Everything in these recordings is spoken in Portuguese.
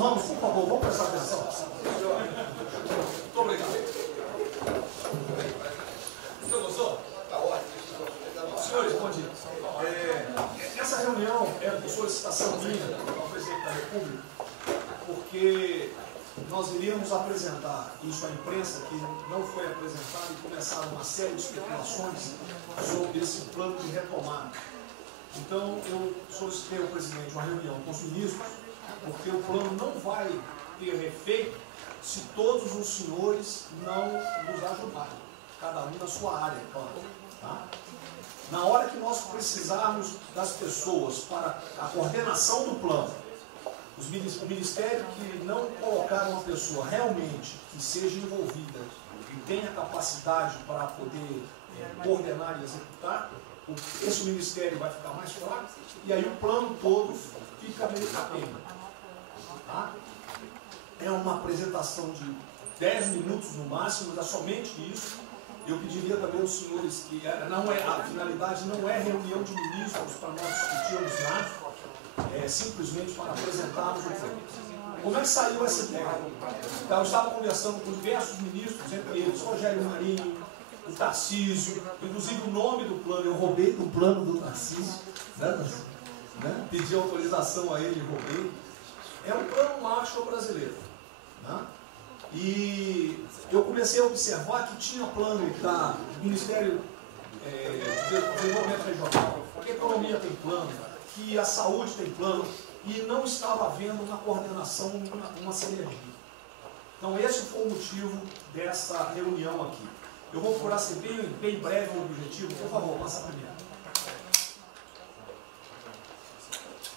vamos, por favor, vamos prestar atenção. Muito obrigado. Você gostou? Está ótimo. Senhores, bom dia. Essa reunião é por solicitação minha ao presidente da República, porque nós iríamos apresentar isso à imprensa, que não foi apresentado, e começaram uma série de especulações sobre esse plano de retomada. Então, eu solicitei ao presidente uma reunião com os ministros, porque o plano não vai ter efeito se todos os senhores não nos ajudarem, cada um na sua área, claro. Tá? Na hora que nós precisarmos das pessoas para a coordenação do plano, o Ministério que não colocar uma pessoa realmente que seja envolvida e tenha capacidade para poder coordenar e executar, esse Ministério vai ficar mais fraco e aí o plano todo fica meio capenga. Tá? É uma apresentação de 10 minutos no máximo, mas é somente isso. Eu pediria também aos senhores que a finalidade não é reunião de ministros para nós discutirmos nada, é simplesmente para apresentarmos o plano. Como é que saiu essa ideia? Então, eu estava conversando com diversos ministros, entre eles Rogério Marinho, o Tarcísio, inclusive o nome do plano, eu roubei do plano do Tarcísio, né? Pedi autorização a ele e roubei. É um plano Marshall brasileiro. Né? E eu comecei a observar que tinha plano do Ministério de Desenvolvimento Regional, que a economia tem plano, que a saúde tem plano, e não estava havendo uma coordenação, uma sinergia. Então esse foi o motivo dessa reunião aqui. Eu vou procurar ser bem breve o objetivo. Por favor, passa primeiro.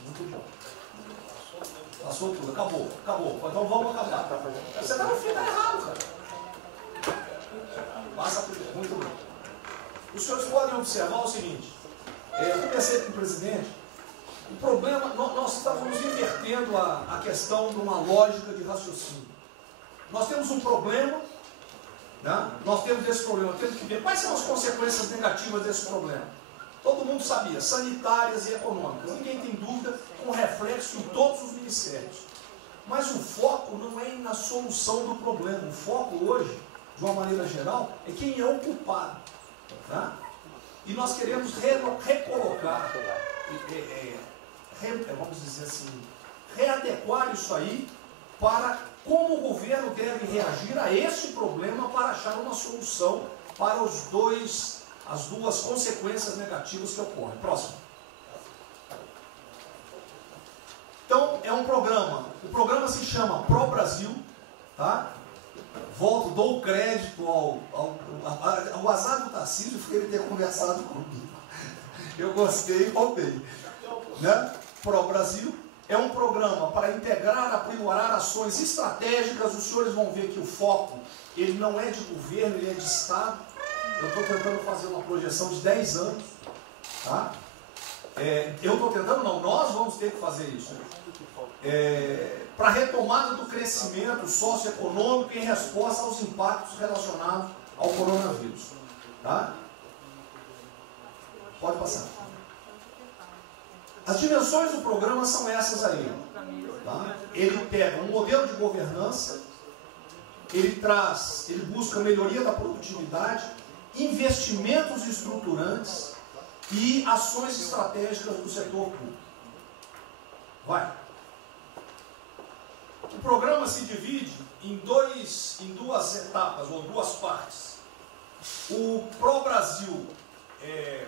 Muito bom. Passou tudo, acabou. Então vamos acabar. Você está no fim, tá errado, cara. Passa primeiro, muito bem. Os senhores podem observar o seguinte. Eu conversei com o presidente. O problema, nós estávamos invertendo a questão de uma lógica de raciocínio. Nós temos um problema, né? Nós temos esse problema, temos que ver quais são as consequências negativas desse problema. Todo mundo sabia, sanitárias e econômicas. Ninguém tem dúvida, com reflexo em todos os ministérios. Mas o foco não é na solução do problema. O foco hoje, de uma maneira geral, é quem é o culpado. Tá? E nós queremos recolocar, vamos dizer assim, readequar isso aí para como o governo deve reagir a esse problema para achar uma solução para as duas consequências negativas que ocorrem. Próximo. Então, é um programa. O programa se chama Pro Brasil. Tá? Dou crédito ao azar do Tarcísio foi ele ter conversado comigo. Eu gostei e roubei. Né? Pro Brasil é um programa para integrar, aprimorar ações estratégicas. Os senhores vão ver que o foco, ele não é de governo, ele é de Estado. Eu estou tentando fazer uma projeção de 10 anos. Tá? Eu estou tentando, não, nós vamos ter que fazer isso. Para a retomada do crescimento socioeconômico em resposta aos impactos relacionados ao coronavírus. Tá? Pode passar. As dimensões do programa são essas aí. Tá? Ele pega um modelo de governança, ele busca melhoria da produtividade, investimentos estruturantes e ações estratégicas do setor público. Vai. O programa se divide em duas etapas, ou duas partes. O Pro Brasil, deixa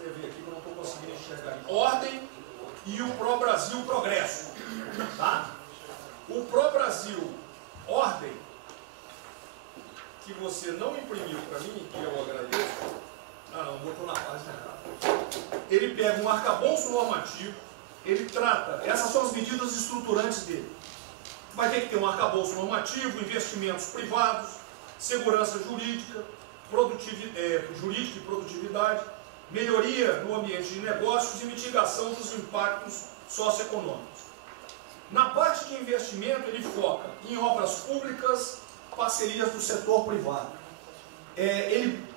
eu ver aqui que eu não estou conseguindo enxergar, Ordem, e o Pro Brasil Progresso. Tá? O Pro Brasil Ordem, que você não imprimiu para mim, que eu agradeço, não, botou na página errada. Ele pega um arcabouço normativo, ele trata, essas são as medidas estruturantes dele. Vai ter que ter um arcabouço normativo, investimentos privados, segurança jurídica, jurídica e produtividade, melhoria no ambiente de negócios e mitigação dos impactos socioeconômicos. Na parte de investimento, ele foca em obras públicas, parcerias do setor privado.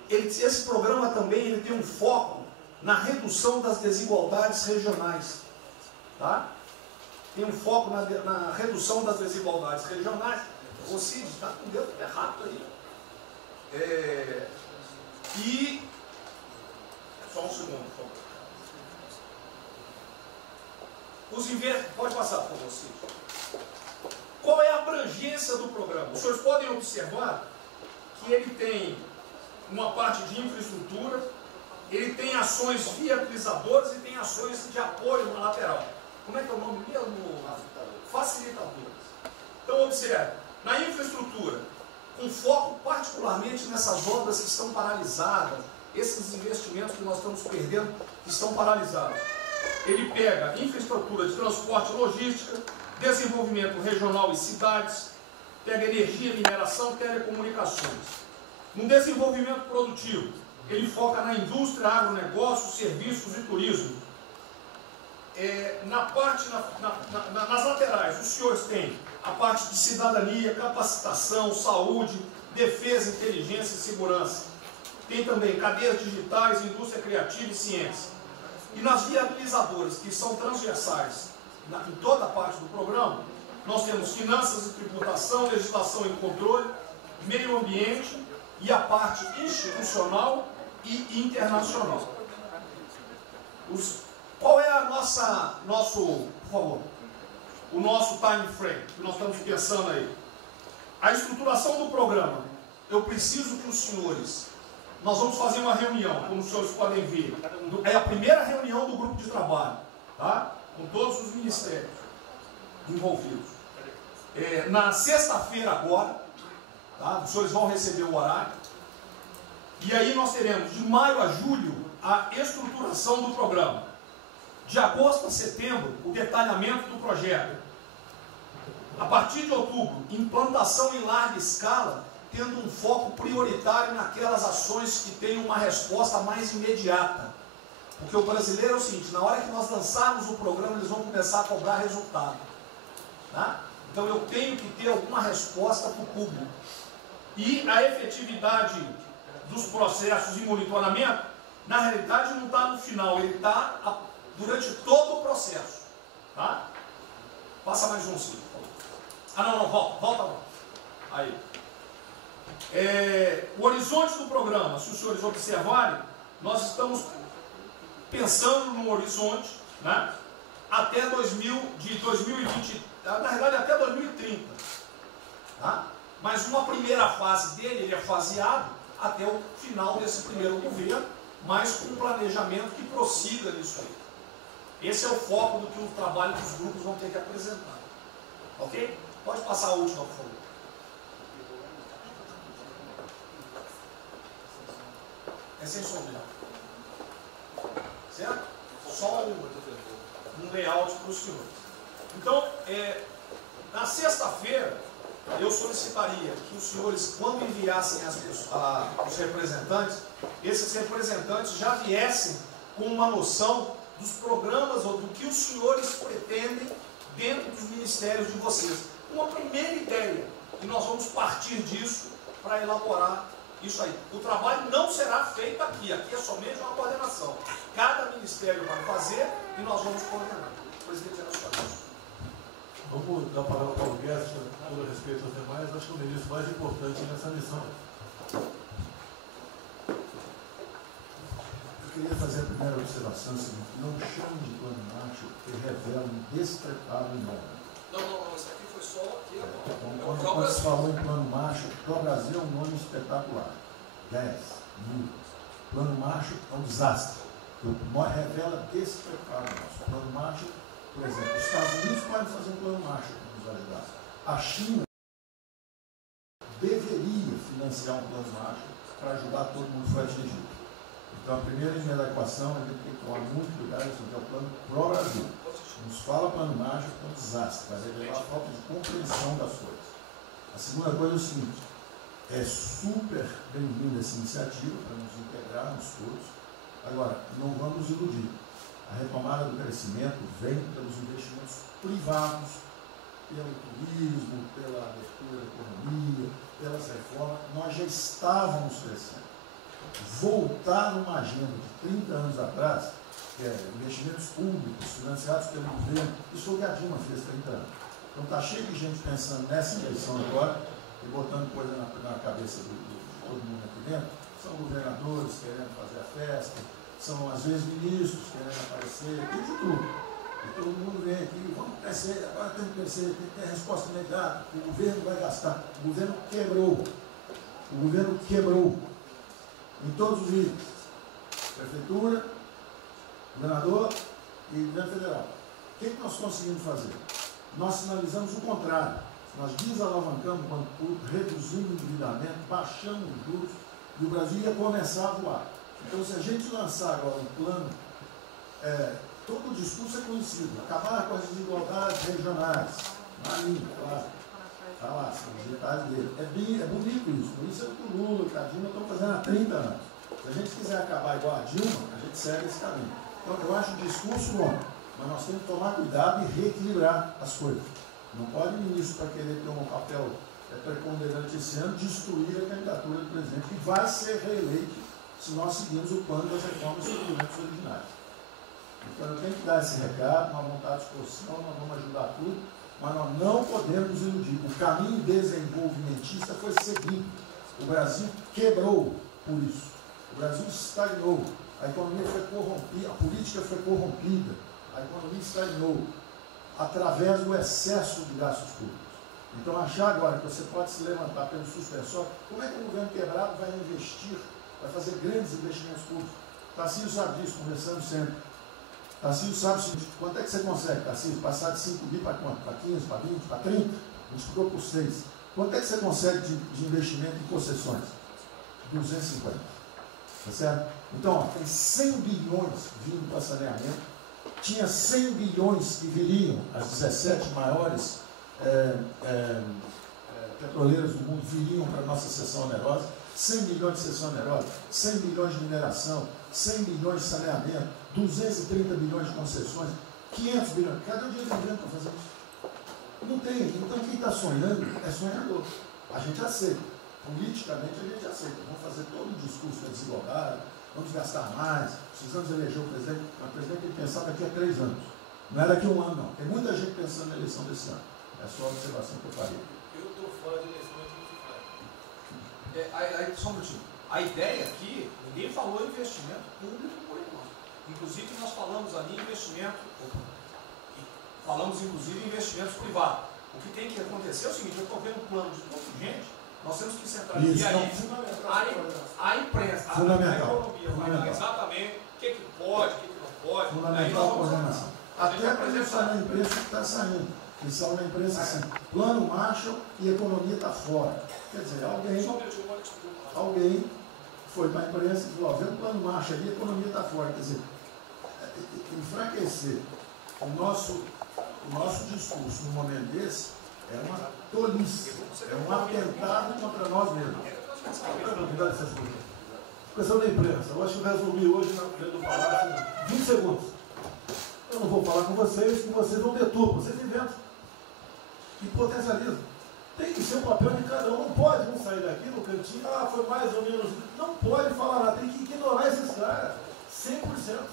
Esse programa também ele tem um foco na redução das desigualdades regionais. Tá? tem um foco na redução das desigualdades regionais. O Cid está com o dedo errado aí. E só um segundo, por favor. Pode passar, por favor, Cid. Qual é a abrangência do programa? Os senhores podem observar que ele tem uma parte de infraestrutura, ele tem ações viabilizadoras e tem ações de apoio na lateral. Como é que é o nome mesmo? Facilitadoras. Então, observe, na infraestrutura, com foco particularmente nessas obras que estão paralisadas, esses investimentos que nós estamos perdendo, que estão paralisados. Ele pega infraestrutura de transporte e logística, desenvolvimento regional e cidades, pega energia, mineração, telecomunicações. No desenvolvimento produtivo, ele foca na indústria, agronegócio, serviços e turismo. Nas laterais, os senhores têm a parte de cidadania, capacitação, saúde, defesa, inteligência e segurança. Tem também cadeias digitais, indústria criativa e ciência. E nas viabilizadoras, que são transversais em toda a parte do programa, nós temos finanças e tributação, legislação e controle, meio ambiente e a parte institucional e internacional. Qual é o nosso time frame que nós estamos pensando aí? A estruturação do programa. Eu preciso que os senhores, nós vamos fazer uma reunião, como os senhores podem ver, é a primeira reunião do grupo de trabalho, tá? Com todos os ministérios envolvidos. Na sexta-feira agora, tá? Os senhores vão receber o horário, e aí nós teremos de maio a julho a estruturação do programa. De agosto a setembro, o detalhamento do projeto. A partir de outubro, implantação em larga escala, tendo um foco prioritário naquelas ações que têm uma resposta mais imediata. Porque o brasileiro é o seguinte, na hora que nós lançarmos o programa, eles vão começar a cobrar resultado. Tá? Então eu tenho que ter alguma resposta para o público. E a efetividade dos processos de monitoramento, na realidade não está no final, ele está durante todo o processo. Tá? Passa mais um, sim. Volta. Aí. O horizonte do programa, se os senhores observarem, nós estamos pensando no horizonte, né, até 2020, na verdade até 2030. Tá? Mas uma primeira fase dele, ele é faseado até o final desse primeiro governo, mas com um planejamento que prossiga nisso aí. Esse é o foco do que o trabalho dos grupos vão ter que apresentar. Ok? Pode passar a última, por favor. É sem sombra. Certo? Só um layout para os senhores. Então, na sexta-feira, eu solicitaria que os senhores, quando enviassem os representantes, esses representantes já viessem com uma noção dos programas ou do que os senhores pretendem dentro dos ministérios de vocês. Uma primeira ideia, e nós vamos partir disso para elaborar isso aí. O trabalho não será feito aqui é somente uma coordenação. Cada ministério vai fazer e nós vamos coordenar. Presidente, vamos dar a palavra para o Guedes, com todo respeito aos demais, acho que é o ministro mais importante nessa missão. Eu queria fazer a primeira observação seguinte: não chame de plano macho, que revela um despreparo enorme. Não, isso aqui foi só aqui agora. Quando se falou em plano macho, o Brasil é um nome espetacular. 10.000. Plano macho é um desastre. Revela despreparo nosso. Plano macho, por exemplo, os Estados Unidos podem fazer um plano macho para nos ajudar. A China deveria financiar um plano macho para ajudar todo mundo que foi atingido. Então, a primeira linha da equação, a gente tem que tomar muito cuidado, isso é o plano pro Brasil. Nos fala plano mágico, é um desastre, vai revelar a falta de compreensão das coisas. A segunda coisa é o seguinte: é super bem-vinda essa iniciativa para nos integrarmos todos. Agora, não vamos nos iludir. A retomada do crescimento vem pelos investimentos privados, pelo turismo, pela abertura da economia, pelas reformas. Nós já estávamos crescendo. Voltar numa agenda de 30 anos atrás investimentos públicos financiados pelo governo. Isso foi o que a Dilma fez 30 anos. Então está cheio de gente pensando nessa eleição agora e botando coisa na cabeça de todo mundo aqui dentro. São governadores querendo fazer a festa, são às vezes ministros querendo aparecer, tem de tudo. E todo mundo vem aqui, vamos crescer, agora tem que crescer, tem que ter resposta imediata, o governo vai gastar. O governo quebrou. O governo quebrou em todos os níveis. Prefeitura, governador e governo federal. O que nós conseguimos fazer? Nós sinalizamos o contrário. Nós desalavancamos o banco público, reduzimos o endividamento, baixamos os juros e o Brasil ia começar a voar. Então, se a gente lançar agora um plano, todo o discurso é conhecido, acabar com as desigualdades regionais, na linha, claro. Está lá, são os detalhes dele. É bonito isso, por isso é o que o Lula e a Dilma estão fazendo há 30 anos. Se a gente quiser acabar igual a Dilma, a gente segue esse caminho. Então, eu acho o discurso bom, mas nós temos que tomar cuidado e reequilibrar as coisas. Não pode o ministro, para querer ter um papel preponderante esse ano, destruir a candidatura do presidente, que vai ser reeleito se nós seguirmos o plano das reformas constitucionais originárias. Então, eu tenho que dar esse recado, uma vontade de exposição, nós vamos ajudar tudo, mas nós não podemos nos iludir. O caminho desenvolvimentista foi seguido. O Brasil quebrou por isso. O Brasil estagnou. A economia foi corrompida, a política foi corrompida. A economia estagnou através do excesso de gastos públicos. Então, achar agora que você pode se levantar pelo suspensório, como é que o governo quebrado vai investir, vai fazer grandes investimentos públicos? Tarcísio sabe disso, conversando sempre. Tarcísio sabe o seguinte: quanto é que você consegue, Tarcísio, passar de 5 bi para quanto? Para 15, para 20, para 30? Multiplicou por 6. Quanto é que você consegue de investimento em concessões? 250. Tá certo? Então, ó, tem 100 bilhões vindo para saneamento, tinha 100 bilhões que viriam, as 17 maiores petroleiras do mundo viriam para a nossa seção onerosa, 100 bilhões de seção onerosa, 100 bilhões de mineração, 100 bilhões de saneamento, 230 bilhões de concessões, 500 bilhões. Cadê o dinheiro do governo para fazer isso? Não tem. Então, quem está sonhando é sonhador. A gente aceita. Politicamente, a gente aceita. Vamos fazer todo o discurso da desigualdade, vamos gastar mais, precisamos eleger o presidente. Mas o presidente tem que pensar daqui a 3 anos. Não é daqui a 1 ano, não. Tem muita gente pensando na eleição desse ano. É só a observação que eu faria. Eu estou fora de eleição de só um minutinho. A ideia aqui, ninguém falou em investimento público por enquanto. Inclusive, nós falamos ali em investimento, falamos inclusive em investimentos privados. O que tem que acontecer é o seguinte: eu estou vendo um plano de tanta gente, nós temos que centralizar a imprensa, a economia, vai exatamente o que pode, o que não pode. Fundamental a coordenação. Até para isso na imprensa que está saindo. Que são na imprensa assim, plano Marshall e economia está fora. Quer dizer, alguém foi para a imprensa e falou: vê o plano Marshall ali, a economia está fora. Quer dizer, enfraquecer o nosso discurso no momento desse é uma tolice, é um atentado contra nós mesmos. Questão da imprensa, eu acho que eu resumi hoje dentro do Palácio 20 segundos. Eu não vou falar com vocês, que vocês não deturpam, vocês inventam e potencializam. Tem que ser o papel de cada um, não pode um sair daqui no cantinho, foi mais ou menos. Não pode falar nada, tem que ignorar esses caras, 100%. Senão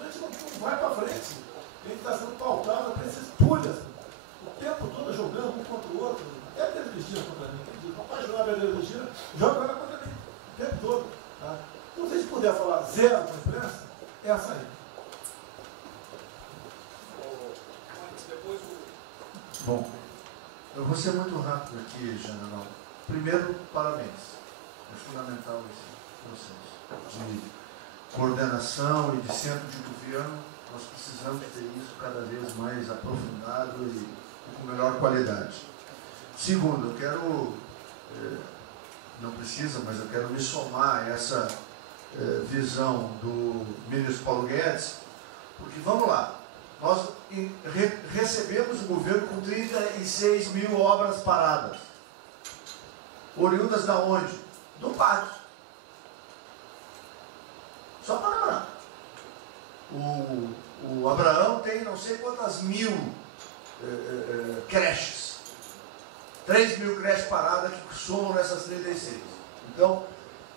a gente não vai para frente. Tem que estar sendo pautado para esses pulhas, o tempo todo jogando um contra o outro. É a Pedro Cristina contra mim, não pode jogar a Pedro Cristina, joga ela contra mim, o tempo todo. Tá? Então, se a gente puder falar zero com a imprensa, é essa aí. Bom, eu vou ser muito rápido aqui, general. Primeiro, parabéns. É fundamental esse processo de coordenação e de centro de governo. Nós precisamos ter isso cada vez mais aprofundado e com melhor qualidade. Segundo, eu quero, não precisa, mas eu quero me somar a essa visão do ministro Paulo Guedes, porque vamos lá. Nós recebemos o governo com 36 mil obras paradas. Oriundas da onde? Do PAC. Só para lembrar. O Abraão tem não sei quantas mil creches. 3 mil creches paradas que somam nessas 36. Então,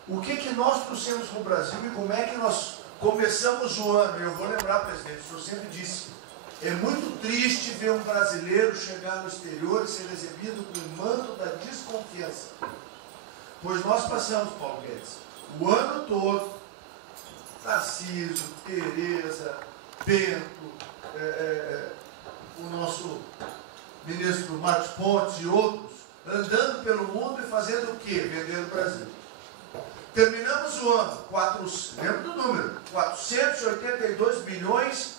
o que nós trouxemos para o Brasil e como é que nós começamos o ano, e eu vou lembrar, presidente, o senhor sempre disse, é muito triste ver um brasileiro chegar no exterior e ser recebido com o manto da desconfiança. Pois nós passamos, Paulo Guedes, o ano todo, Tarcísio, Tereza, Bento, o nosso ministro Marcos Pontes e outros, andando pelo mundo e fazendo o quê? Vendendo o Brasil. Terminamos o ano, lembra do número, 482 bilhões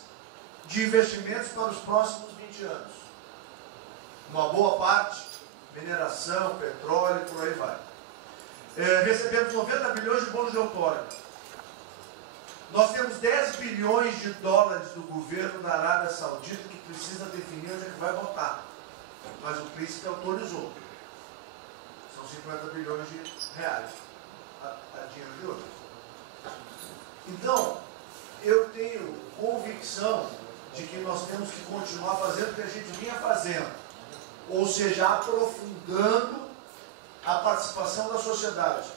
de investimentos para os próximos 20 anos. Uma boa parte, mineração, petróleo, por aí vai. Recebemos 90 bilhões de bônus de outorga. Nós temos 10 bilhões de dólares do governo da Arábia Saudita que precisa definir onde é que vai votar. Mas o príncipe autorizou. São 50 bilhões de reais. A dinheiro de hoje. Então, eu tenho convicção de que nós temos que continuar fazendo o que a gente vinha fazendo. Ou seja, aprofundando a participação da sociedade.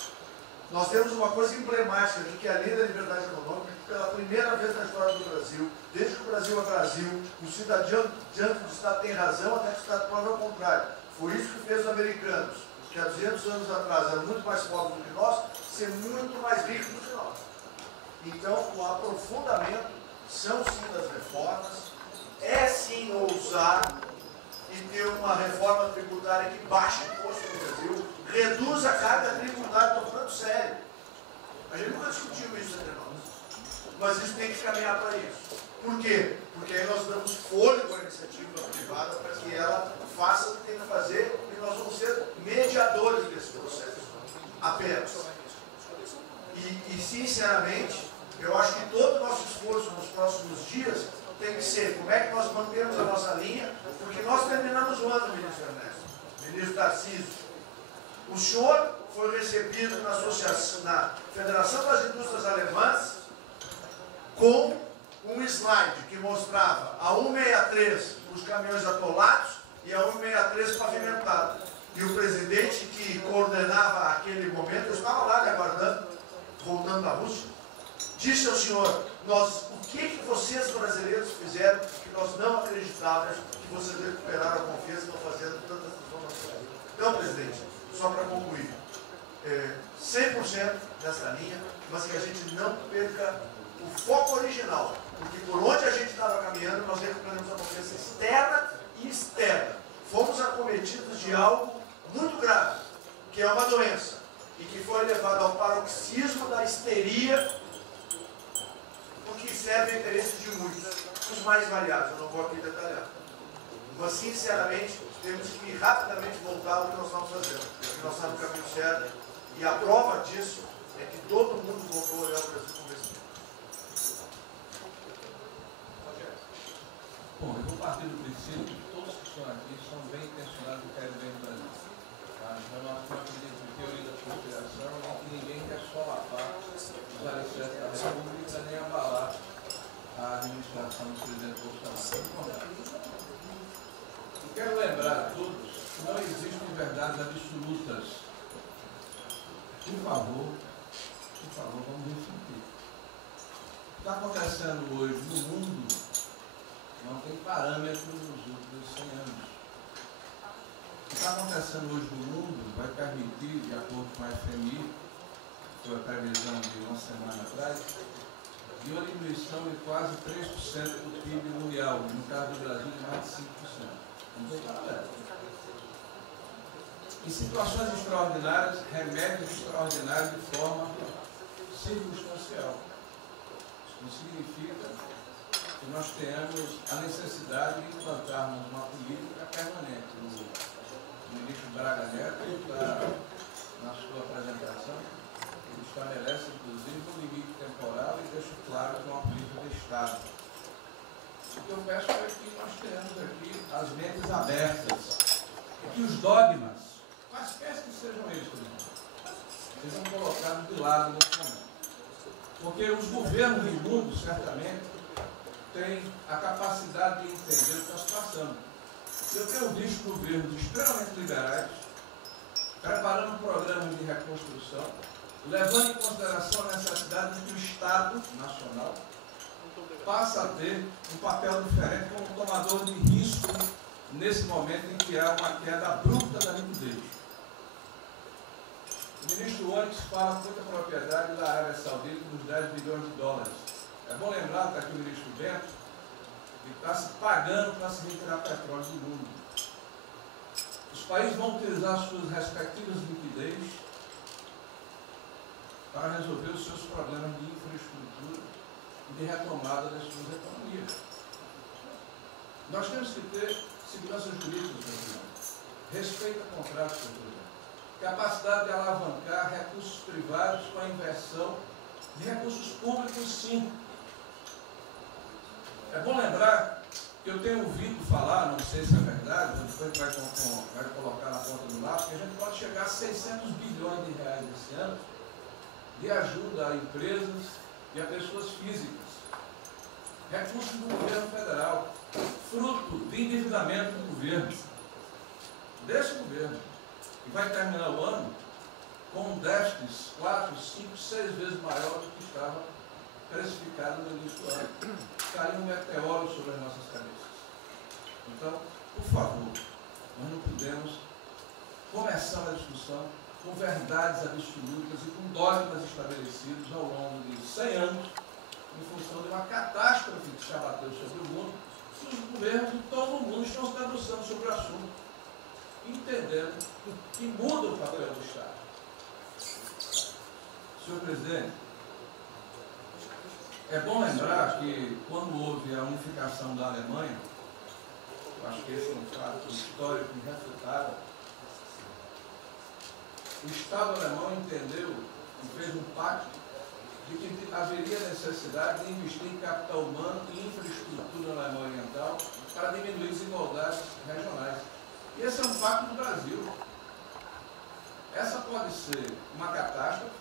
Nós temos uma coisa emblemática aqui, que é a Lei da Liberdade Econômica, que pela primeira vez na história do Brasil, desde que o Brasil é Brasil, o cidadão diante do Estado tem razão, até que o Estado prova ao contrário. Foi isso que fez os americanos, que há 200 anos atrás eram muito mais pobres do que nós, ser muito mais ricos do que nós. Então, o aprofundamento são sim das reformas, é sim ousar e ter uma reforma tributária que baixe o imposto no Brasil, reduz a carga tributária, estou falando sério. A gente nunca discutiu isso entre nós, mas isso tem que caminhar para isso. Por quê? Porque aí nós damos fôlego à iniciativa privada para que ela faça o que tem que fazer e nós vamos ser mediadores desse processo. Apenas. E sinceramente, eu acho que todo o nosso esforço nos próximos dias tem que ser como é que nós mantemos a nossa linha, porque nós terminamos o ano, ministro Ernesto, ministro Tarcísio. O senhor foi recebido na associação, na Federação das Indústrias Alemãs com um slide que mostrava a 163 os caminhões atolados e a 163 pavimentado. E o presidente que coordenava aquele momento, eu estava lá me aguardando, voltando da Rússia, disse ao senhor, o que vocês brasileiros fizeram que nós não acreditávamos que vocês recuperaram a confiança e estão fazendo tantas transformações. Então, presidente, só para concluir, 100% dessa linha, mas que a gente não perca o foco original, porque por onde a gente estava caminhando, nós recuperamos a confiança externa e externa. Fomos acometidos de algo muito grave, que é uma doença, e que foi levado ao paroxismo da histeria, porque serve ao interesse de muitos, os mais variados, eu não vou aqui detalhar. Mas, sinceramente, temos que rapidamente voltar ao que nós estamos fazendo, porque nós estamos no caminho certo, e a prova disso é que todo mundo voltou a olhar o Brasil como esse. Bom, eu vou partir do princípio que todos que estão aqui são bem intencionados e querem bem no Brasil. Eu não acredito em teoria da conspiração, nem que ninguém quer solapar os alicerces da República, nem abalar a administração do presidente Bolsonaro. Eu quero lembrar a todos que não existem verdades absolutas. Por favor, vamos refletir. O que está acontecendo hoje no mundo não tem parâmetros nos últimos 100 anos. O que está acontecendo hoje no mundo vai permitir, de acordo com a FMI, que foi a previsão de uma semana atrás, de uma diminuição de quase 3% do PIB mundial, no caso do Brasil de mais de 5%. Não tem parâmetro. Em situações extraordinárias, remédios extraordinários de forma circunstancial. Isso não significa que nós tenhamos a necessidade de implantarmos uma política permanente. O ministro Braga Neto está, na sua apresentação, ele estabelece, inclusive, um limite temporal e deixa claro que é uma política de Estado. O que eu peço é que nós tenhamos aqui as mentes abertas e que os dogmas, quaisquer que sejam eles, sejam colocados de lado nesse momento. Porque os governos do mundo, certamente, têm a capacidade de entender o que está se passando. Eu tenho visto governos extremamente liberais preparando programas de reconstrução, levando em consideração a necessidade de que o Estado Estado Nacional passa a ter um papel diferente como tomador de risco nesse momento em que há uma queda bruta da liquidez. O ministro Onyx fala com muita propriedade da Arábia Saudita nos 10 bilhões de dólares. É bom lembrar, está aqui o ministro Bento, que está se pagando para se retirar petróleo do mundo. Os países vão utilizar suas respectivas liquidez para resolver os seus problemas de infraestrutura e de retomada das suas economias. Nós temos que ter segurança jurídica, respeito a contratos, capacidade de alavancar recursos privados com a inversão de recursos públicos, sim. É bom lembrar que eu tenho ouvido falar, não sei se é verdade, depois vai colocar na ponta do lápis, que a gente pode chegar a 600 bilhões de reais esse ano de ajuda a empresas e a pessoas físicas. Recursos do governo federal, fruto de endividamento do governo, desse governo, que vai terminar o ano com um déficit 4, 5, 6 vezes maior do que estava precificado no início do ano. Caiu um meteoro sobre as nossas cabeças. Então, por favor, nós não podemos começar a discussão com verdades absolutas e com dogmas estabelecidos ao longo de 100 anos, em função de uma catástrofe que se abateu sobre o mundo, que os governos de todo o mundo estão se debruçando sobre o assunto, entendendo que muda o papel do Estado. Senhor presidente, é bom lembrar que quando houve a unificação da Alemanha, eu acho que esse é um fato histórico irrefutável, o Estado alemão entendeu e fez um pacto de que haveria necessidade de investir em capital humano e infraestrutura na Alemanha Oriental para diminuir desigualdades regionais. E esse é um pacto do Brasil. Essa pode ser uma catástrofe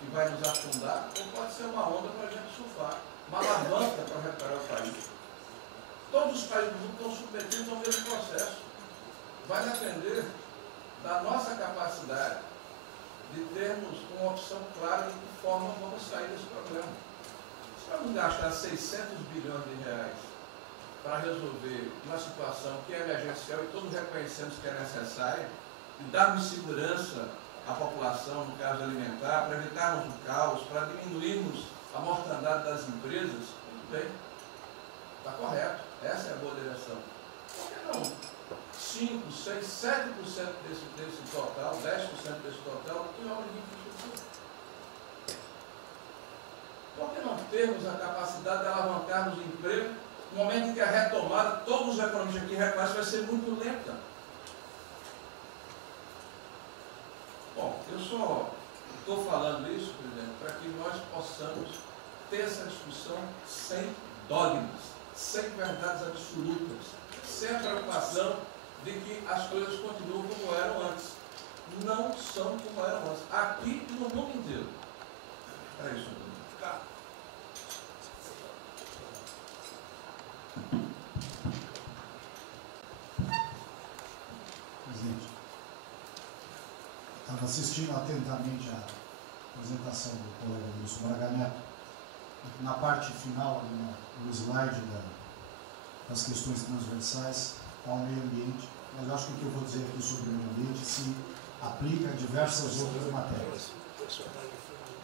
que vai nos afundar, ou pode ser uma onda para a gente surfar, uma alavanca para reparar o país. Todos os países do mundo estão submetidos ao mesmo processo. Vai depender da nossa capacidade de termos uma opção clara de que forma vamos sair desse problema. Se vamos gastar 600 bilhões de reais para resolver uma situação que é emergencial e todos reconhecemos que é necessária, e darmos segurança à população, no caso alimentar, para evitarmos o caos, para diminuirmos a mortandade das empresas, tudo bem, está correto, essa é a boa direção. Por que não 5, 6, 7% desse total, 10% desse total, que é obra de infraestrutura? Por que não termos a capacidade de alavancarmos o emprego no momento em que a retomada, todos os economistas aqui reconhecem, vai ser muito lenta? Bom, eu só estou falando isso, presidente, para que nós possamos ter essa discussão sem dogmas, sem verdades absolutas, sem a preocupação de que as coisas continuam como eram antes. Não são como eram antes. Aqui e no mundo inteiro. É isso. Presidente, estava assistindo atentamente a apresentação do colega Wilson Braga Neto. Na parte final, no slide das questões transversais, ao meio ambiente, mas eu acho que o que eu vou dizer aqui sobre o meio ambiente se aplica a diversas outras matérias.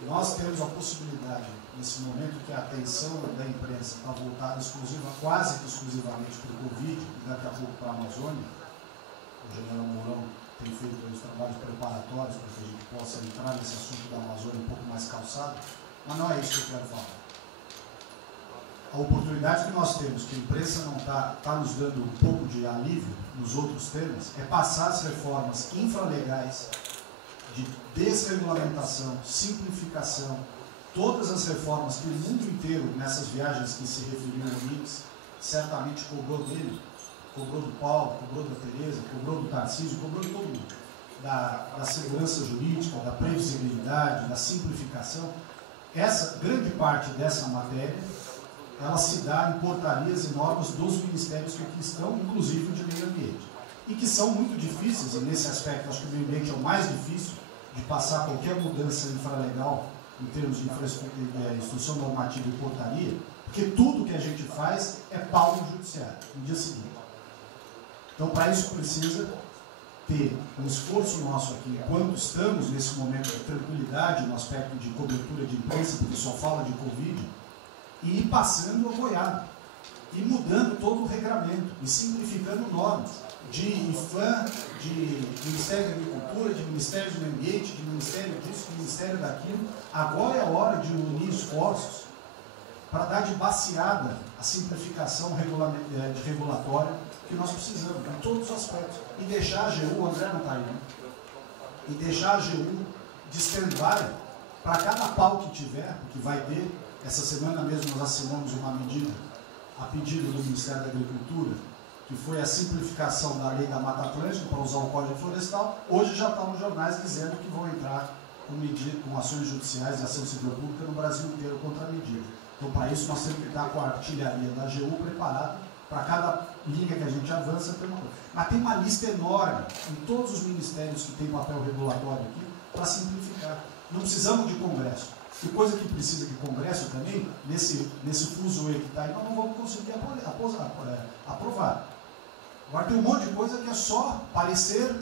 Nós temos a possibilidade, nesse momento que a atenção da imprensa está voltada quase que exclusivamente para o Covid e daqui a pouco para a Amazônia, o general Mourão tem feito os trabalhos preparatórios para que a gente possa entrar nesse assunto da Amazônia um pouco mais calçado, mas não é isso que eu quero falar. A oportunidade que nós temos, que a imprensa não está nos dando um pouco de alívio nos outros temas, é passar as reformas infralegais de desregulamentação, simplificação, todas as reformas que o mundo inteiro, nessas viagens que se referiu ao Mix, certamente cobrou dele, cobrou do Paulo, cobrou da Tereza, cobrou do Tarcísio, cobrou de todo mundo, da segurança jurídica, da previsibilidade, da simplificação. Essa grande parte dessa matéria, ela se dá em portarias e normas dos ministérios que aqui estão, inclusive de meio ambiente, e que são muito difíceis, e nesse aspecto acho que o meio ambiente é o mais difícil de passar qualquer mudança infralegal em termos de infraestrutura, instrução normativa e portaria, porque tudo que a gente faz é pauta no judiciário, no dia seguinte. Então, para isso precisa ter um esforço nosso aqui, enquanto estamos nesse momento de tranquilidade, no aspecto de cobertura de imprensa, porque só fala de Covid, e ir passando a boiada, e mudando todo o regramento, e simplificando normas, de IFAM, de Ministério da Agricultura, de Ministério do Meio Ambiente, de Ministério disso, de Ministério daquilo. Agora é a hora de unir esforços para dar de baseada a simplificação de regulatória que nós precisamos, em todos os aspectos. E deixar a AGU, o André não está aí, né? E deixar a AGU de stand-by para cada pau que tiver, porque vai ter. Essa semana mesmo nós assinamos uma medida, a pedido do Ministério da Agricultura, que foi a simplificação da lei da Mata Atlântica para usar o Código Florestal. Hoje já está nos jornais dizendo que vão entrar com ações judiciais e ação civil pública no Brasil inteiro contra a medida. Então, para isso, nós temos que estar com a artilharia da AGU preparada para cada linha que a gente avança. Mas tem uma lista enorme em todos os ministérios que têm papel regulatório aqui para simplificar. Não precisamos de Congresso. E coisa que precisa de Congresso também, nesse fuso aí que está aí, nós não vamos conseguir aprovar. Agora tem um monte de coisa que é só parecer,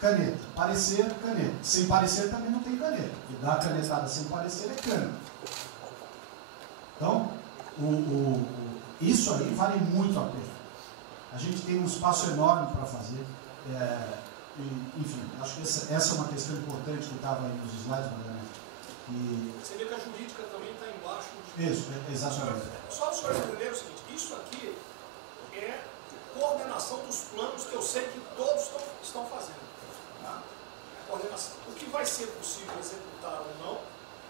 caneta. Parecer, caneta. Sem parecer também não tem caneta. E dar canetada sem parecer é cana. Então, isso aí vale muito a pena. A gente tem um espaço enorme para fazer. Enfim, acho que essa é uma questão importante que estava aí nos slides, Você vê que a jurídica também está embaixo. Isso, exatamente. Só para os senhores entenderem o seguinte, isso aqui é coordenação dos planos que eu sei que todos estão fazendo. Tá? Coordenação. O que vai ser possível executar ou não,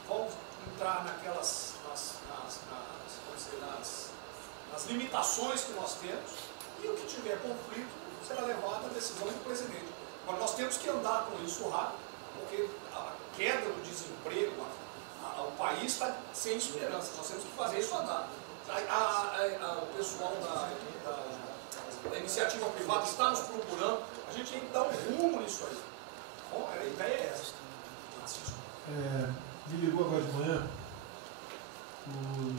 vão entrar nas limitações que nós temos, e o que tiver conflito será levado à decisão do presidente. Agora, nós temos que andar com isso rápido, porque a queda do desemprego, o país está sem esperança, nós temos que fazer isso andar. O pessoal da iniciativa privada está nos procurando, a gente tem que dar um rumo nisso aí. Bom, a ideia é essa. Me ligou agora de manhã o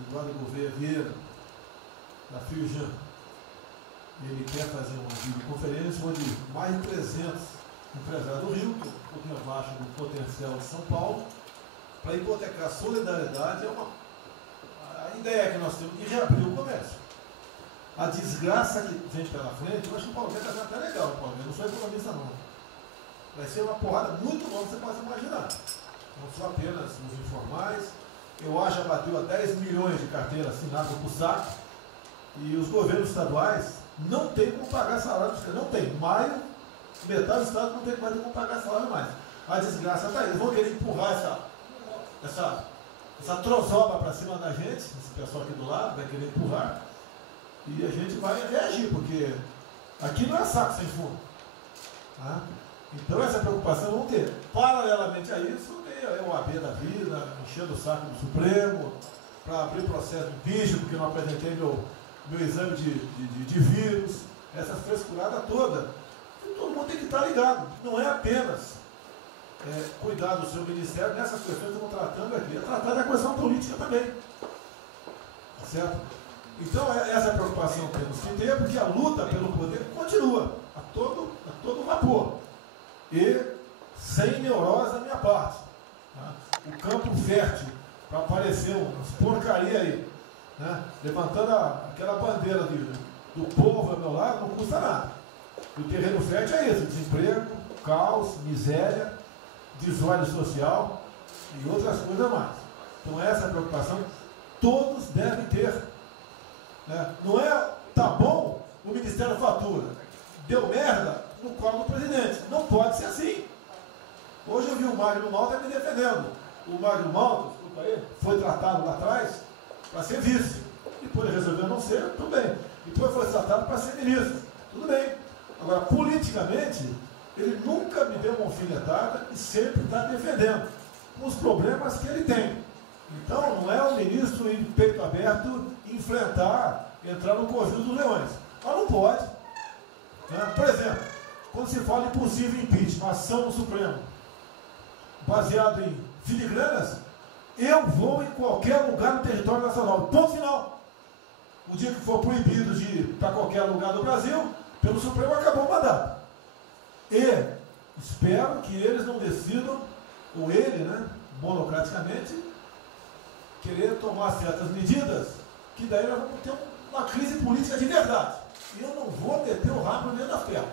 Eduardo Gouveia Vieira, da Fiujan. Ele quer fazer uma videoconferência onde mais de 300 empresários do Rio, um pouquinho abaixo do potencial de São Paulo, para hipotecar solidariedade. A ideia que nós temos de reabrir o comércio. A desgraça que vem pela frente, eu acho que o Paulo está sendo até legal, Paulo. Eu não sou economista não. Vai ser uma porrada muito longa, você pode imaginar. Não só apenas nos informais. Eu acho que bateu a 10 milhões de carteiras assinadas por saco. E os governos estaduais não têm como pagar salário dos caras. Não tem. Maio, metade do estado não tem mais como pagar salário mais. A desgraça está aí. Eles vão querer empurrar essa trozoba para cima da gente. Esse pessoal aqui do lado vai querer empurrar. E a gente vai reagir, porque aqui não é saco sem fundo. Tá? Então essa preocupação vamos ter. Paralelamente a isso, tem o AB da vida, enchendo o saco do Supremo, para abrir processo de impeachment, porque não apresentei meu exame de vírus, essas frescuradas todas. E todo mundo tem que estar ligado. Não é apenas cuidar do seu ministério nessas questões que estamos tratando aqui, é tratar da questão política também. Tá certo? Então essa preocupação temos que ter, porque a luta pelo poder continua a todo vapor. E sem neurose da minha parte. Tá? O campo fértil para aparecer umas porcaria aí, né? Levantando aquela bandeira do povo ao meu lado, não custa nada. O terreno fértil é isso: desemprego, caos, miséria, desordem social e outras coisas mais. Então essa preocupação todos devem ter. Né? Não é, tá bom, o Ministério fatura, deu merda no colo do presidente. Não pode ser assim. Hoje eu vi o Magno Malta me defendendo. O Magno Malta, desculpa aí, foi tratado lá atrás para ser vice. Depois ele resolveu não ser, tudo bem. Depois foi tratado para ser ministro, tudo bem. Agora, politicamente, ele nunca me deu uma alfinetada e sempre está defendendo os problemas que ele tem. Então, não é o ministro em peito aberto enfrentar, entrar no covil dos leões. Mas não pode. Né? Por exemplo, quando se fala em possível impeachment, ação no Supremo, baseado em filigranas, eu vou em qualquer lugar no território nacional. Ponto final. O dia que for proibido de ir para qualquer lugar do Brasil, pelo Supremo acabou o mandato. E espero que eles não decidam, ou ele, né, monocraticamente, querer tomar certas medidas, que daí nós vamos ter uma crise política de verdade. E eu não vou meter o rabo dentro da ferro.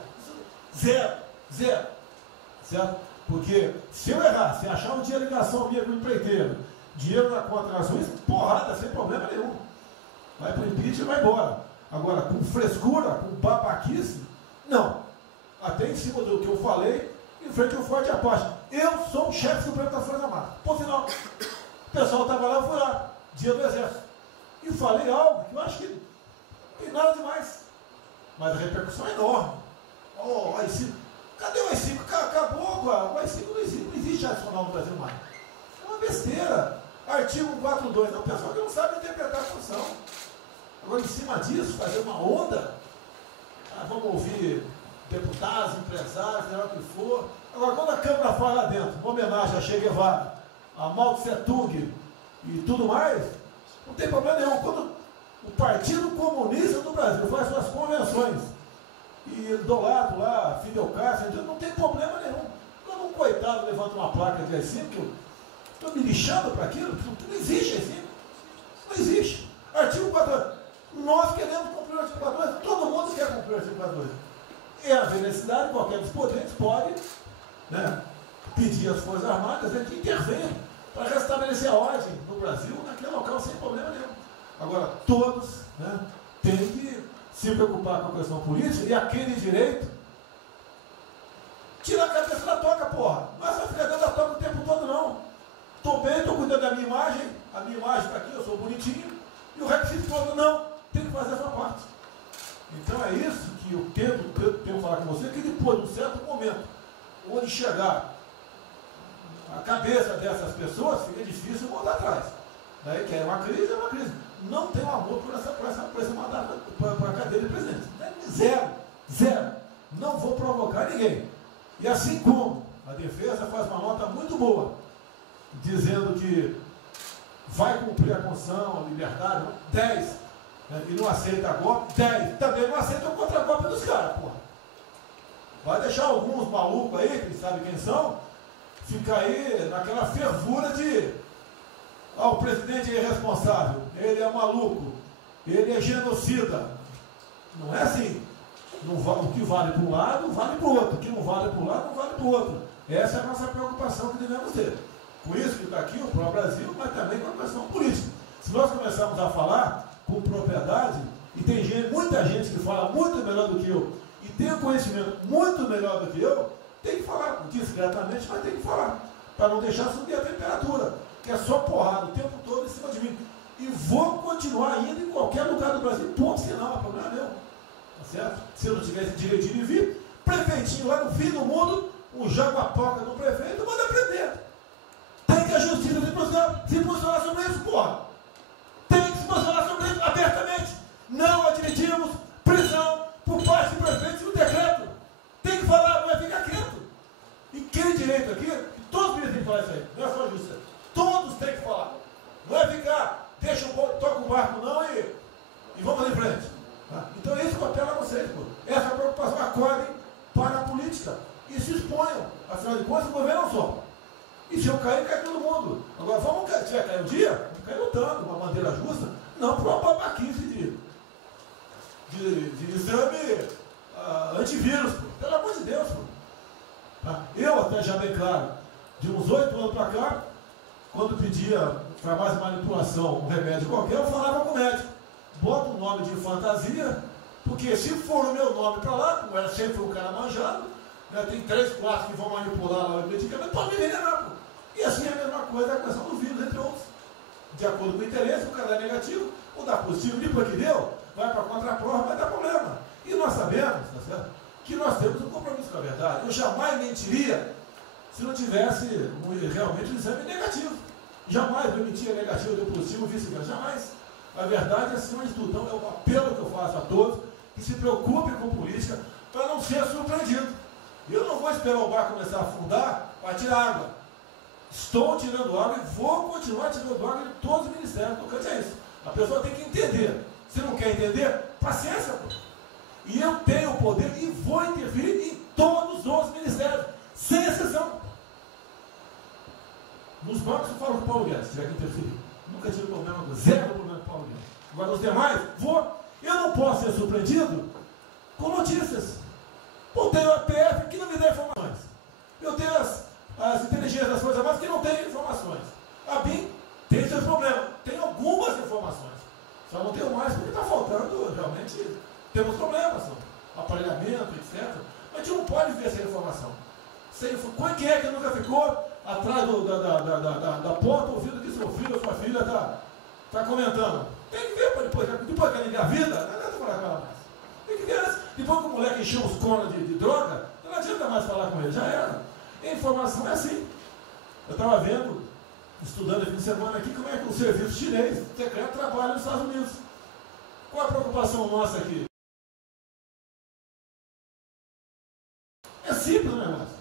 Zero. Certo? Porque se eu errar, se achar um dia ligação minha com o empreiteiro, dinheiro na conta das ruins, porrada, sem problema nenhum. Vai para o impeachment e vai embora. Agora, com frescura, com babaquice, não. Até em cima do que eu falei, em frente ao Forte Apache. Eu sou o chefe supremo das Forças Armadas. Por final, o pessoal estava lá, eu fui lá, dia do Exército. E falei algo que eu acho que não tem nada demais. Mas a repercussão é enorme. Oh, o AI-5. Cadê o AI-5? Acabou agora. O AI-5 não existe adicional no Brasil mais. É uma besteira. Artigo 142. É um pessoal que não sabe interpretar a função. Agora, em cima disso, fazer uma onda. Vamos ouvir deputados, empresários, seja o que for. Agora, quando a Câmara fala lá dentro, uma homenagem a Che Guevara, a Mao Tse Tung e tudo mais, não tem problema nenhum. Quando o Partido Comunista do Brasil faz suas convenções e do lado lá, Fidel Castro, não tem problema nenhum. Quando um coitado levanta uma placa de AI-5, que eu estou me lixando para aquilo, não existe AI-5. Não existe. Artigo 42. Nós queremos cumprir o artigo 42, todo mundo quer cumprir o artigo 42. E a necessidade, qualquer dos poderes pode, né, pedir às Forças Armadas que intervenham para restabelecer a ordem no Brasil, naquele local, sem problema nenhum. Agora, todos, né, têm que se preocupar com a questão política e aquele direito, tira a cabeça da toca, porra. Não é só ficar dentro da toca o tempo todo, não. Estou bem, estou cuidando da minha imagem, a minha imagem está aqui, eu sou bonitinho, e o requisito todo, não, tem que fazer a sua parte. Então é isso que eu tento falar com você, que depois, num certo momento, onde chegar a cabeça dessas pessoas, fica difícil voltar atrás. Daí que é uma crise, é uma crise. Não tem mandato para a cadeira de presidente. Zero. Não vou provocar ninguém. E assim como a defesa faz uma nota muito boa, dizendo que vai cumprir a Constituição, a liberdade, 10, né, e não aceita golpe, 10, também não aceita o contra-golpe dos caras, porra. Vai deixar alguns malucos aí, que sabe quem são, ficar aí naquela fervura de o presidente é irresponsável, ele é maluco, ele é genocida. Não é assim. O que vale para um lado, vale para o outro. O que não vale para um lado, não vale para o outro. Essa é a nossa preocupação que devemos ter. Por isso que está aqui o pró-Brasil, mas também com a questão política. Se nós começarmos a falar com propriedade, e tem muita gente que fala muito melhor do que eu, e tem um conhecimento muito melhor do que eu, tem que falar discretamente, mas tem que falar, para não deixar subir a temperatura, que é só porrada o tempo todo em cima de mim. E vou continuar indo em qualquer lugar do Brasil, ponto final, não é problema meu. Tá certo? Se eu não tivesse direito de vir, prefeitinho lá no fim do mundo, um jaguapoca do prefeito, manda prender. Tem que a justiça se posicionar sobre isso, porra. Tem que se posicionar sobre isso abertamente. Não admitimos prisão por parte do prefeito e o decreto. Tem que falar, não vai ficar quieto. E quem direito aqui, todos têm que falar isso aí, não é só a justiça. Todos têm que falar. Não é ficar, toca o barco não e vamos em frente. Tá? Então é isso que eu apelo a vocês, pô. Essa preocupação, acordem para a política e se exponham. Afinal de contas, o governo não só. E se eu cair, cai todo mundo. Agora, se vai cair um dia, vamos cair lutando, uma bandeira justa, não por uma babaquice de exame antivírus, pô. Pelo amor de Deus, pô. Tá? Eu, até já bem claro, de uns 8 anos para cá, quando pedia farmácia de manipulação, um remédio qualquer, eu falava com o médico. Bota um nome de fantasia, porque se for o meu nome para lá, como era sempre um cara manjado, né, tem 3, 4 que vão manipular lá o medicamento, pode me envenenar, pô. E assim é a mesma coisa a questão do vírus, entre outros. De acordo com o interesse, o cara dá negativo, ou dá positivo, depois que deu, vai para a contraprova, vai dar problema. E nós sabemos, tá certo, que nós temos um compromisso com a verdade. Eu jamais mentiria se não tivesse realmente um exame negativo. Jamais eu mentia negativo, deu positivo, vice-versa. Jamais. A verdade é acima de tudo. Então é um apelo que eu faço a todos que se preocupem com política para não ser surpreendido. Eu não vou esperar o barco começar a afundar para tirar água. Estou tirando água e vou continuar tirando água de todos os ministérios. Tocante a isso. A pessoa tem que entender. Se não quer entender, paciência, pô. E eu tenho o poder e vou intervir em todos os ministérios, sem exceção. Nos bancos eu falo com o Paulo Guedes, se tiver que interferir. Nunca tive problema, zero problema com o Paulo Guedes. Agora os demais, eu não posso ser surpreendido com notícias. Eu tenho a PF que não me dá informações. Eu tenho as inteligências das coisas mais que não têm informações. A BIM tem seus problemas, tem algumas informações. Só não tenho mais porque está faltando, realmente, temos problemas, aparelhamento, etc. Mas a gente não pode ver essa informação. Quem é que nunca ficou atrás da porta ouvindo que seu filho ou sua filha está comentando? Tem que ver, depois que ela engravida, não adianta falar com ela mais. Tem que ver antes. Depois que o moleque encheu os conos de droga, não adianta mais falar com ele, já era. A informação é assim. Eu estava vendo, estudando esse fim de semana aqui, como é que o serviço chinês secreto trabalha nos Estados Unidos. Qual a preocupação nossa aqui? É simples o negócio.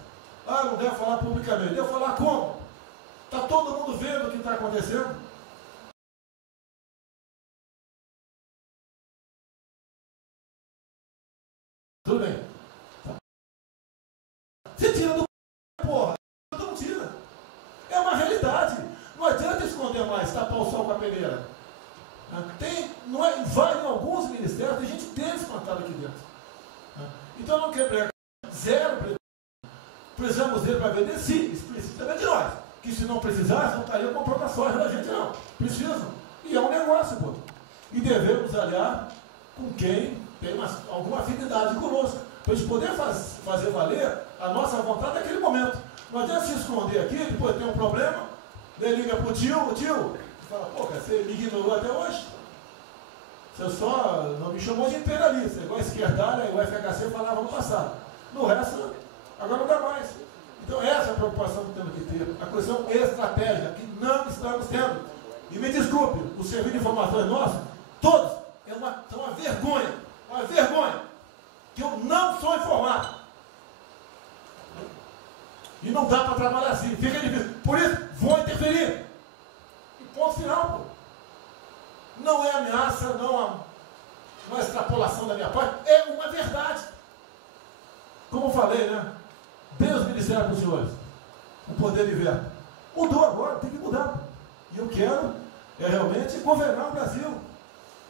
Não deve falar publicamente. Deve falar como? Está todo mundo vendo o que está acontecendo? Tudo bem. Você tira do porra. Não tira. É uma realidade. Não adianta esconder mais, tapar o sol com a peneira. Vai em alguns ministérios, tem gente descontada aqui dentro. Então não quer zero. Precisamos dele para vender? Sim, isso precisa também de nós. Que se não precisasse, não estaria comprando a soja da gente, não. Precisam. E é um negócio, pô. E devemos aliar com quem tem alguma afinidade conosco. Para a gente poder fazer valer a nossa vontade naquele momento. Não adianta se esconder aqui, depois tem um problema, ele liga para o tio, fala, pô, cara, você me ignorou até hoje? Você só não me chamou de imperialista, igual a esquerdalha e o FHC falava no passado. No resto, agora não dá mais. Então essa é a preocupação que temos que ter. A questão estratégica, que não estamos tendo. E me desculpe, o serviço de informações nosso, todos, são uma vergonha. Uma vergonha. Que eu não sou informado. E não dá para trabalhar assim. Fica difícil. Por isso, vou interferir. E ponto final, pô. Não é ameaça, não é extrapolação da minha parte. É uma verdade. Como eu falei, né? Dê os ministérios para os senhores. O poder de veto. Mudou agora, tem que mudar. E eu quero realmente governar o Brasil.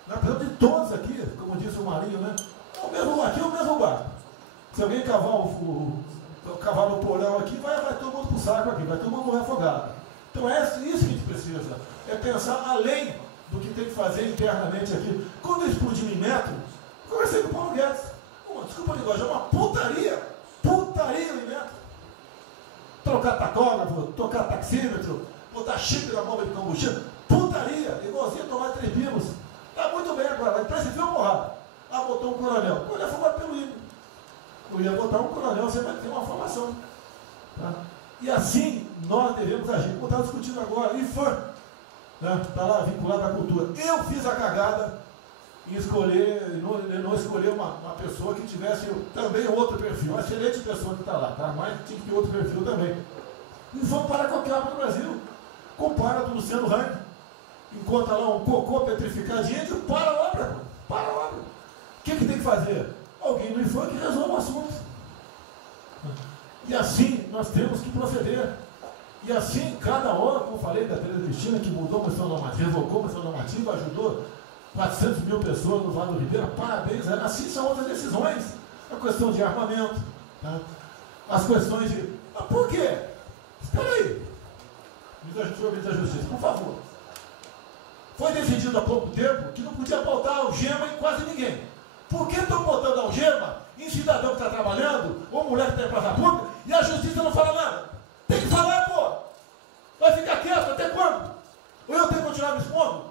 Nós precisamos de todos aqui, como disse o Marinho, né? Aqui é o mesmo barco. Se alguém cavar no porão aqui, vai todo mundo para o saco aqui, vai todo mundo morrer afogado. Então é isso que a gente precisa. É pensar além do que tem que fazer internamente aqui. Quando eu explodi em metro, conversei com o Paulo Guedes. Desculpa a linguagem, é uma putaria. Putaria em metro. Trocar tacógrafo, trocar taxímetro, botar chip na bomba de combustível. Putaria, igualzinho tomar 3 pilos. Está muito bem agora, a imprensa viu porrada. Botou um coronel. O coronel foi batido pelo hino. Eu ia botar um coronel, você vai ter uma formação. Tá? E assim nós devemos agir. Como está discutindo agora, IFAM, está lá vinculado à cultura. Eu fiz a cagada em escolher, não escolher uma pessoa que tivesse também outro perfil. Uma excelente pessoa que está lá, tá? Mas tinha que ter outro perfil também. IFAM para qualquer obra do Brasil. Compara com o Luciano Hang. Encontra lá um cocô petrificado de índio, para a obra. Para a obra. O que tem que fazer? Alguém no IFAM que resolva o assunto. E assim nós temos que proceder. E assim, cada hora, como eu falei da Tereza Cristina, que mudou a questão normativa, revocou a questão normativa, ajudou 400 mil pessoas no Vale do Ribeira, parabéns. Assim são outras decisões. A questão de armamento, tá? As questões de... Mas por quê? Espera aí. Senhor Ministro da Justiça, por favor. Foi decidido há pouco tempo que não podia botar algema em quase ninguém. Por que estão botando algema em cidadão que está trabalhando, ou mulher que tem praça pública, e a justiça não fala nada? Tem que falar, pô! Vai ficar quieto até quando? Ou eu tenho que continuar me expondo?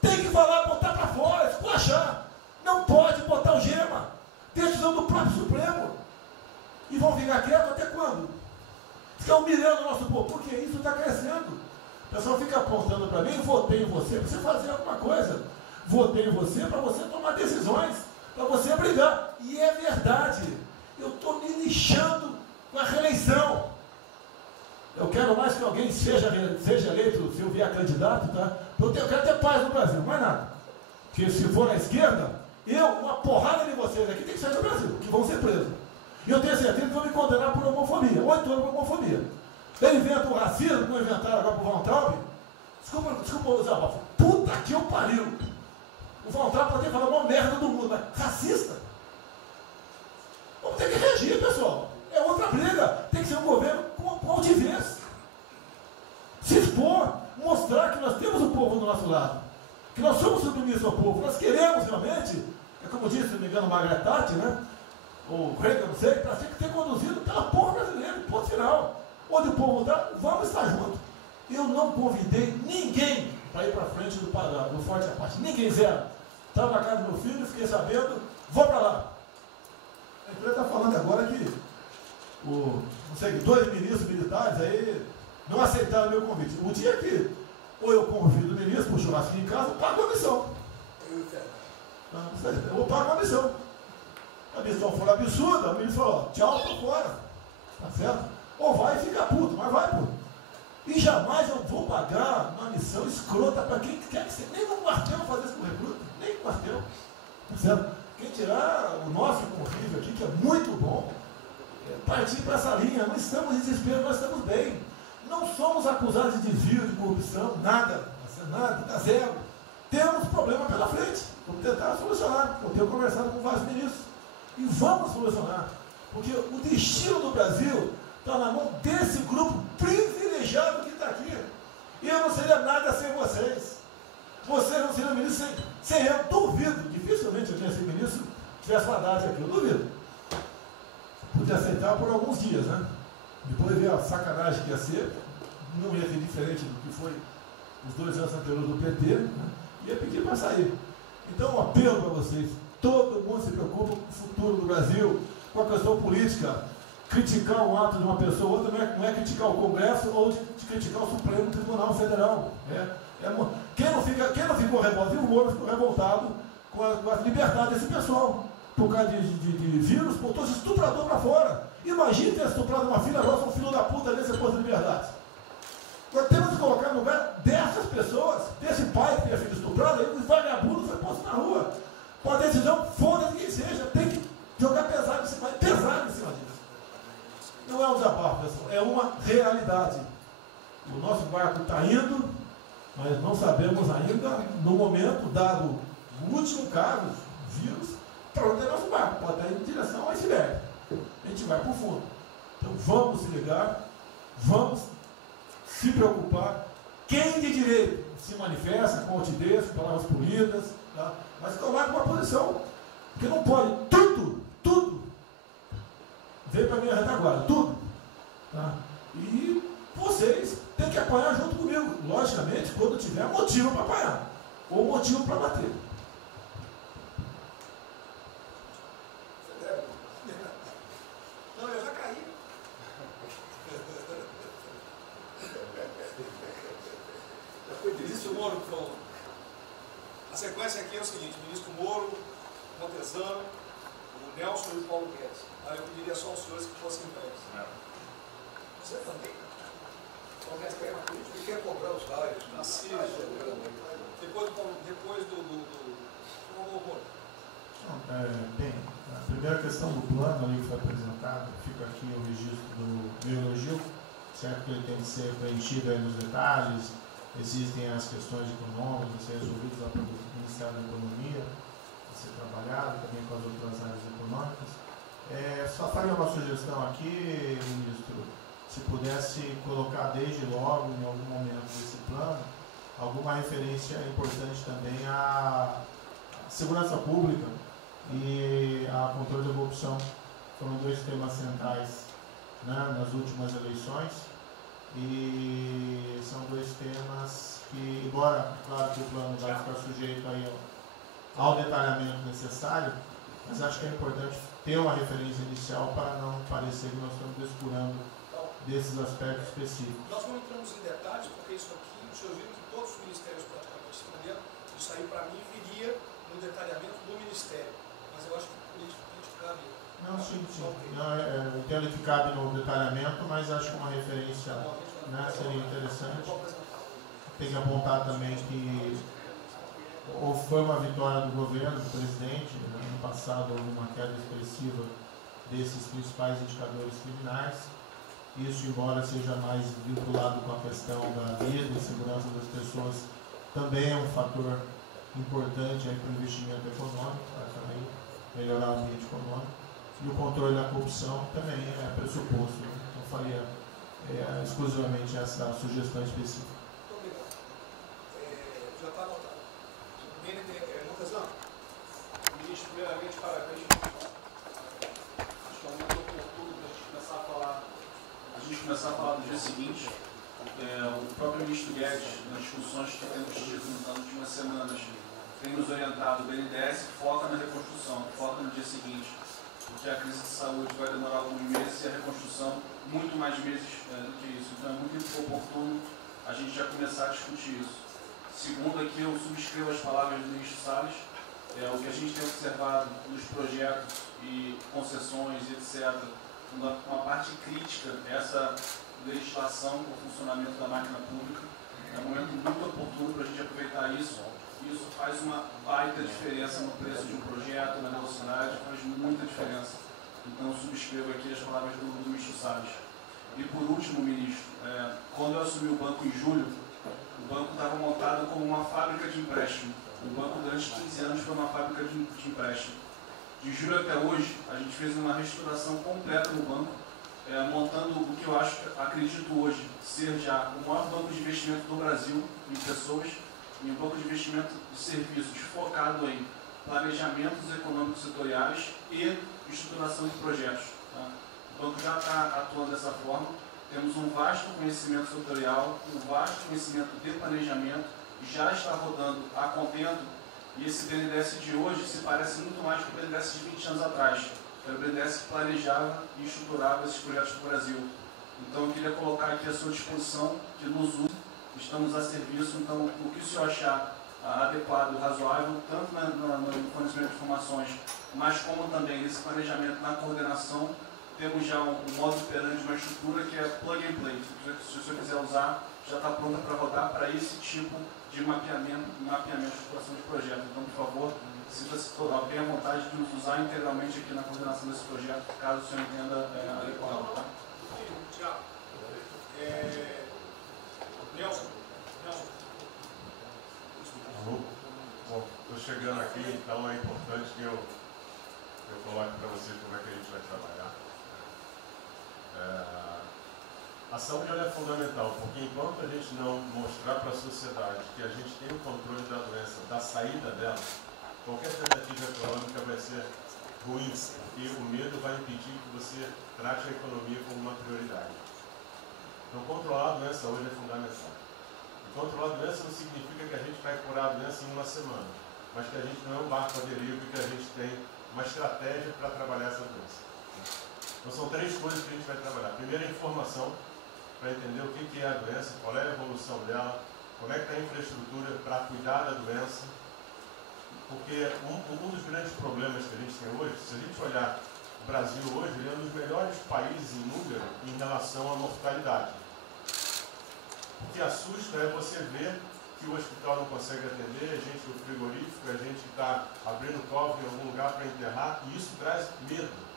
Tem que falar, botar para fora, esculachar. Não pode botar algema. Decisão do próprio Supremo. E vão ficar quietos até quando? Estão humilhando o nosso povo, porque isso está crescendo. O pessoal fica apontando para mim, votei em você para você fazer alguma coisa. Votei em você para você tomar decisões, para você brigar. E é verdade. Eu estou me lixando com a reeleição. Eu quero mais que alguém seja eleito, se eu vier candidato, tá? Eu quero ter paz no Brasil, mais nada. Porque se for na esquerda, uma porrada de vocês aqui tem que sair do Brasil, que vão ser presos. E eu tenho certeza que vão me condenar por homofobia, 8 anos por homofobia. Ele inventa o racismo, como inventaram agora para o Von Traub. Desculpa usar a puta que eu pariu. O Von Traub pode falar uma merda do mundo, mas racista. Vamos ter que reagir, pessoal. É outra briga. Tem que ser um governo com altivez. Se expor, mostrar que nós temos o povo do nosso lado. Que nós somos submissos ao povo. Nós queremos realmente, é como disse, se não me engano, Margaret Thatcher, né? Ou Reagan, não sei, para ser conduzido pela povo brasileiro, ponto final. Onde o povo está, vamos estar juntos. Eu não convidei ninguém para ir para frente do Forte Apache. Ninguém, zero. Estava na casa do meu filho, fiquei sabendo, vou para lá. A empresa está falando agora que não sei, 2 ministros militares aí não aceitaram meu convite. O dia que ou eu convido o ministro para o churrasquinho em casa, eu pago a missão. Eu vou pagar a missão. A missão for absurda, o ministro falou, tchau, estou fora. Tá certo? Ou vai e fica puto, mas vai, puto. E jamais eu vou pagar uma missão escrota para quem quer que seja. Nem um quartel fazer isso com recruta, nem um quartel. Tá certo? Quem tirar o nosso convívio aqui, que é muito bom, partir para essa linha. Não estamos em desespero, nós estamos bem. Não somos acusados de desvio, de corrupção, nada, tá zero. Temos problema pela frente. Vamos tentar solucionar. Eu tenho conversado com vários ministros. E vamos solucionar. Porque o destino do Brasil está na mão desse grupo privilegiado que está aqui. E eu não seria nada sem vocês. Vocês não seriam ministros sem eu. Duvido. Dificilmente eu tinha sido ministro se tivesse uma data aqui. Eu duvido. Podia aceitar por alguns dias, né? Depois ver a sacanagem que ia ser. Não ia ser diferente do que foi os 2 anos anteriores do PT. Né? Ia pedir para sair. Então, um apelo para vocês. Todo mundo se preocupa com o futuro do Brasil, com a questão política. Criticar um ato de uma pessoa ou outra não é criticar o Congresso ou de criticar o Supremo Tribunal Federal. Quem não ficou revoltado, o Moro ficou revoltado com a liberdade desse pessoal. Por causa de vírus, botou esse estuprador para fora. Imagine ter estuprado uma filha nossa, um filho da puta desse posto de liberdade. Nós temos que colocar no lugar dessas pessoas, desse pai que tenha sido estuprado, aí o vagabundo foi posto na rua. Com a decisão, foda-se quem seja, tem que jogar pesado em cima disso. Não é um desabafo, pessoal, é uma realidade. O nosso barco está indo, mas não sabemos ainda, no momento, dado o último caso, vírus, para onde é nosso barco. Pode estar indo em direção ao iceberg. A gente vai para o fundo. Então vamos se ligar, vamos se preocupar. Quem de direito se manifesta com altivez, com palavras polidas, tá? Mas tomar uma posição. Porque não pode tudo veio para a minha retaguarda, tudo. Tá? E vocês têm que apoiar junto comigo, logicamente, quando tiver motivo para apoiar, ou motivo para bater. Não, eu já caí. Já foi ministro Moro que falou. A sequência aqui é o seguinte: o ministro Moro, Montezano, o Nelson e o Paulo Guedes. Aí eu pediria só aos senhores que fossem breves. Você também? Começa a pegar uma política e quer cobrar os vários. Assim, depois do bem, a primeira questão do plano ali que foi apresentado, fica aqui o registro do meu elogio, certo que ele tem que ser preenchido aí nos detalhes, existem as questões econômicas a ser resolvidas lá pelo Ministério da Economia, a ser trabalhado também com as outras áreas econômicas. Só faria uma sugestão aqui, ministro, se pudesse colocar desde logo, em algum momento desse plano, alguma referência importante também à segurança pública e a controle da corrupção. Foram 2 temas centrais, né, nas últimas eleições, e são 2 temas que, embora, claro que o plano vai ficar sujeito aí ao detalhamento necessário, mas acho que é importante ter uma referência inicial para não parecer que nós estamos descurando desses aspectos específicos. Nós não entramos em detalhes, porque isso aqui, os senhores viram que todos os ministérios praticamente se renderam. Isso aí, para mim, viria no detalhamento do ministério. Mas eu acho que politicamente cabe. Não, sim. Não, eu entendo que cabe no detalhamento, mas acho que uma referência, né, seria interessante. Tem que apontar também que foi uma vitória do governo, do presidente. No ano passado houve uma queda expressiva desses principais indicadores criminais. Isso, embora seja mais vinculado com a questão da vida e segurança das pessoas, também é um fator importante para o investimento econômico, para também melhorar o ambiente econômico. E o controle da corrupção também é pressuposto. Né? Então, faria exclusivamente essa sugestão específica. Já está anotado. Lucas, não. Ministro, primeiramente, parabéns. Acho que é muito oportuno para a gente começar a falar do dia seguinte. O próprio ministro Guedes, nas discussões que temos tido nas últimas semanas, tem nos orientado. O BNDES foca na reconstrução, foca no dia seguinte, porque a crise de saúde vai demorar alguns meses e a reconstrução muito mais meses do que isso. Então é muito oportuno a gente já começar a discutir isso. Segundo, aqui eu subscrevo as palavras do ministro Salles. O que a gente tem observado nos projetos e concessões, etc., uma parte crítica, essa legislação para o funcionamento da máquina pública. É um momento muito oportuno para a gente aproveitar isso. Isso faz uma baita diferença no preço de um projeto, na velocidade, faz muita diferença. Então, eu subscrevo aqui as palavras do ministro Salles. E, por último, ministro, quando eu assumi o banco em julho, o banco estava montado como uma fábrica de empréstimo. O banco, durante 15 anos, foi uma fábrica de empréstimo. De julho até hoje, a gente fez uma reestruturação completa no banco, montando o que eu acredito hoje ser já o maior banco de investimento do Brasil em pessoas e um banco de investimento de serviços focado em planejamentos econômicos setoriais e estruturação de projetos. Tá? O banco já está atuando dessa forma. Temos um vasto conhecimento setorial, um vasto conhecimento de planejamento, já está rodando a contento, e esse BNDES de hoje se parece muito mais com o BNDES de 20 anos atrás. Era o BNDES que planejava e estruturava esses projetos no Brasil. Então eu queria colocar aqui à sua disposição, que nos use, estamos a serviço. Então o que o senhor achar adequado e razoável, tanto no fornecimento de informações, mas como também nesse planejamento, na coordenação, temos já um modo operante, uma estrutura que é plug and play. Se o senhor quiser usar, já está pronta para rodar para esse tipo de mapeamento e estruturação de projeto. Então, por favor, sinta-se bem à vontade de nos usar integralmente aqui na coordenação desse projeto, caso o senhor entenda adequado. Tá? Tiago. Nelson. Bom, estou chegando aqui, então é importante que eu coloque para vocês como é que a gente vai trabalhar. A saúde é fundamental, porque enquanto a gente não mostrar para a sociedade que a gente tem o controle da doença, da saída dela, qualquer tentativa econômica vai ser ruim, porque o medo vai impedir que você trate a economia como uma prioridade. Então, controlar a doença hoje é fundamental. E controlar a doença não significa que a gente vai curar a doença em uma semana, mas que a gente não é um barco à deriva e que a gente tem uma estratégia para trabalhar essa doença. Então, são 3 coisas que a gente vai trabalhar. Primeiro, a informação, para entender o que é a doença, qual é a evolução dela, como é que está a infraestrutura para cuidar da doença. Porque um dos grandes problemas que a gente tem hoje, se a gente olhar o Brasil hoje, ele é um dos melhores países em número em relação à mortalidade. O que assusta é você ver que o hospital não consegue atender, a gente do frigorífico, a gente está abrindo cofre em algum lugar para enterrar, e isso traz medo.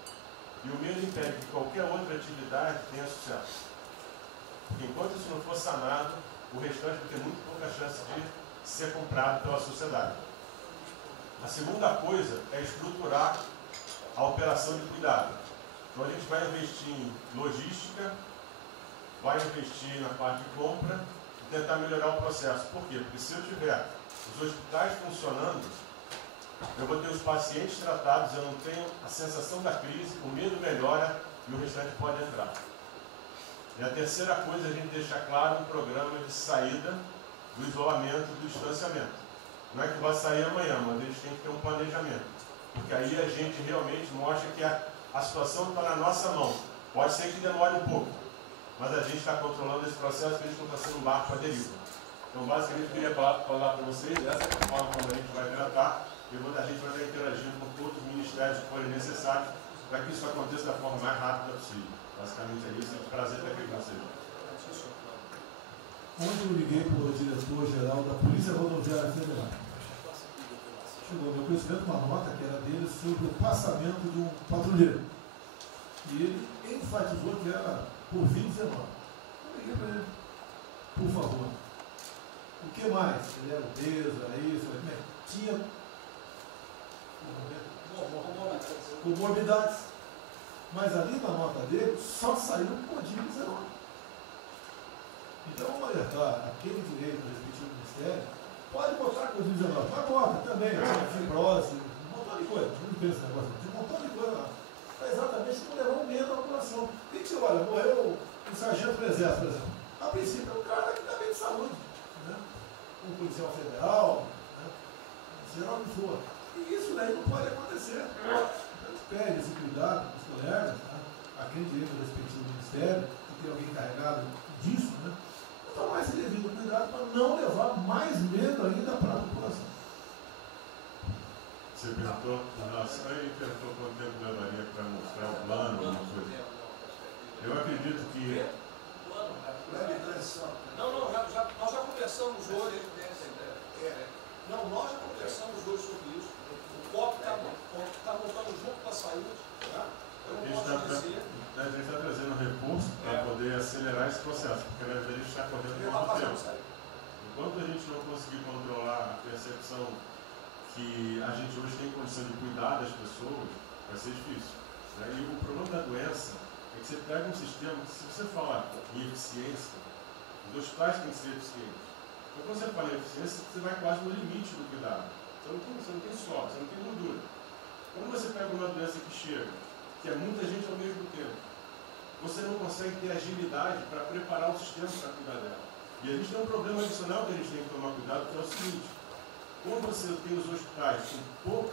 E o medo impede que qualquer outra atividade tenha sucesso. Porque enquanto isso não for sanado, o restante vai ter muito pouca chance de ser comprado pela sociedade. A segunda coisa é estruturar a operação de cuidado. Então a gente vai investir em logística, vai investir na parte de compra e tentar melhorar o processo. Por quê? Porque se eu tiver os hospitais funcionando, eu vou ter os pacientes tratados, eu não tenho a sensação da crise, o medo melhora e o restante pode entrar. E a terceira coisa é a gente deixar claro um programa de saída do isolamento e do distanciamento. Não é que vai sair amanhã, mas eles têm que ter um planejamento. Porque aí a gente realmente mostra que a situação está na nossa mão. Pode ser que demore um pouco, mas a gente está controlando esse processo que a gente não está sendo um barco à deriva. Então, basicamente, eu queria falar para vocês, essa é a forma como a gente vai tratar. A gente vai estar interagindo com todos os ministérios que forem necessários para que isso aconteça da forma mais rápida possível. Basicamente é isso. É um prazer estar aqui com vocês. Ontem eu liguei para o diretor-geral da Polícia Rodoviária Federal. Chegou ao meu conhecimento uma nota que era dele sobre o passamento de um patrulheiro. E ele enfatizou que era por 2019. Eu liguei para ele, por favor. O que mais? Ele era obeso, era isso, tinha comorbidades. Mas ali na nota dele só saiu por 19. Então vamos alertar aquele direito do respectivo ministério, pode botar Covid-19, mas bota também, fibrose, um montão de coisa, não pensa nesse negócio, tem um montão de coisa lá. É exatamente como levar um medo à população. E que você olha, morreu um sargento do exército, por exemplo. A princípio é um cara que está bem de saúde, né? Um policial federal, né? Seja lá o que for. E isso daí não pode acontecer. Então pede esse cuidado com os colegas, né? Aquele direito do respectivo ministério, que tem alguém encarregado disso, né? Tomar esse devido cuidado para não levar mais medo ainda para a população. Você perguntou em relação aí, perguntou quanto tempo levaria para mostrar o plano, alguma coisa. Eu acredito que. Não, nós já conversamos hoje. Não, nós já conversamos hoje sobre isso. O COP está montando junto com a saúde. Tá? Eu não posso dizer. A gente está trazendo recurso para poder acelerar esse processo, porque na verdade a gente está correndo muito tempo. Enquanto a gente não conseguir controlar a percepção que a gente hoje tem condição de cuidar das pessoas, vai ser difícil. Né? E o problema da doença é que você pega um sistema que, se você falar em eficiência, os hospitais têm que ser eficientes. Então, quando você fala em eficiência, você vai quase no limite do cuidado. Você não tem sono, você não tem gordura. Quando você pega uma doença que chega, que é muita gente ao mesmo tempo, você não consegue ter agilidade para preparar o sistema para cuidar dela. E a gente tem um problema adicional que a gente tem que tomar cuidado, que é o seguinte: quando você tem os hospitais com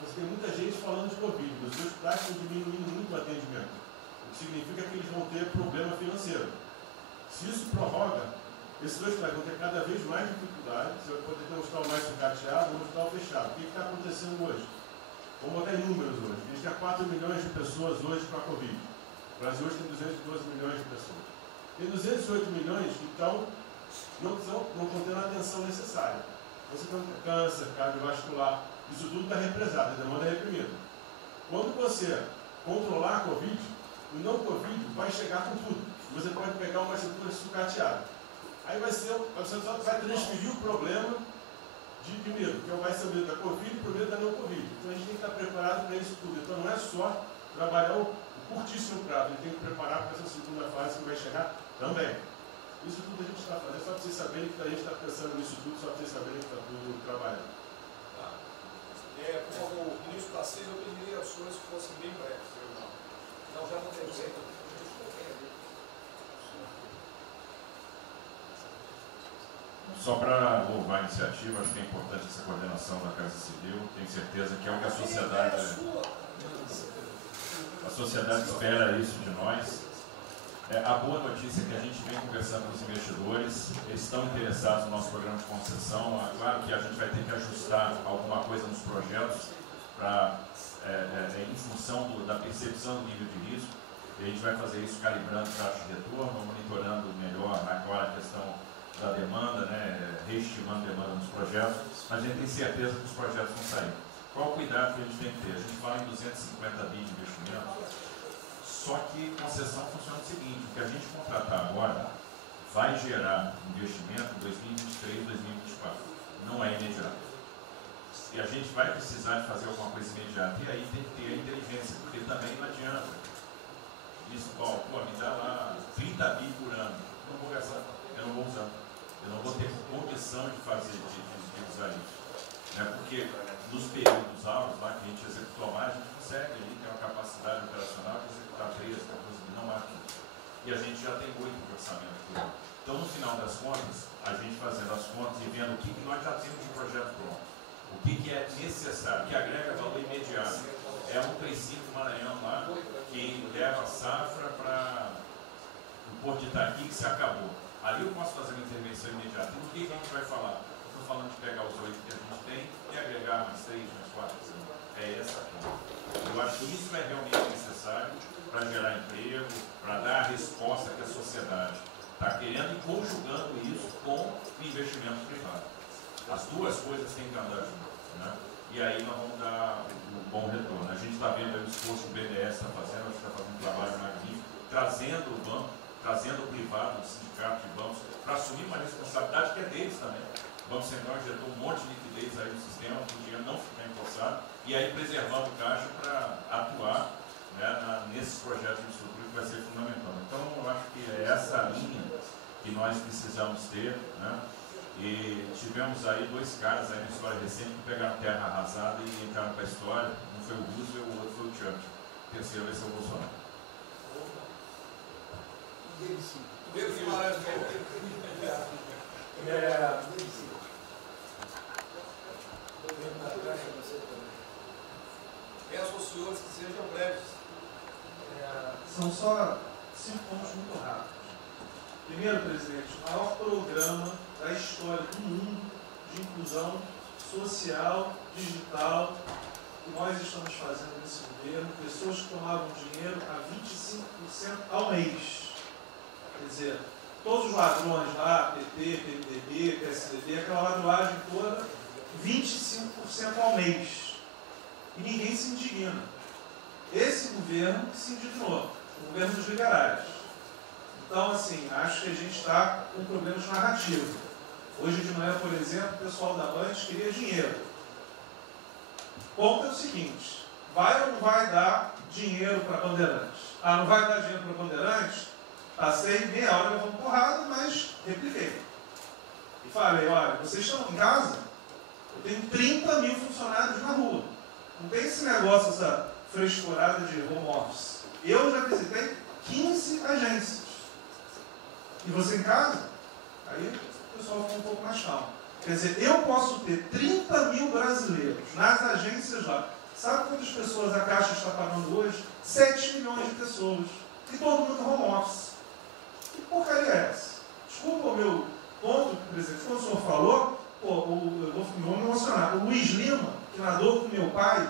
você tem muita gente falando de Covid, os hospitais estão diminuindo muito o atendimento, o que significa que eles vão ter problema financeiro. Se isso prorroga, esses hospitais vão ter cada vez mais dificuldade, você vai poder ter um hospital mais sucateado, um hospital fechado. O que está acontecendo hoje? Vamos botar em números hoje. A gente tem 4 milhões de pessoas hoje com a Covid. O Brasil hoje tem 212 milhões de pessoas. Tem 208 milhões que não estão tendo a atenção necessária. Você tem câncer, cardiovascular, isso tudo está represado, a demanda é reprimida. Quando você controlar a Covid, o não Covid vai chegar com tudo. Você pode pegar uma estrutura sucateada. Aí você só vai transferir o problema primeiro, que vai ser o medo da Covid e o medo da não Covid. Então a gente tem que estar preparado para isso tudo. Então não é só trabalhar o curtíssimo prazo, a gente tem que preparar para essa segunda fase que vai chegar também. Isso tudo a gente está fazendo, só para vocês saberem que a gente está pensando nisso tudo, só para vocês saberem que está tudo trabalhando. Tá. Como o ministro Tarcísio, eu pediria às senhores que fossem bem breves. Não, já não tem jeito. Só para louvar a iniciativa, acho que é importante essa coordenação da Casa Civil. Tenho certeza que é o que a sociedade espera isso de nós. A boa notícia é que a gente vem conversando com os investidores, eles estão interessados no nosso programa de concessão. Claro que a gente vai ter que ajustar alguma coisa nos projetos em função da percepção do nível de risco. E a gente vai fazer isso calibrando taxa de retorno, monitorando melhor agora a questão da demanda, né, reestimando a demanda nos projetos, mas a gente tem certeza que os projetos vão sair. Qual o cuidado que a gente tem que ter? A gente fala em 250 bi de investimento, só que concessão funciona o seguinte: o que a gente contratar agora vai gerar investimento em 2023, 2024, não é imediato. E a gente vai precisar de fazer alguma coisa imediata, e aí tem que ter a inteligência, porque também não adianta. Isso, me dá lá 30 bi por ano, não vou gastar, eu não vou usar. Eu não vou ter condição de fazer, de usar isso. Né? Porque nos períodos altos, lá que a gente executou mais, a gente consegue ali ter uma capacidade operacional de executar 13, 14 mil, não mais. E a gente já tem 8 de orçamento por ano. Então, no final das contas, a gente fazendo as contas e vendo o que nós já temos de projeto pronto, o que é necessário, que agrega valor imediato. É um 35 Maranhão lá, que leva a safra para o Porto de Itaqui, que se acabou. Ali eu posso fazer uma intervenção imediata. E no que a gente vai falar? Estou falando de pegar os 8 que a gente tem e agregar mais 3, mais 4. É essa a conta. Eu acho que isso é realmente com investimento privado. As duas coisas têm que andar juntas, né? E aí nós vamos dar um bom retorno. A gente está vendo aí o esforço que o BNDES está fazendo, acho que está fazendo um trabalho magnífico, trazendo o banco, trazendo o privado, o sindicato de bancos, para assumir uma responsabilidade que é deles também. O Banco Central injetou um monte de liquidez aí no sistema, para o dinheiro não ficar empossado, e aí preservando o caixa para atuar, né, nesses projetos de infraestrutura que vai ser fundamental. Então, eu acho que é essa linha que nós precisamos ter, né? E tivemos aí dois caras aí na história recente que pegaram terra arrasada e entraram para a história. Um foi o Roosevelt, o outro foi o Churchill. O terceiro vai ser o Bolsonaro. Peço aos senhores que sejam breves. São só 5 pontos muito rápidos. Primeiro, presidente, o maior programa da história do mundo de inclusão social, digital, que nós estamos fazendo nesse governo, pessoas que tomavam dinheiro a 25% ao mês. Quer dizer, todos os ladrões lá, PT, PMDB, PSDB, aquela ladroagem toda, 25% ao mês. E ninguém se indigna. Esse governo se indignou, o governo dos liberais. Então, assim, acho que a gente está com problemas narrativos. Hoje de manhã, por exemplo, o pessoal da Band queria dinheiro. O ponto é o seguinte, vai ou não vai dar dinheiro para Bandeirantes? Ah, não vai dar dinheiro para Bandeirantes? Passei meia hora levando porrada, mas repliquei. E falei, olha, vocês estão em casa? Eu tenho 30 mil funcionários na rua. Não tem esse negócio, essa frescurada de home office. Eu já visitei 15 agências. E você em casa? Aí o pessoal ficou um pouco mais calmo. Quer dizer, eu posso ter 30 mil brasileiros nas agências lá. Sabe quantas pessoas a Caixa está pagando hoje? 7 milhões de pessoas. E todo mundo home office. Que porcaria é essa? Desculpa o meu ponto, presidente. Quando o senhor falou, eu vou me emocionar. O Luiz Lima, que nadou com meu pai,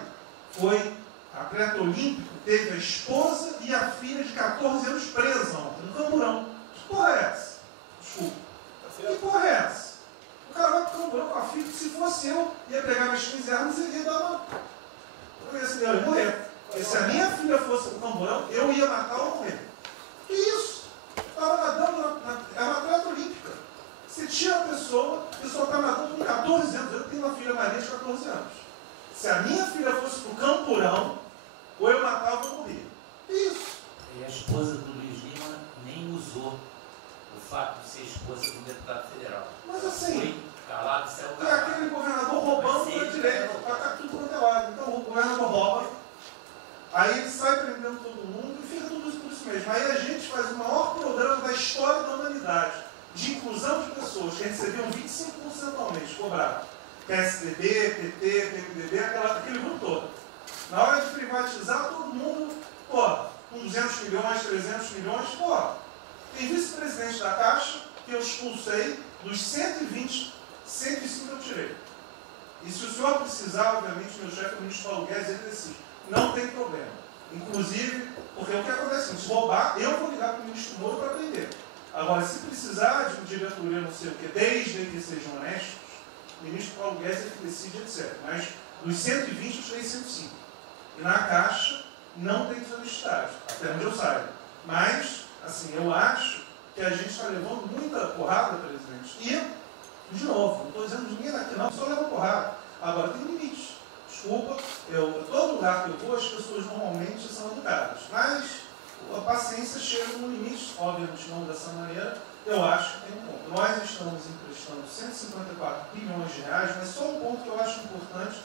foi atleta olímpico, teve a esposa e a filha de 14 anos presa ontem, no Camburão. Que porra é essa? Desculpa. Que porra é essa? O cara vai pro Camburão com a filha, que se fosse eu, ia pegar minhas 15 armas e ia dar uma... Eu ia morrer. Porque se a minha filha fosse pro Camburão, eu ia matar ou morrer. Que isso? Estava nadando, era uma atleta olímpica. Você tira a pessoa está nadando com 14 anos. Eu tenho uma filha Maria de 14 anos. Se a minha filha fosse pro Camburão, ou eu matava ou morria. Que isso? E a esposa do Luiz Lima nem usou o fato de ser esposa do deputado federal. Mas assim... Foi calado, saiu calado. É aquele governador roubando para a direita. Está tudo quanto é lado. Então o governador rouba, aí ele sai prendendo todo mundo e fica tudo isso por isso mesmo. Aí a gente faz o maior programa da história da humanidade de inclusão de pessoas que recebiam 25% ao mês, cobrado. PSDB, PT, PMDB, aquele grupo todo. Na hora de privatizar, todo mundo, com 200 milhões, 300 milhões, tem vice-presidente da Caixa que eu expulsei, dos 120, 105 eu tirei. E se o senhor precisar, obviamente, meu chefe, o ministro Paulo Guedes, ele decide. Não tem problema. Inclusive, porque o que acontece? Se roubar, eu vou ligar para o ministro Moro para prender. Agora, se precisar de um diretoria, não sei o quê, desde que sejam honestos, o ministro Paulo Guedes é que decide, etc. Mas dos 120, eu tirei 105. E na Caixa, não tem que fazer estágio, até onde eu saiba. Mas, assim, eu acho que a gente está levando muita porrada, presidente. E, de novo, não estou dizendo ninguém daqui não, só leva porrada. Agora, tem limite. Desculpa, todo lugar que eu vou, as pessoas normalmente são educadas. Mas a paciência chega no limite, obviamente não dessa maneira, eu acho que tem um ponto. Nós estamos emprestando 154 bilhões de reais, mas só um ponto que eu acho importante,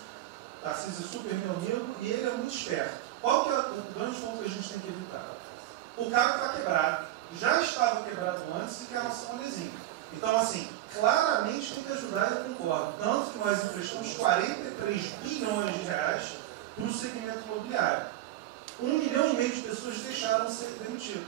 Tarcísio é super meu amigo e ele é muito esperto. Qual que é o grande ponto que a gente tem que evitar? O carro está quebrado, já estava quebrado antes e quer lançar um lesinho. Então, assim, claramente tem que ajudar e eu concordo. Tanto que nós emprestamos 43 bilhões de reais para o segmento imobiliário. 1,5 milhão de pessoas deixaram de ser demitidas.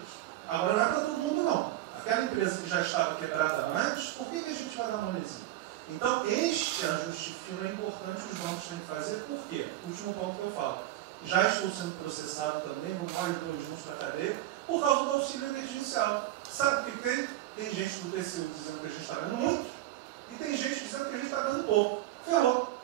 Agora não é para todo mundo, não. Aquela empresa que já estava quebrada antes, por que a gente vai dar uma lesinha? Então, este ajuste fino é importante, os bancos têm que fazer. Por quê? Último ponto que eu falo. Já estou sendo processado também, vou mais de 2 juntos para a cadeia, por causa do auxílio emergencial. Sabe o que tem? Tem gente do TCU dizendo que a gente está ganhando muito e tem gente dizendo que a gente está ganhando pouco. Ferrou.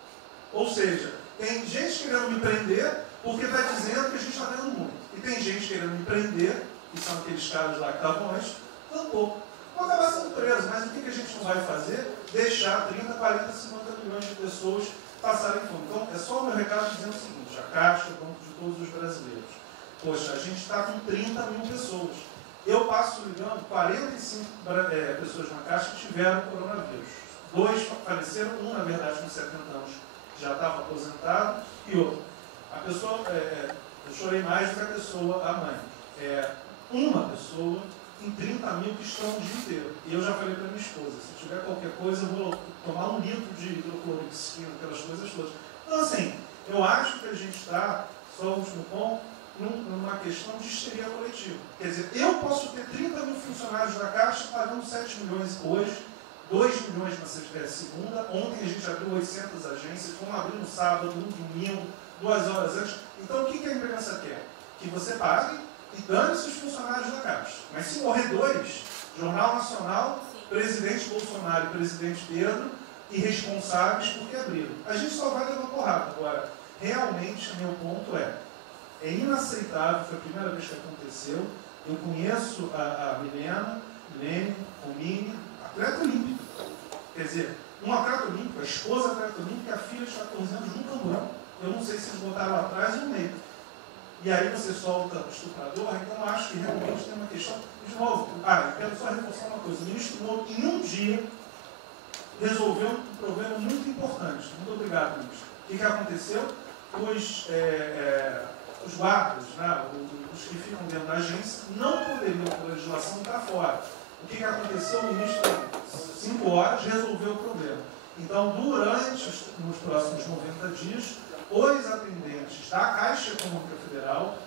Ou seja, tem gente querendo me prender porque está dizendo que a gente está ganhando muito. E tem gente querendo me prender, que são aqueles caras lá que estavam antes, ganhando pouco. Vão acabar sendo presos, mas o que a gente não vai fazer? Deixar 30, 40, 50 milhões de pessoas passarem fome. Então, é só o meu recado dizendo o seguinte: a Caixa, o Banco de Todos os Brasileiros. Poxa, a gente está com 30 mil pessoas. Eu passo ligando 45 pessoas na Caixa que tiveram coronavírus. 2 faleceram, um, na verdade, com 70 anos, já estava aposentado, e outro. A pessoa, eu chorei mais do que a pessoa, a mãe. Uma pessoa em 30 mil que estão o dia inteiro. E eu já falei para minha esposa, se tiver qualquer coisa, eu vou tomar 1 litro de hidrocloroquina, aquelas coisas todas. Então, assim, eu acho que a gente está, só o último ponto, numa questão de histeria coletiva. Quer dizer, eu posso ter 30 mil funcionários da Caixa pagando 7 milhões hoje, 2 milhões na segunda, ontem a gente abriu 800 agências, vamos abrir no sábado, no domingo, 2 horas antes. Então, o que a imprensa quer? Que você pague e dane-se os funcionários da Caixa. Mas se morrer 2, Jornal Nacional, presidente Bolsonaro e presidente Pedro, irresponsáveis porque abriram. A gente só vai levar porrada. Agora, realmente, meu ponto é inaceitável, foi a primeira vez que aconteceu. Eu conheço a Milene, Romine, atleta olímpica. Quer dizer, um atleta olímpico, a esposa atleta olímpica e a filha de 14 anos num camburão. Eu não sei se eles botaram lá atrás ou no meio. E aí você solta o estuprador, então eu acho que realmente tem uma questão. De novo, eu quero só reforçar uma coisa. O ministro Moro, em um dia, resolveu um problema muito importante. Muito obrigado, ministro. O que aconteceu? Os guardas, né, os que ficam dentro da agência, não poderiam, pela legislação, estar fora. O que aconteceu? O ministro, em 5 horas, resolveu o problema. Então, nos próximos 90 dias, os atendentes da Caixa Econômica Federal,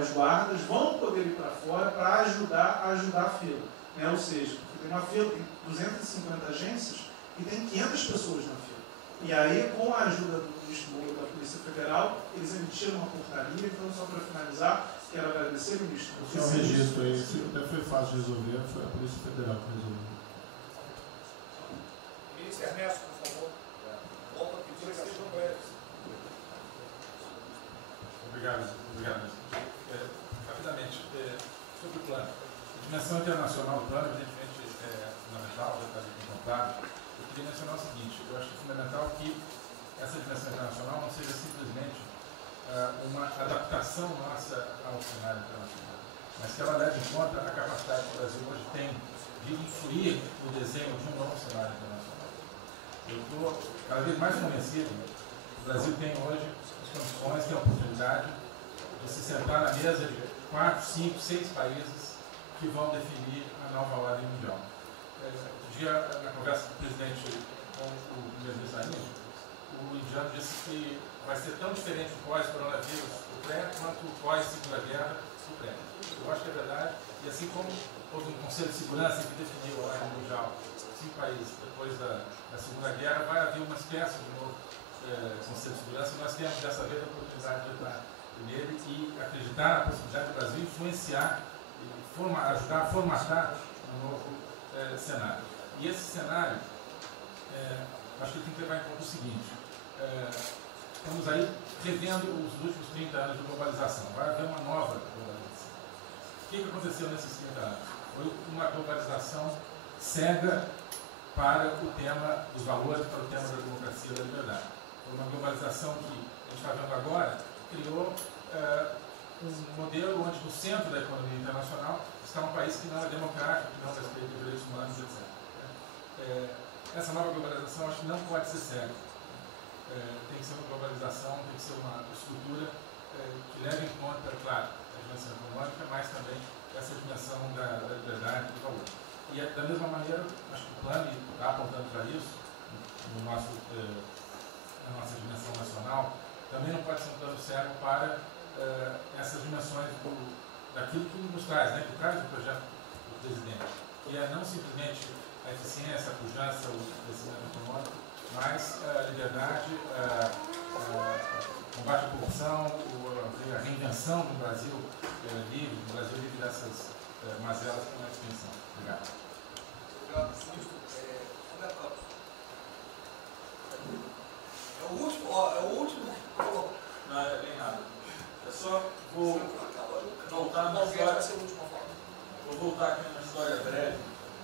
os guardas, vão poder ir para fora para ajudar a fila. Né? Ou seja, tem uma fila, tem 250 agências e tem 500 pessoas na fila. E aí, com a ajuda do ministro Moro da Polícia Federal, eles emitiram uma portaria. Então, só para finalizar, quero agradecer, ministro. Esse é um registro aí, até foi fácil de resolver, foi a Polícia Federal que resolveu. Ministro Ernesto, por favor. Volta a pedir que sejam breves. Obrigado. Rapidamente, sobre o plano. A dimensão internacional do plano, evidentemente, é fundamental, já está aqui contemplado. Eu queria mencionar o seguinte: eu acho fundamental que essa dimensão internacional não seja simplesmente uma adaptação nossa ao cenário internacional, mas que ela leve em conta a capacidade que o Brasil hoje tem de influir no desenho de um novo cenário internacional. Eu estou cada vez mais convencido que o Brasil tem hoje as condições, tem a oportunidade de se sentar na mesa de 4, 5, 6 países que vão definir a nova ordem mundial. Um dia, na conversa do presidente com o primeiro-ministro Danilo, o indiano disse que vai ser tão diferente o pós-coronavírus, o pré, quanto o pós-segunda guerra, o pré. Eu acho que é verdade, e assim como houve um Conselho de Segurança que definiu a ordem mundial, 5 países depois da Segunda Guerra, vai haver uma espécie de novo Conselho de Segurança, e nós temos dessa vez a oportunidade de entrar nele e acreditar na possibilidade do Brasil influenciar e ajudar a formatar um novo cenário. E esse cenário, acho que ele tem que levar em conta o seguinte: estamos aí revendo os últimos 30 anos de globalização. Vai haver uma nova globalização. O que aconteceu nesses 30 anos? Foi uma globalização cega para o tema dos valores, para o tema da democracia e da liberdade. Foi uma globalização que a gente está vendo agora, criou um modelo onde no centro da economia internacional está um país que não é democrático, que não respeita os direitos humanos, etc. Essa nova globalização acho que não pode ser cega. Tem que ser uma globalização, tem que ser uma estrutura que leve em conta, claro, a dimensão econômica, mas também essa dimensão da liberdade e do valor. E da mesma maneira, acho que o plano está apontando para isso, na nossa dimensão nacional, também não pode ser um plano cego para essas dimensões daquilo que nos traz, né, que traz o projeto do presidente, que é não simplesmente a eficiência, a pujança, o crescimento econômico, mas a liberdade, o combate à corrupção, a reinvenção do Brasil livre, dessas mazelas com a extensão. Obrigado. obrigado, ministro. Roberto Campos. É o último, ó, é o último que colocou. Não, é bem rápido. É só vou voltar na história. Vou voltar aqui numa história breve.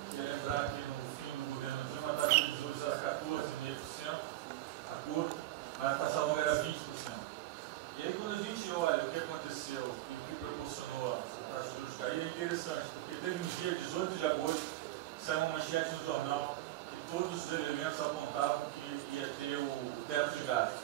Queria lembrar que no fim do governo Dilma a taxa de juros era 14,5%, a curta, mas a taxa longa era 20%. E aí quando a gente olha o que aconteceu e o que proporcionou a taxa de juros cair, é interessante, porque teve um dia, 18 de agosto, saiu uma manchete no jornal e todos os elementos apontavam que ia ter o teto de gastos.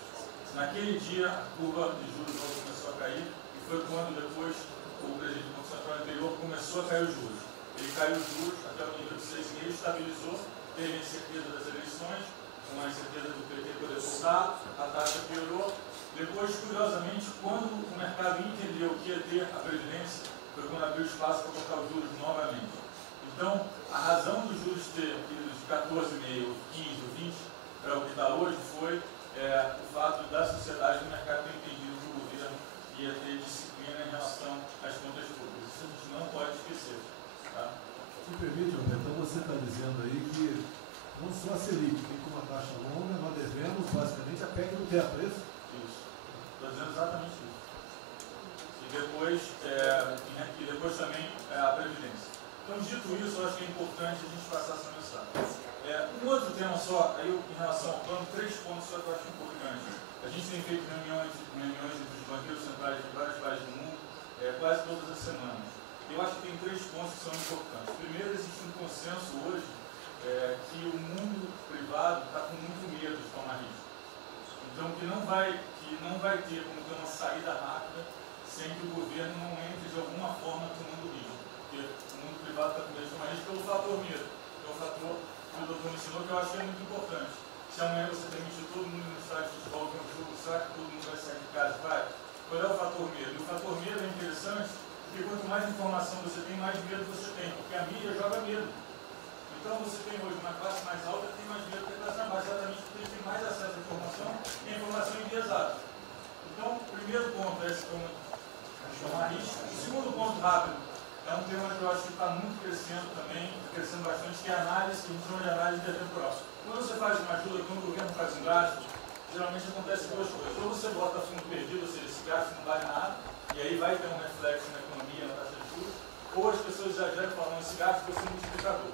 Naquele dia, a curva de juros começou a cair e foi quando depois o presidente do Banco Central anterior começou a cair os juros. Ele caiu os juros até o nível de 6,5, estabilizou, teve a incerteza das eleições, com a incerteza do PT poder voltar, a taxa piorou. Depois, curiosamente, quando o mercado entendeu que ia ter a Previdência, foi quando abriu espaço para colocar os juros novamente. Então, a razão dos juros ter ido de 14,5, 15 ou 20 para o que está hoje foi o fato da sociedade do mercado ter entendido que o governo ia ter disciplina em relação às contas públicas. Isso a gente não pode esquecer. Tá? Se permite, Roberto, então você está dizendo aí que não só a Selic tem como uma taxa longa, nós devemos basicamente a PEC do teto, é isso? Isso. Estou dizendo exatamente isso. E depois também a Previdência. Então, dito isso, eu acho que é importante a gente passar essa mensagem. Um outro tema só, aí em relação ao plano, 3 pontos só que eu acho importantes. A gente tem feito reuniões entre os banqueiros centrais de vários países do mundo, quase todas as semanas. Eu acho que tem 3 pontos que são importantes. Primeiro, existe um consenso hoje que o mundo privado está com muito medo de tomar risco. Então, que não vai ter como ter uma saída rápida sem que o governo não entre de alguma forma tomando risco. Porque o mundo privado está com medo de tomar risco pelo fator medo, que é o fator que o doutor mencionou, que eu acho que é muito importante. Se amanhã você permitir todo mundo no estádio de futebol ver um jogo, será que todo mundo vai sair de casa e vai? Qual é o fator medo? E o fator medo é interessante porque quanto mais informação você tem, mais medo você tem, porque a mídia joga medo. Então você tem hoje uma classe mais alta que tem mais medo que a classe mais baixa, exatamente porque eles têm mais acesso à informação e a informação enviesada. Então, o primeiro ponto é esse tema de tomar risco. O segundo ponto rápido é um tema que eu acho que está muito crescendo também, crescendo bastante, que é a análise, que a gente chama de análise intertemporal. Quando você faz uma ajuda, quando o governo faz um gasto, geralmente acontece 2 coisas. Ou você bota fundo perdido, ou seja, esse gasto não vale nada, e aí vai ter um reflexo na economia, na taxa de juros, ou as pessoas exageram falando esse gasto vai ser um multiplicador.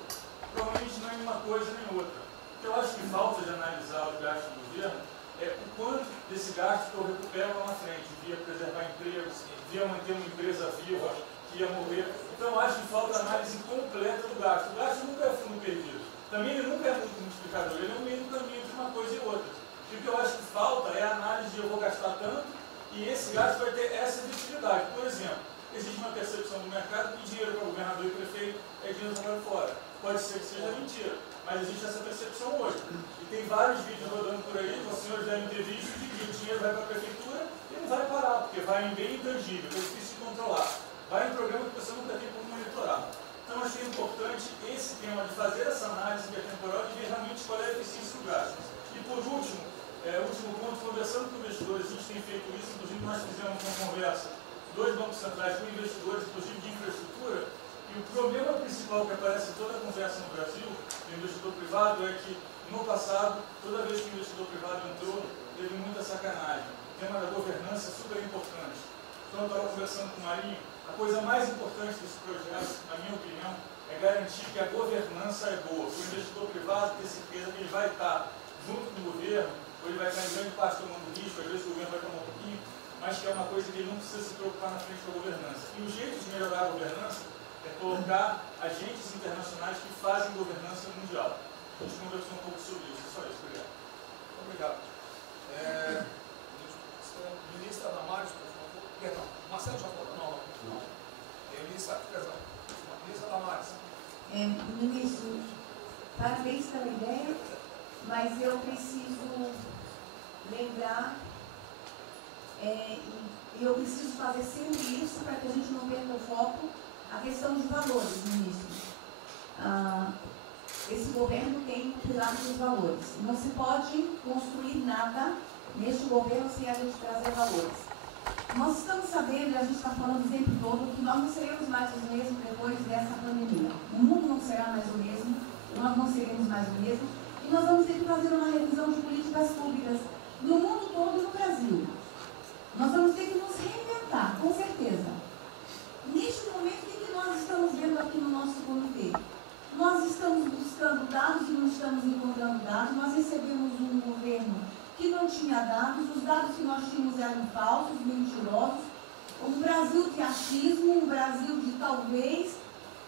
Provavelmente não é nenhuma coisa nem outra. O que eu acho que falta de analisar os gastos do governo é o quanto desse gasto que eu recupero lá na frente, via preservar empregos, via manter uma empresa viva, que ia morrer. Então eu acho que falta análise completa do gasto. O gasto nunca é fundo perdido. Também ele nunca é muito multiplicador, ele é um meio do caminho de uma coisa e outra. E o que eu acho que falta é a análise de eu vou gastar tanto e esse gasto vai ter essa efetividade. Por exemplo, existe uma percepção do mercado que dinheiro para governador e prefeito é dinheiro jogado fora. Pode ser que seja mentira, mas existe essa percepção hoje. E tem vários vídeos rodando por aí, os senhores devem ter visto, de que o dinheiro vai para a prefeitura e não vai parar, porque vai em bem intangível, que é difícil de controlar. Vai em programa que você nunca tem como monitorar. Então, acho que é importante esse tema de fazer essa análise intertemporal e ver realmente qual é a eficiência do gasto. E por último, último ponto, conversando com investidores, a gente tem feito isso, inclusive nós fizemos uma conversa, 2 bancos centrais com investidores, inclusive de infraestrutura, e o problema principal que aparece em toda a conversa no Brasil, do investidor privado, é que no passado, toda vez que o investidor privado entrou, teve muita sacanagem. O tema da governança é super importante. Então, eu estava conversando com o Marinho, a coisa mais importante desse projeto, na minha opinião, é garantir que a governança é boa. O investidor privado ter certeza que ele vai estar junto com o governo, ou ele vai estar em grande parte tomando risco, às vezes o governo vai tomar um pouquinho, mas que é uma coisa que ele não precisa se preocupar na frente da governança. E o jeito de melhorar a governança é colocar agentes internacionais que fazem governança mundial. A gente conversou um pouco sobre isso. Só isso. Obrigado. Obrigado. Ministra Damares, por favor. Perdão. Marcelo já falou? Não. Ministra Damares. Ministro, parabéns pela ideia, mas eu preciso lembrar e eu preciso fazer sempre isso para que a gente não perca o foco, a questão de valores, ministro. Esse governo tem um pilar dos valores. Não se pode construir nada neste governo sem a gente trazer valores. Nós estamos sabendo, e a gente está falando o tempo todo, que nós não seremos mais os mesmos depois dessa pandemia. O mundo não será mais o mesmo nós não seremos mais o mesmo, e nós vamos ter que fazer uma revisão de políticas públicas no mundo todo e no Brasil. Nós vamos ter que nos reinventar, com certeza. Neste momento, o que nós estamos vendo aqui no nosso comitê? Nós estamos buscando dados e não estamos encontrando dados. Nós recebemos um governo que não tinha dados, os dados que nós tínhamos eram falsos, mentirosos. Um Brasil de achismo, um Brasil de talvez,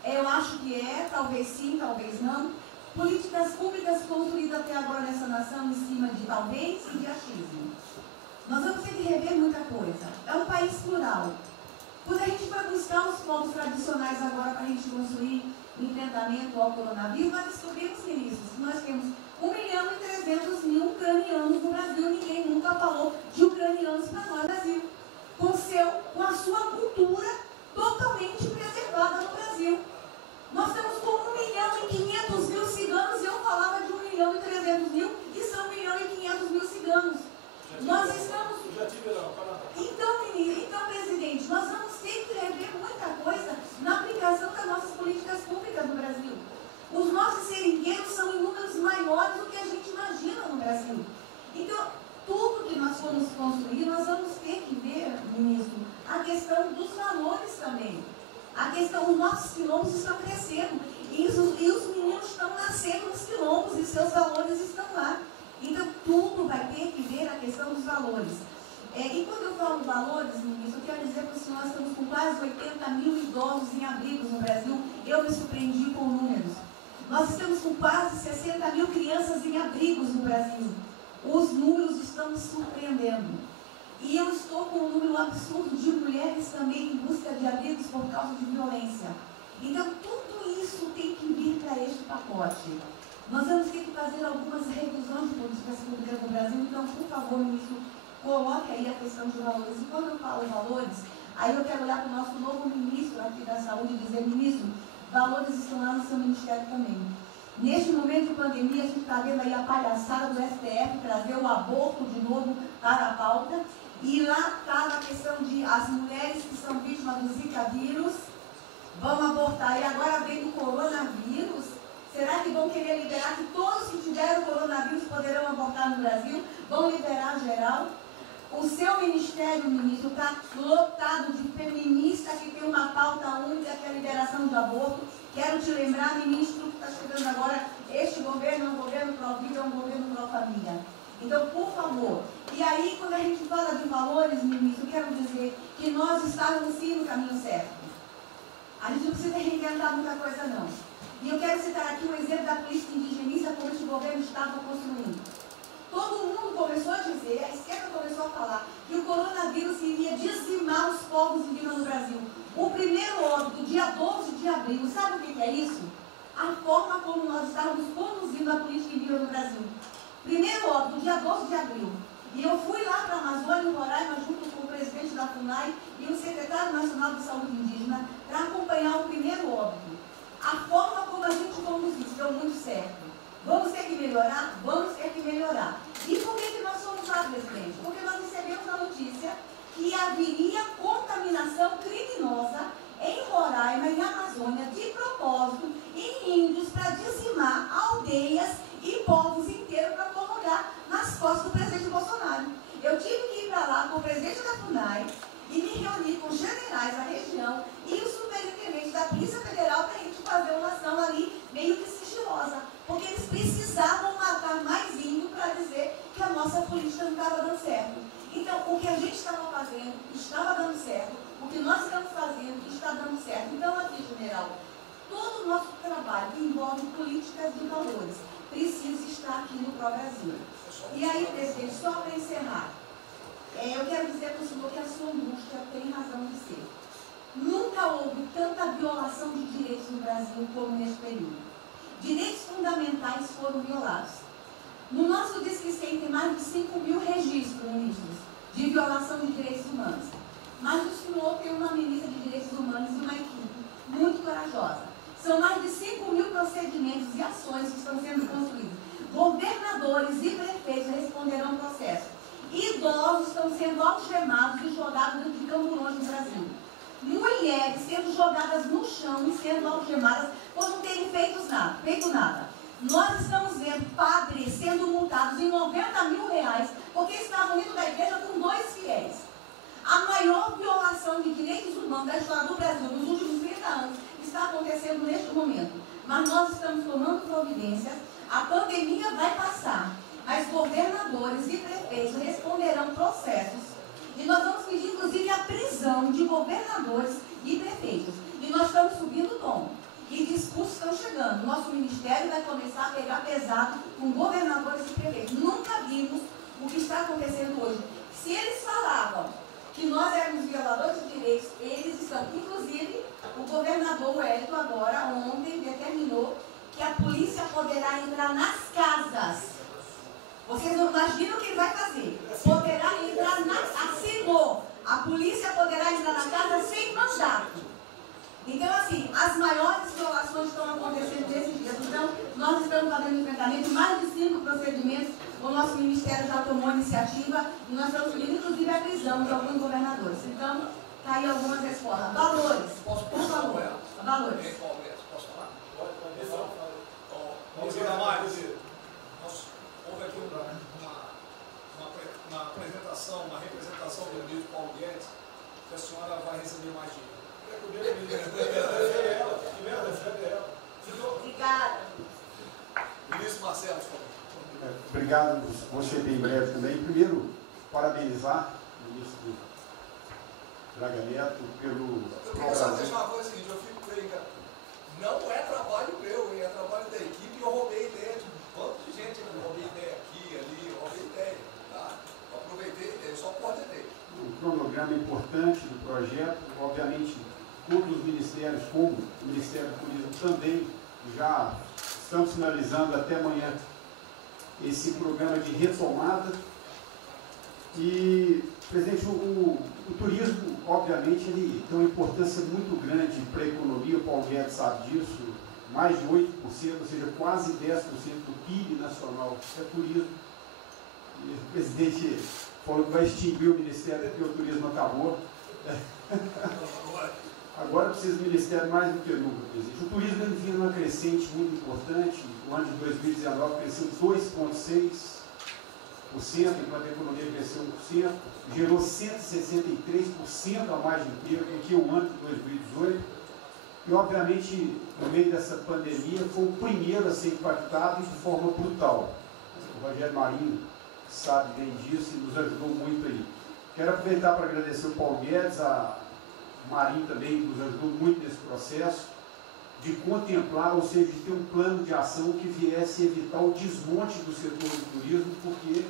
eu acho que é, talvez sim, talvez não. Políticas públicas construídas até agora nessa nação em cima de talvez e de achismo. Nós vamos ter que rever muita coisa. É um país plural. Quando a gente vai buscar os povos tradicionais agora para a gente construir enfrentamento ao coronavírus, nós descobrimos, ministros, que nós temos 1.300.000 ucranianos no Brasil. Ninguém nunca falou de ucranianos para nós no Brasil. Com a sua cultura totalmente preservada no Brasil. Nós estamos com 1.500.000 ciganos, e eu falava de 1.300.000, e são 1.500.000 ciganos. Nós estamos... Então, presidente, nós vamos ter que rever muita coisa na aplicação das nossas políticas públicas no Brasil. Os nossos seringueiros são em números maiores do que a gente imagina no Brasil. Então, tudo que nós formos construir, nós vamos ter que ver, ministro, a questão dos valores também. A questão, os nossos quilombos estão crescendo e os meninos estão nascendo nos quilombos e seus valores estão lá. Então, tudo vai ter que ver a questão dos valores. E quando eu falo valores, ministro, eu quero dizer para o senhor, nós estamos com quase 80.000 idosos em abrigos no Brasil. Eu me surpreendi com números. Nós estamos com quase 60.000 crianças em abrigos no Brasil. Os números estão me surpreendendo. E eu estou com um número absurdo de mulheres também em busca de abrigos por causa de violência. Então, tudo isso tem que vir para este pacote. Nós vamos ter que fazer algumas revisões de políticas públicas no Brasil. Então, por favor, ministro, coloque aí a questão de valores. E quando eu falo valores, aí eu quero olhar para o nosso novo ministro aqui da Saúde e dizer, ministro, valores estão lá no seu ministério também. Neste momento de pandemia, a gente está vendo aí a palhaçada do STF trazer o aborto de novo para a pauta. E lá está a questão de as mulheres que são vítimas do Zika vírus vão abortar. E agora vem do coronavírus. Será que vão querer liberar que todos que tiveram coronavírus poderão abortar no Brasil? Vão liberar geral? O seu ministério, ministro, está lotado de feministas que tem uma pauta única, que é a liberação do aborto. Quero te lembrar, ministro, que está chegando agora, este governo é um governo pró-vida, é um governo pró-família. Então, por favor. E aí, quando a gente fala de valores, ministro, quero dizer que nós estávamos sim no caminho certo. A gente não precisa reinventar muita coisa, não. E eu quero citar aqui um exemplo da política indigenista como este governo estava construindo. Todo mundo começou a dizer, a esquerda começou a falar, que o coronavírus iria dizimar os povos indígenas no Brasil. O primeiro óbito, dia 12 de abril, sabe o que é isso? A forma como nós estávamos conduzindo a política indígena no Brasil. Primeiro óbito, dia 12 de abril. E eu fui lá para a Amazônia, em Roraima, junto com o presidente da FUNAI e o secretário nacional de saúde indígena, para acompanhar o primeiro óbito. A forma como a gente conduziu deu muito certo. Vamos ter que melhorar? Vamos ter que melhorar. E por que nós fomos lá, presidente? Porque nós recebemos a notícia que haveria contaminação criminosa em Roraima e Amazônia, de propósito, em índios, para dizimar aldeias e povos inteiros para colocar nas costas do presidente Bolsonaro. Eu tive que ir para lá com o presidente da FUNAI e me reunir com os generais da região e o superintendente da Polícia Federal para a gente fazer uma ação ali meio que sigilosa, porque eles precisavam matar mais índio para dizer que a nossa política não estava dando certo. Então, o que a gente estava fazendo estava dando certo, o que nós estamos fazendo está dando certo. Então, aqui, general, todo o nosso trabalho que envolve políticas de valores precisa estar aqui no Pró-Brasil. E aí, presidente, só para encerrar, eu quero dizer para o senhor que a sua angústia tem razão de ser. Nunca houve tanta violação de direitos no Brasil como neste período. Direitos fundamentais foram violados. No nosso Disque 100 tem mais de 5.000 registros, ministros, de violação de direitos humanos. Mas o senhor tem uma ministra de direitos humanos e uma equipe muito corajosa. São mais de 5.000 procedimentos e ações que estão sendo construídos. Governadores e prefeitos responderão ao processo. Idosos estão sendo algemados e jogados dentro de camburões no Brasil. Mulheres sendo jogadas no chão e sendo algemadas por não terem feito nada. Nós estamos vendo padres sendo multados em R$90 mil porque estavam indo da igreja com 2 fiéis. A maior violação de direitos humanos da história do Brasil nos últimos 30 anos está acontecendo neste momento. Mas nós estamos tomando providências, a pandemia vai passar, mas governadores e prefeitos responderão processos. E nós vamos pedir, inclusive, a prisão de governadores e prefeitos. E nós estamos subindo o tom. E discursos estão chegando. Nosso ministério vai começar a pegar pesado com governadores e prefeitos. Nunca vimos o que está acontecendo hoje. Se eles falavam que nós éramos violadores de direitos, eles estão. Inclusive, o governador Wellington agora, ontem, determinou que a polícia poderá entrar nas casas. Vocês não imaginam o que ele vai fazer. Poderá entrar assinou. A polícia poderá entrar na casa sem mandato. Então, assim, as maiores violações estão acontecendo nesses dias. Então, nós estamos fazendo enfrentamento, mais de 5 procedimentos. O nosso ministério já tomou iniciativa e nós estamos pedindo, inclusive, a prisão de alguns governadores. Então, está aí algumas respostas. Valores. Por favor. Valores. Posso falar? Houve aqui uma apresentação, uma representação do ministro Paulo Guedes, que a senhora vai receber mais dinheiro. Obrigada. Ministro Marcelo, por favor. Obrigado, vou ser bem breve também. Primeiro, parabenizar o ministro Braga Neto pelo... Eu queria só deixar uma coisa seguinte, eu fico brincando. Não é trabalho meu, é trabalho da equipe, eu roubei ideia de um bando de gente, eu roubei ideia aqui, ali, eu roubei ideia, tá? Eu aproveitei a ideia, eu só coordenei. Um cronograma importante do projeto, obviamente, todos os ministérios, como o Ministério do Turismo também, já estamos finalizando até amanhã esse programa de retomada. E, presidente, o turismo, obviamente, ele tem uma importância muito grande para a economia, o Paulo Guedes sabe disso, mais de 8%, ou seja, quase 10% do PIB nacional é turismo. E o presidente falou que vai extinguir o Ministério porque o turismo acabou. Agora precisa do Ministério mais do que nunca, presidente. O turismo ele vinha numa crescente muito importante. O ano de 2019 cresceu 2,6%, enquanto a economia cresceu 1%, gerou 163% a mais de emprego do que o ano de 2018. E, obviamente, no meio dessa pandemia, foi o primeiro a ser impactado de forma brutal. O Rogério Marinho sabe bem disso e nos ajudou muito aí. Quero aproveitar para agradecer o Paulo Guedes, a Marinho também nos ajudou muito nesse processo, de contemplar, ou seja, de ter um plano de ação que viesse evitar o desmonte do setor do turismo, porque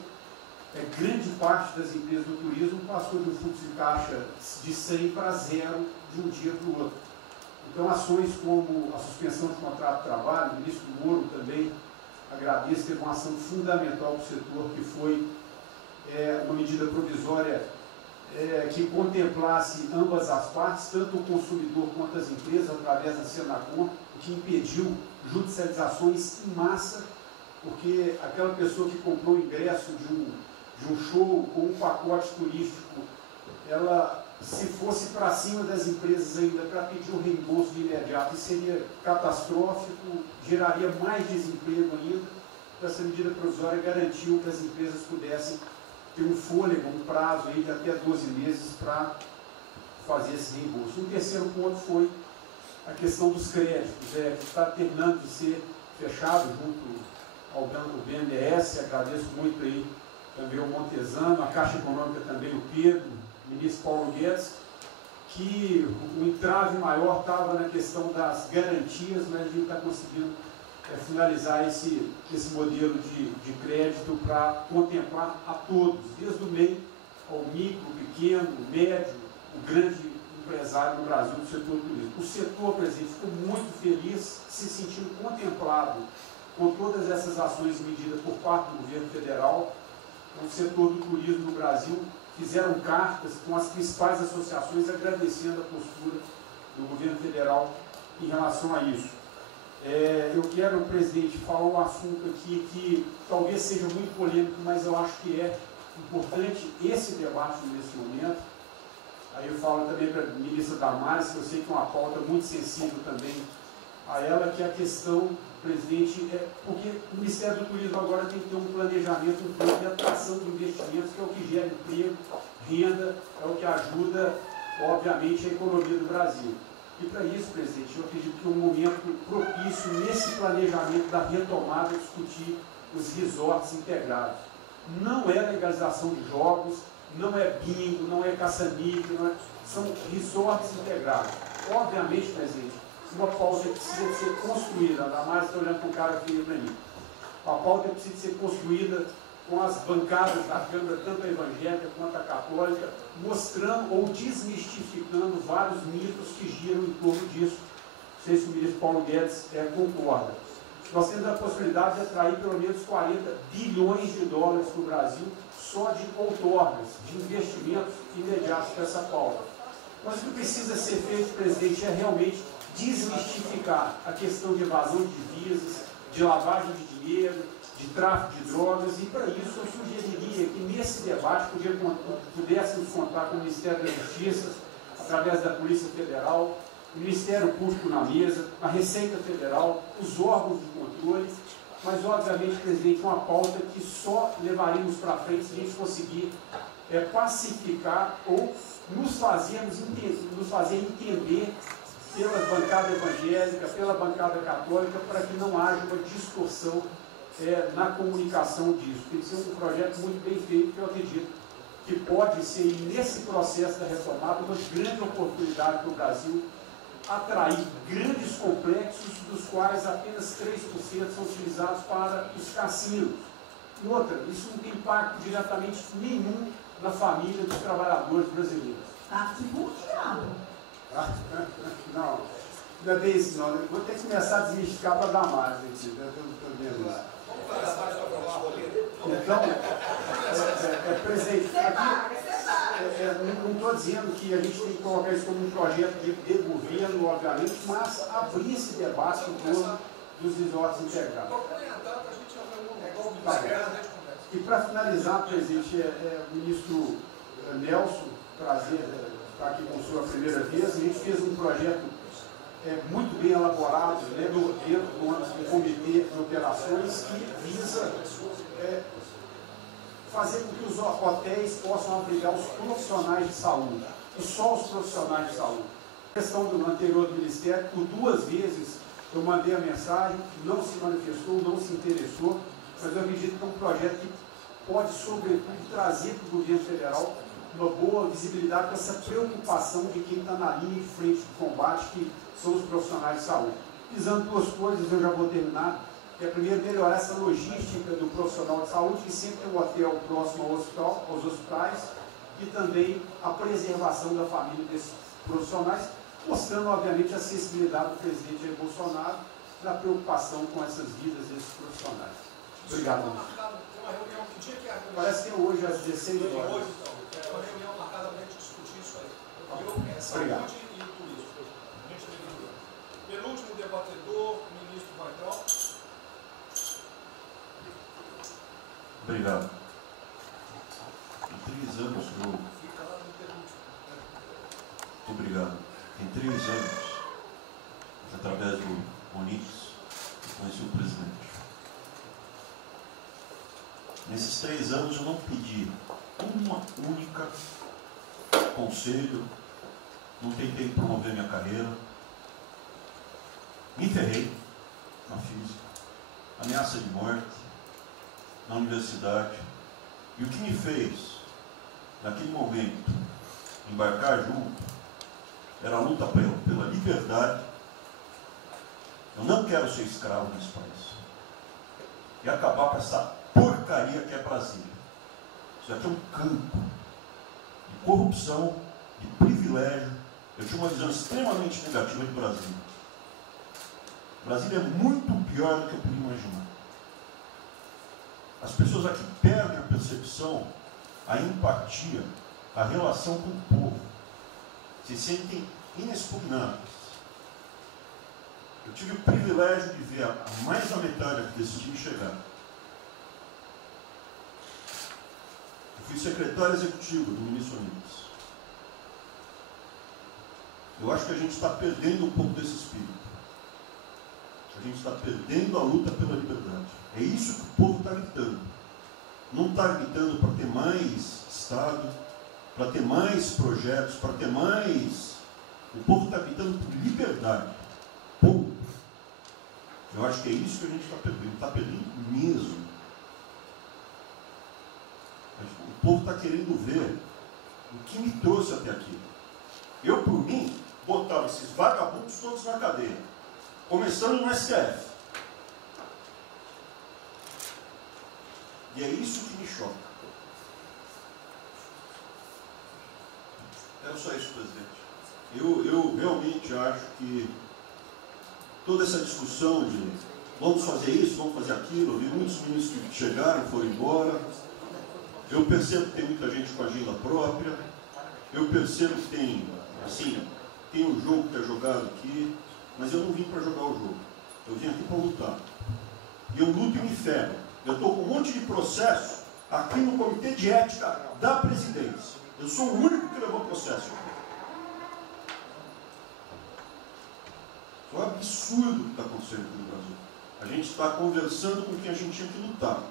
grande parte das empresas do turismo passou de um fluxo de caixa de 100 para 0 de um dia para o outro. Então, ações como a suspensão de contrato de trabalho, o ministro Moro também agradeço, teve uma ação fundamental para o setor, que foi uma medida provisória que contemplasse ambas as partes, tanto o consumidor quanto as empresas, através da Senacom, que impediu judicializações em massa, porque aquela pessoa que comprou o ingresso de um show ou um pacote turístico, ela, se fosse para cima das empresas ainda para pedir o reembolso de imediato, isso seria catastrófico, geraria mais desemprego ainda. Então, essa medida provisória garantiu que as empresas pudessem ter um fôlego, um prazo aí de até 12 meses para fazer esse reembolso. Um terceiro ponto foi a questão dos créditos, que está terminando de ser fechado junto ao BNDES. Agradeço muito aí também o Montesano, a Caixa Econômica também, o Pedro, o ministro Paulo Guedes, que o entrave maior estava na questão das garantias, mas a gente está conseguindo finalizar esse modelo de crédito para contemplar a todos, desde o MEI ao micro, pequeno, médio, o grande empresário no Brasil do setor turístico. O setor, presidente, ficou muito feliz, se sentindo contemplado com todas essas ações e medidas por parte do governo federal. O setor do turismo no Brasil fizeram cartas com as principais associações agradecendo a postura do governo federal em relação a isso. Eu quero, presidente, falar um assunto aqui que talvez seja muito polêmico, mas eu acho que é importante esse debate nesse momento. Aí eu falo também para a ministra Damares, que eu sei que é uma pauta muito sensível também a ela, que é a questão, presidente, porque o Ministério do Turismo agora tem que ter um planejamento, um plano de atração de investimentos, que é o que gera emprego, renda, é o que ajuda, obviamente, a economia do Brasil. E para isso, presidente, eu acredito que é um momento propício nesse planejamento da retomada discutir os resorts integrados. Não é legalização de jogos, não é bingo, não é caça-níquel, são resorts integrados. Obviamente, presidente, uma pauta precisa de ser construída, ainda mais estou olhando para o cara aqui para mim. A pauta precisa de ser construída com as bancadas da Câmara, tanto a evangélica quanto a católica, mostrando ou desmistificando vários mitos que giram em torno disso. Não sei se o ministro Paulo Guedes concorda. Nós temos a possibilidade de atrair pelo menos 40 bilhões de dólares para o Brasil só de outorgas, de investimentos imediatos para essa pauta. Mas o que precisa ser feito, presidente, é realmente desmistificar a questão de evasão de divisas, de lavagem de dinheiro, de tráfico de drogas, e para isso eu sugeriria que nesse debate pudéssemos contar com o Ministério da Justiça, através da Polícia Federal, o Ministério Público na mesa, a Receita Federal, os órgãos de controle, mas obviamente, presidente, uma pauta que só levaríamos para frente se a gente conseguir pacificar ou nos fazer entender pela bancada evangélica, pela bancada católica, para que não haja uma distorção na comunicação disso. Tem que ser um projeto muito bem feito, que eu acredito que pode ser, nesse processo da retomada, uma grande oportunidade para o Brasil atrair grandes complexos, dos quais apenas 3% são utilizados para os cassinos. E outra, isso não tem impacto diretamente nenhum na família dos trabalhadores brasileiros. Tá diabo. Não, não é bem isso não. Eu vou ter que começar a desmistificar para dar mais, gente. Eu estou vendo isso. Então, presidente, aqui, não estou dizendo que a gente tem que colocar isso como um projeto de governo, obviamente, mas abrir esse debate em torno dos resorts integrados. Tá. E para finalizar, presidente, o ministro Nelson, prazer estar aqui com a sua primeira vez, a gente fez um projeto muito bem elaborado, né, dentro do comitê de operações, que visa fazer com que os hotéis possam abrigar os profissionais de saúde, e só os profissionais de saúde. A questão do anterior do Ministério, por 2 vezes eu mandei a mensagem, não se manifestou, não se interessou, mas eu acredito que é um projeto que pode, sobretudo, trazer para o governo federal uma boa visibilidade com essa preocupação de quem está na linha de frente de combate, que são os profissionais de saúde. Visando 2 coisas, eu já vou terminar, que é primeiro melhorar essa logística do profissional de saúde, que sempre tem um hotel próximo ao hospital, aos hospitais, e também a preservação da família desses profissionais, mostrando, obviamente, a sensibilidade do presidente Jair Bolsonaro na preocupação com essas vidas desses profissionais. Obrigado. Parece que é hoje às 16 horas. É uma reunião marcada para a gente discutir isso aí. Obrigado. Saúde e turismo. Penúltimo debatedor, o ministro Weintraub. Obrigado. Em 3 anos eu... Fica lá no penúltimo. Obrigado. Em 3 anos, através do Onix, eu conheci o presidente. Nesses 3 anos eu não pedi uma única conselho, não tentei promover minha carreira, me ferrei na física, ameaça de morte, na universidade, e o que me fez, naquele momento, embarcar junto, era a luta pela liberdade. Eu não quero ser escravo nesse país, e acabar com essa porcaria que é Brasília. Isso aqui é um campo de corrupção, de privilégio. Eu tinha uma visão extremamente negativa de Brasília. Brasília é muito pior do que eu podia imaginar. As pessoas aqui perdem a percepção, a empatia, a relação com o povo. Se sentem inexpugnáveis. Eu tive o privilégio de ver a mais da metade aqui desse time chegar. Fui secretário executivo do ministro Onix. Eu acho que a gente está perdendo um pouco desse espírito. A gente está perdendo a luta pela liberdade. É isso que o povo está gritando. Não está gritando para ter mais Estado, para ter mais projetos, para ter mais... O povo está gritando por liberdade. Ponto. Eu acho que é isso que a gente está perdendo. Está perdendo mesmo. O povo está querendo ver o que me trouxe até aqui. Eu, por mim, botava esses vagabundos todos na cadeia. Começando no STF. E é isso que me choca. Era só isso, presidente. Eu realmente acho que toda essa discussão de vamos fazer isso, vamos fazer aquilo, eu vi muitos ministros que chegaram, foram embora. Eu percebo que tem muita gente com agenda própria. Eu percebo que tem, assim, tem um jogo que é jogado aqui, mas eu não vim para jogar o jogo. Eu vim aqui para lutar. E eu luto e me ferro. Eu estou com um monte de processo aqui no Comitê de Ética da Presidência. Eu sou o único que levou processo. É um absurdo o que está acontecendo aqui no Brasil. A gente está conversando com quem a gente tinha que lutar.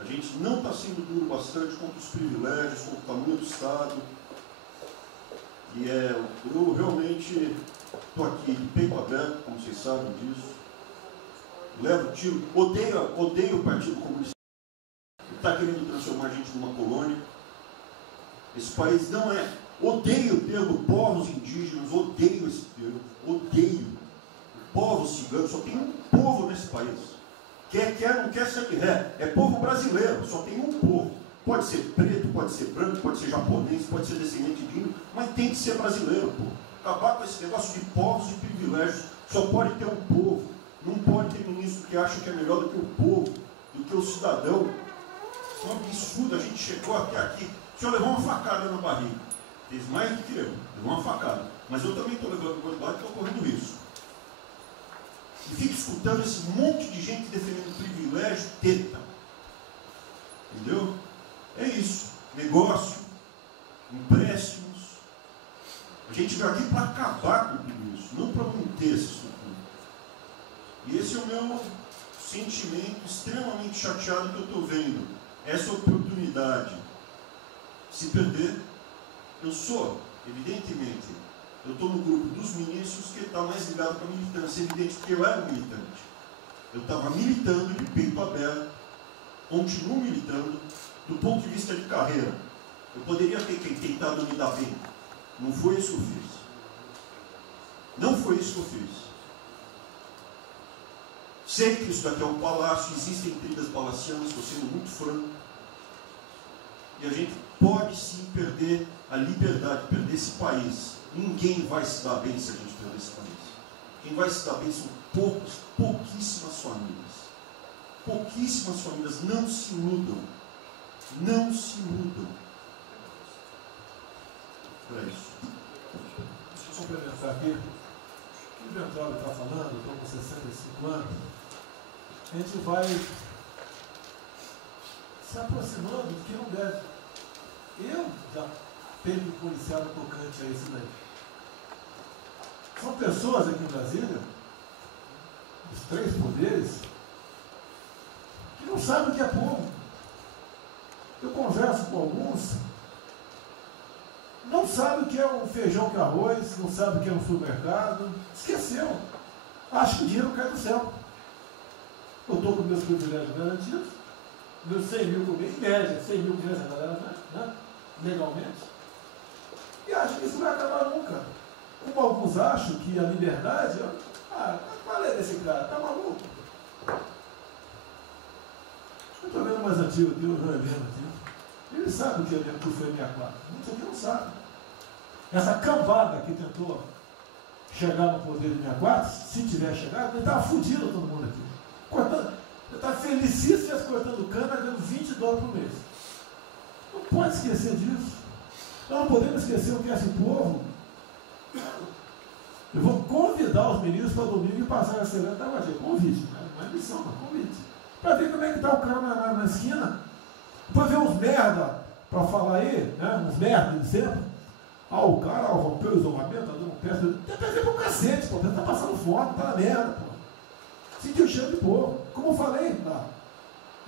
A gente não está sendo duro bastante contra os privilégios, contra o tamanho do Estado. E eu realmente estou aqui de peito aberto, como vocês sabem disso. Levo tiro, odeio o Partido Comunista. Ele está querendo transformar a gente numa colônia. Esse país não é. Odeio o termo povos indígenas, odeio esse termo, odeio. Povos ciganos, só tem um povo nesse país. Quer, não quer ser que é povo brasileiro, só tem um povo. Pode ser preto, pode ser branco, pode ser japonês, pode ser descendente de índio, mas tem que ser brasileiro, pô. Acabar com esse negócio de povos e privilégios. Só pode ter um povo. Não pode ter ministro que acha que é melhor do que o povo, do que o cidadão. Isso é um absurdo. A gente chegou até aqui. O senhor levou uma facada na barriga. Fez mais do que eu. Levou uma facada. Mas eu também estou levando cuidado e estou correndo risco. E fica escutando esse monte de gente defendendo privilégio, teta. Entendeu? É isso. Negócio, empréstimos. A gente veio aqui para acabar com tudo isso, não para manter essa estrutura. E esse é o meu sentimento extremamente chateado que eu estou vendo. Essa oportunidade se perder. Eu sou, evidentemente, eu estou no grupo dos ministros que está mais ligado com a militância, evidente, porque eu era militante. Eu estava militando de peito aberto, continuo militando, do ponto de vista de carreira. Eu poderia ter tentado me dar bem. Não foi isso que eu fiz. Não foi isso que eu fiz. Sei que isso daqui é um palácio, existem intrigas palacianas, estou sendo muito franco. E a gente pode sim perder a liberdade, perder esse país. Ninguém vai se dar bem se a gente perder esse país. Quem vai se dar bem são pouquíssimas famílias. Pouquíssimas famílias. Não se iludam. Não se iludam. É isso. Deixa eu complementar aqui. O que o Ventralha está falando, eu estou com 65 anos, a gente vai se aproximando do que não deve. Eu já tenho me policiado tocante a isso daí. São pessoas aqui em Brasília, os três poderes, que não sabem o que é povo. Eu converso com alguns, não sabe o que é um feijão com arroz, não sabe o que é um supermercado, esqueceu. Acha que o dinheiro cai do céu. Eu estou com meus privilégios garantidos, meus 100 mil por mês, em média, 100 mil por mês, né? Legalmente. E acho que isso não vai acabar nunca. Como alguns acham que a liberdade, qual é desse cara? Está maluco? Eu estou vendo mais antigo aqui, o João Heleno aqui. Ele sabe o que foi 64. Muitos aqui não sabem. Essa cambada que tentou chegar no poder de 64, se tiver chegado, ele estava fudido todo mundo aqui. Cortando, ele estava felicíssimo cortando cana, ganhando $20 por mês. Não pode esquecer disso. Nós não podemos esquecer o que é esse povo. Eu vou convidar os ministros para domingo e passar a semana da Guadia. Convite, não é missão, não, convite. Para ver como é que está o cara na esquina. Depois ver uns merda para falar aí, né? Uns merda de sempre. O cara rompeu o isolamento, tá dando peça. Tem peça pro cacete, pô. Tá passando fome, tá na merda, pô. Sentiu o cheiro de povo. Como eu falei, lá.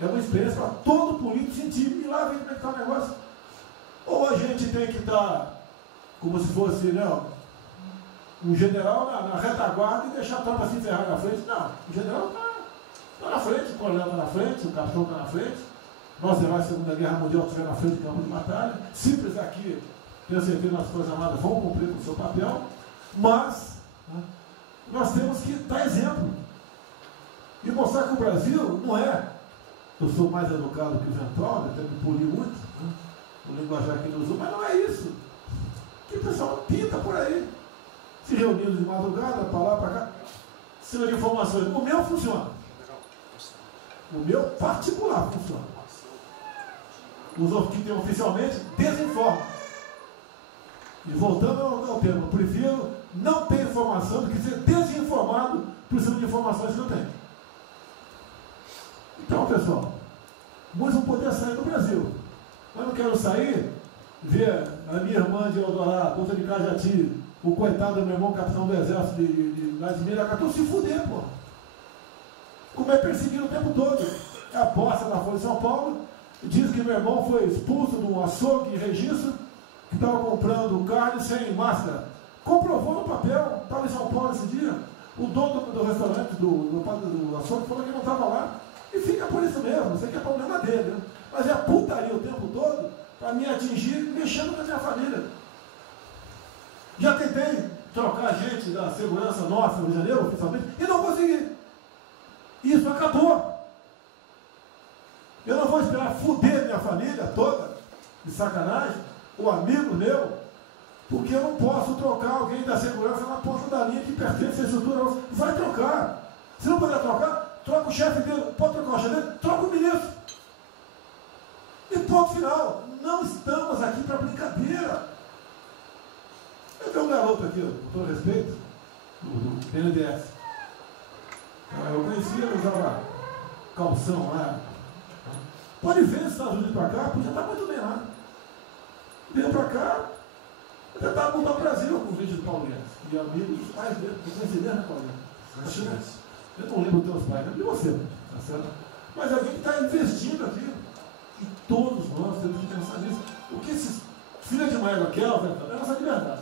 É uma experiência para todo político sentir. E lá vem como é que tá o negócio. Ou a gente tem que estar como se fosse, não, um general na retaguarda e deixar a tropa se encerrar na frente. Não, o general está na frente, o coronel está na frente, o capitão está na frente. Nós, heróis da Segunda Guerra Mundial, estiver na frente do campo de batalha. Simples aqui, tenho certeza que nossas Forças Armadas vão cumprir com o seu papel, mas nós temos que dar exemplo e mostrar que o Brasil não é. Eu sou mais educado que o Ventral, até me polir muito, o linguajar que ele usou, mas não é isso. Que o pessoal pinta por aí, se reunindo de madrugada, para lá, para cá, cima de informações. O meu funciona. O meu particular funciona. Os que tem oficialmente desinformam. E voltando ao tema, eu prefiro não ter informação do que ser desinformado por cima de informações que eu tenho. Então, pessoal, muitos vão poder sair do Brasil. Mas não quero sair, ver a minha irmã de Eldorado, outra de Cajati, o coitado do meu irmão capitão do exército de Miracatu, se fuder, pô. Como é perseguido o tempo todo. É a bosta da Folha de São Paulo, diz que meu irmão foi expulso de um açougue em Registro, que estava comprando carne sem máscara. Comprovou no papel, estava em São Paulo esse dia. O dono do restaurante, do açougue, falou que não estava lá. E fica por isso mesmo, isso aqui é problema dele, né? Mas é putaria o tempo todo para me atingir, mexendo com a minha família. Já tentei trocar gente da segurança nossa no Rio de Janeiro, oficialmente, e não consegui. Isso acabou. Eu não vou esperar fuder minha família toda, de sacanagem, ou amigo meu, porque eu não posso trocar alguém da segurança na ponta da linha que pertence à estrutura. Vai trocar. Se não puder trocar, troca o chefe dele. Pode trocar o chefe dele? Troca o ministro. E ponto final. Não estamos aqui para brincadeira. Eu tenho um garoto aqui, com todo respeito, do BNDES. Eu conhecia, ele usava calção lá. Pode ver os Estados Unidos para cá, podia estar muito bem lá. Veio para cá, já estava voltando ao Brasil com o vídeo do Paulo Guedes. E amigos, os pais dele, você lembra, Paulo Guedes? Eu não lembro dos teus pais, não de você, tá certo? Mas alguém que está investindo aqui. E todos nós temos que pensar nisso. O que esses filhos de Maia Raquel, é nossa liberdade.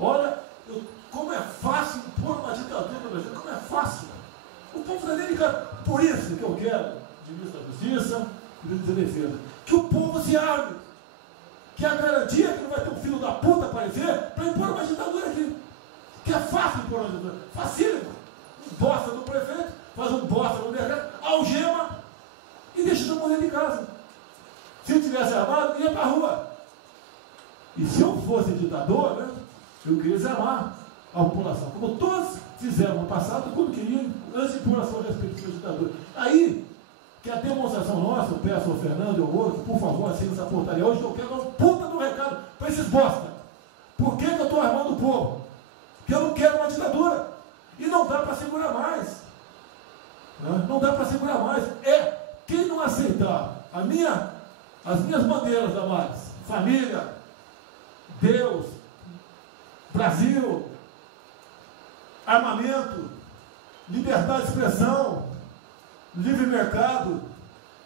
Olha, como é fácil impor uma ditadura no Brasil, como é fácil. O povo da América, por isso que eu quero, de ministro da Justiça e ministro da Defesa, que o povo se abre, que é a garantia que não vai ter um filho da puta aparecer para impor uma ditadura aqui. Que é fácil impor uma ditadura, facílimo. Um bosta do prefeito, faz um bosta no mercado, algema e deixa todo mundo dentro de casa. Se eu tivesse armado, ia para a rua. E se eu fosse ditador, né, eu queria desarmar a população, como todos fizeram no passado, quando queriam, antes de impor a sua respectiva ditadura. Aí, que a demonstração nossa, eu peço ao Fernando e ao outro, por favor, assine essa portaria hoje, que eu quero dar uma puta do recado para esses bosta. Por que eu estou armando o povo? Porque eu não quero uma ditadura. E não dá para segurar mais. Não dá para segurar mais. Quem não aceitar as minhas bandeiras, Damares, família, Deus, Brasil, armamento, liberdade de expressão, livre mercado,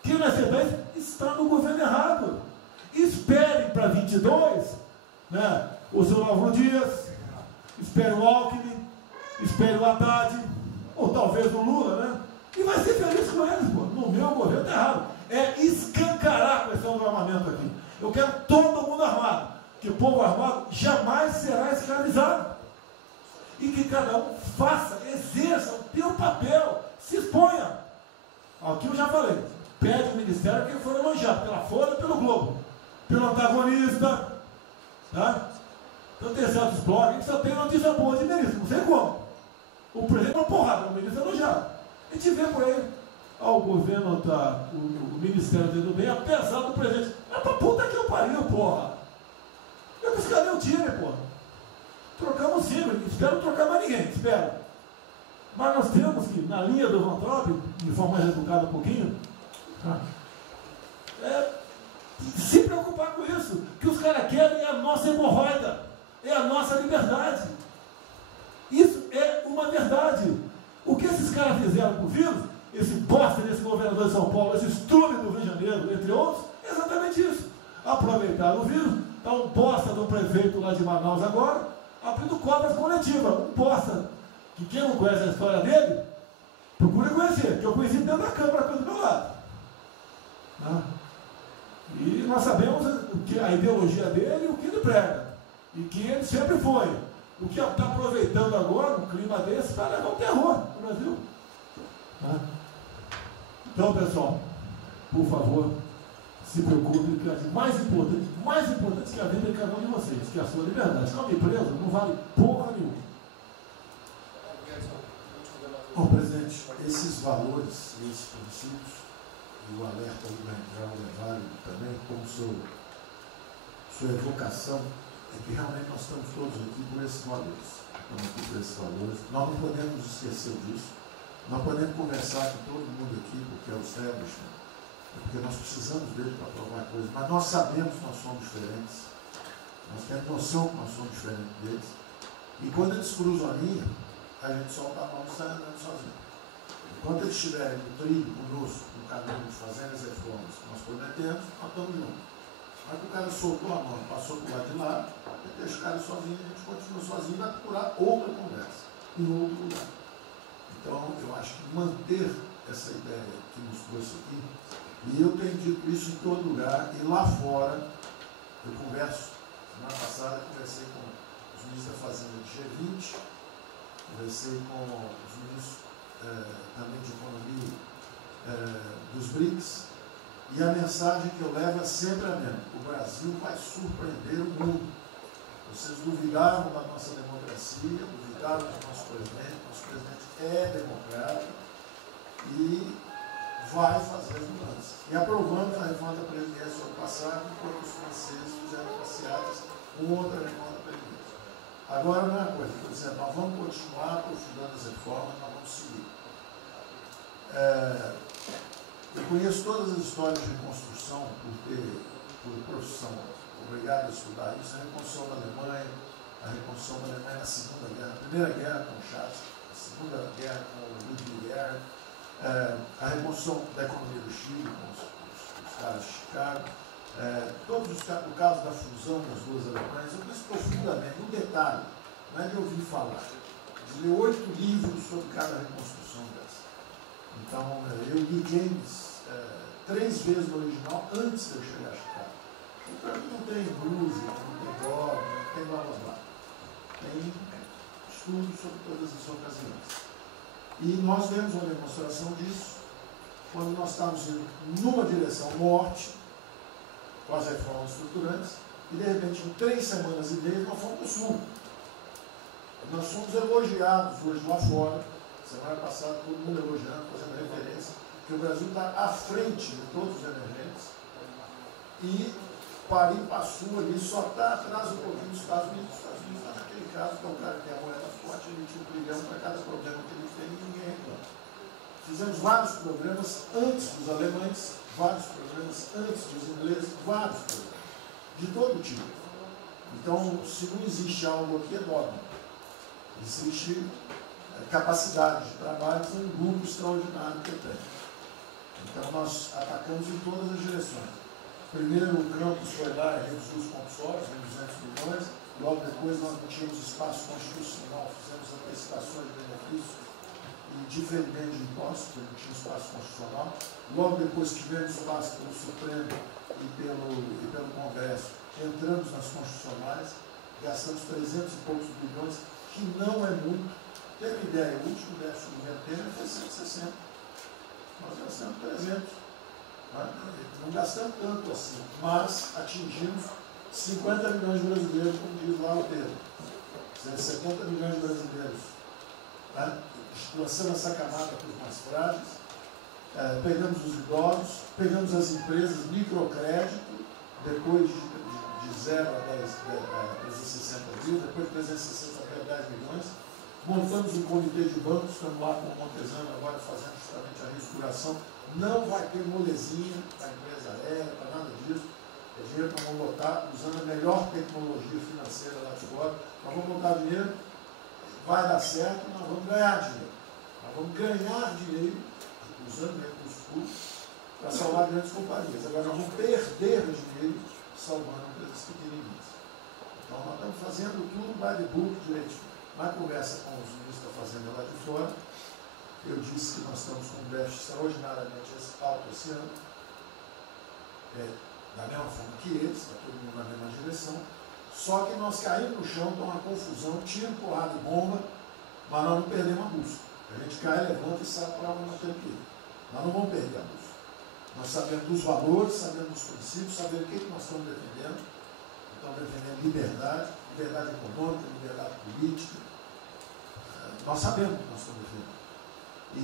quem não aceitar isso está no governo errado. Esperem para 22, né, o seu Álvaro Dias, espere o Alckmin, espere o Haddad, ou talvez o Lula, né? E vai ser feliz com eles, pô. No meu governo está errado. É escancarar a questão do armamento aqui. Eu quero todo mundo armado. Que o povo armado jamais será escravizado. E que cada um faça, exerça o teu papel, se exponha. Aqui eu já falei. Pede o ministério quem for elogiado, pela Folha e pelo Globo. Pelo antagonista. Tá? Então tem certos blogs que só tem notícia boa de ministro, não sei como. O presidente é uma porrada, o ministro é elogiado. A gente vê por aí, o governo tá, o Ministério do Bem, apesar do presidente. É pra puta que eu pariu, porra. Eu disse, cadê o time, porra? Trocamos o time, espero trocar mais ninguém, espero. Mas nós temos que, na linha do Van Trump, de forma mais educada um pouquinho, se preocupar com isso. O que os caras querem é a nossa hemorroida, é a nossa liberdade. Isso é uma verdade. O que esses caras fizeram com o vírus, esse bosta desse governador de São Paulo, esse estúpido do Rio de Janeiro, entre outros, é exatamente isso. Aproveitaram o vírus, está um bosta do prefeito lá de Manaus agora, abrindo cobras coletivas. Um bosta, que quem não conhece a história dele, procure conhecer, que eu conheci dentro da Câmara do meu lado. E nós sabemos que a ideologia dele e o que ele prega. E que ele sempre foi. O que está aproveitando agora, um clima desse, para levar o terror no Brasil. Então, pessoal, por favor, se preocupe, que é mais importante que a vida de cada um de vocês, que é a sua liberdade. Se não me preso, não vale porra nenhuma. Bom, presidente, esses valores, esses princípios, e o alerta do Grande é válido também, como sua evocação, é que realmente nós estamos todos aqui por esses valores. Estamos aqui por esses valores. Nós não podemos esquecer disso. Nós podemos conversar com todo mundo aqui, porque é o establishment, porque nós precisamos dele para provar coisas, mas nós sabemos que nós somos diferentes. Nós temos noção que nós somos diferentes deles. E quando eles cruzam a linha, a gente solta a mão e sai andando sozinho. Enquanto eles estiverem no trilho conosco, no caminho, fazendo as reformas que nós prometemos, nós estamos juntos. Mas o cara soltou a mão, passou para o lado de lá, deixa o cara sozinho, a gente continua sozinho e vai procurar outra conversa, em outro lugar. Então, eu acho que manter essa ideia que nos trouxe aqui, e eu tenho dito isso em todo lugar, e lá fora, eu converso, semana passada eu conversei com os ministros da Fazenda de G20, conversei com os ministros também de Economia dos BRICS, e a mensagem que eu levo é sempre a mesma: o Brasil vai surpreender o mundo. Vocês duvidaram da nossa democracia, duvidaram do nosso presidente é democrático e vai fazer as mudanças. E aprovamos a reforma da Previdência no ano passado, enquanto os franceses fizeram passeadas com outra reforma da Previdência. Agora, não é uma coisa, por exemplo, nós vamos continuar aprofundando as reformas, nós vamos seguir. Eu conheço todas as histórias de reconstrução por profissão, obrigado a estudar isso, a reconstrução da Alemanha, na Segunda Guerra, a Primeira Guerra com Chávez, a Segunda Guerra com Ludwig Erhard, a reconstrução da economia do Chile com os caras de Chicago, todos os casos, o caso da fusão das duas Alemanhas, eu conheço profundamente, no detalhe, não é de ouvir falar, de ler 8 livros sobre cada reconstrução dessa. Então, eu li James 3 vezes no original antes de eu chegar a Chicago. Então, não tem música, não tem dogma, não tem blá blá blá. Tem estudos sobre todas as ocasiões. E nós temos uma demonstração disso quando nós estávamos indo numa direção norte, com as reformas estruturantes, e de repente, em 3 semanas e meia, nós fomos para o sul. Nós fomos elogiados hoje lá fora, semana passada, todo mundo elogiando, fazendo referência, que o Brasil está à frente de todos os emergentes, e Paris passou ali, só está atrás um pouquinho dos Estados Unidos. Os Estados Unidos está naquele caso, que é um cara que tem a moeda forte, ele tinha 1 trilhão para cada problema que ele tem e ninguém reclama. Fizemos vários programas antes dos alemães, vários programas antes dos ingleses, vários programas, de todo tipo. Então, se não existe algo aqui, é dogma. Existe capacidade de trabalho, é um grupo extraordinário que eu tenho. Então, nós atacamos em todas as direções. Primeiro, o campus foi lá e reduziu os compulsórios, em 200 milhões. Logo depois, nós não tínhamos espaço constitucional, fizemos antecipações de benefícios e diferimento de impostos, porque não tinha espaço constitucional. Logo depois, tivemos espaço pelo Supremo e pelo Congresso. Entramos nas constitucionais, gastamos 300 e poucos bilhões, que não é muito. Tem uma ideia, o último déficit do governo Temer foi 160. Nós gastamos 300. Não gastamos tanto assim, mas atingimos 50 milhões de brasileiros, como diz lá o Pedro. 70 milhões de brasileiros. Lançando essa camada para os mais frágeis, pegamos os idosos, pegamos as empresas, microcrédito, depois de 0 a 360 mil, depois de 360 a 10 milhões. Montamos um comitê de bancos, estamos lá com o Montezano agora fazendo justamente a reestruturação. Não vai ter molezinha para a empresa aérea, para nada disso. É dinheiro que nós vamos botar usando a melhor tecnologia financeira lá de fora. Nós vamos botar dinheiro, vai dar certo, nós vamos ganhar dinheiro. Nós vamos ganhar dinheiro usando recursos públicos para salvar grandes companhias. Agora nós vamos perder dinheiro salvando empresas pequenininhas. Então nós estamos fazendo tudo by the book direitinho. Na conversa com os ministros da Fazenda lá de fora, eu disse que nós estamos com um déficit extraordinariamente alto esse ano, da mesma forma que eles, está todo mundo na mesma direção, só que nós caímos no chão, então uma confusão, tiro, porrada e bomba, mas nós não perdemos a busca. A gente cai, levanta e sabe para onde nós temos que ir. Nós não vamos perder a busca. Nós sabemos dos valores, sabemos dos princípios, sabemos o que nós estamos defendendo. Estamos defendendo liberdade, liberdade econômica, liberdade política. Nós sabemos o que nós estamos defendendo. E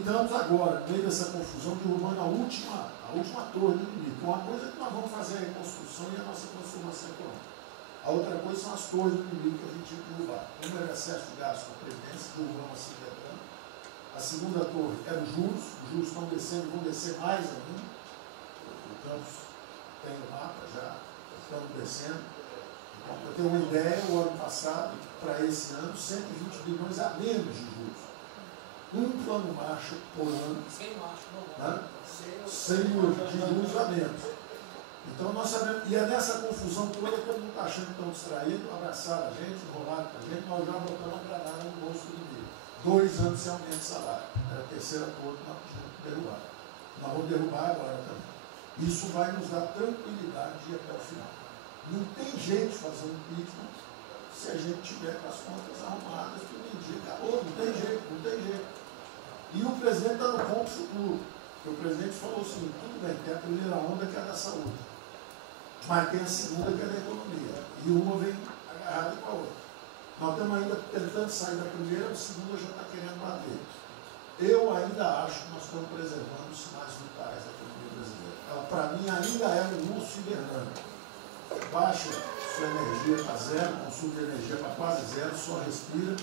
estamos agora, no meio dessa confusão, derrubando a última torre do inimigo. Uma coisa é que nós vamos fazer a reconstrução e a nossa transformação econômica. A outra coisa são as torres do inimigo que a gente tinha que derrubar. Uma era excesso de gasto com a Previdência, derrubamos assim quebrando. A segunda torre era os juros estão descendo, vão descer mais ainda. O Campos tem o mapa já, estamos descendo. Então, para ter uma ideia, o ano passado, para esse ano, 120 bilhões a menos de juros. Um plano Marshall por ano, né? 100 mil de juros a menos. Então nós sabemos, e é nessa confusão toda, todo mundo está achando que estão distraídos, abraçaram a gente, enrolaram com a gente, nós já botamos a granada no bolso do inimigo. 2 anos sem aumento de salário. Era a terceira torre que nós tínhamos que derrubar. Nós vamos derrubar agora também. Isso vai nos dar tranquilidade de ir até o final. Não tem jeito de fazer um impeachment se a gente tiver com as contas arrumadas, que um dia acabou, não tem jeito, não tem jeito. E o presidente está no ponto futuro. Porque o presidente falou assim, tudo bem, tem a primeira onda que é a da saúde, mas tem a segunda que é da economia. E uma vem agarrada com a outra. Nós estamos ainda tentando sair da primeira, a segunda já está querendo bater. Eu ainda acho que nós estamos preservando os sinais vitais da economia brasileira. Ela, para mim, ainda é um urso hibernando. Baixa sua energia para zero, consumo de energia para quase zero, só respira.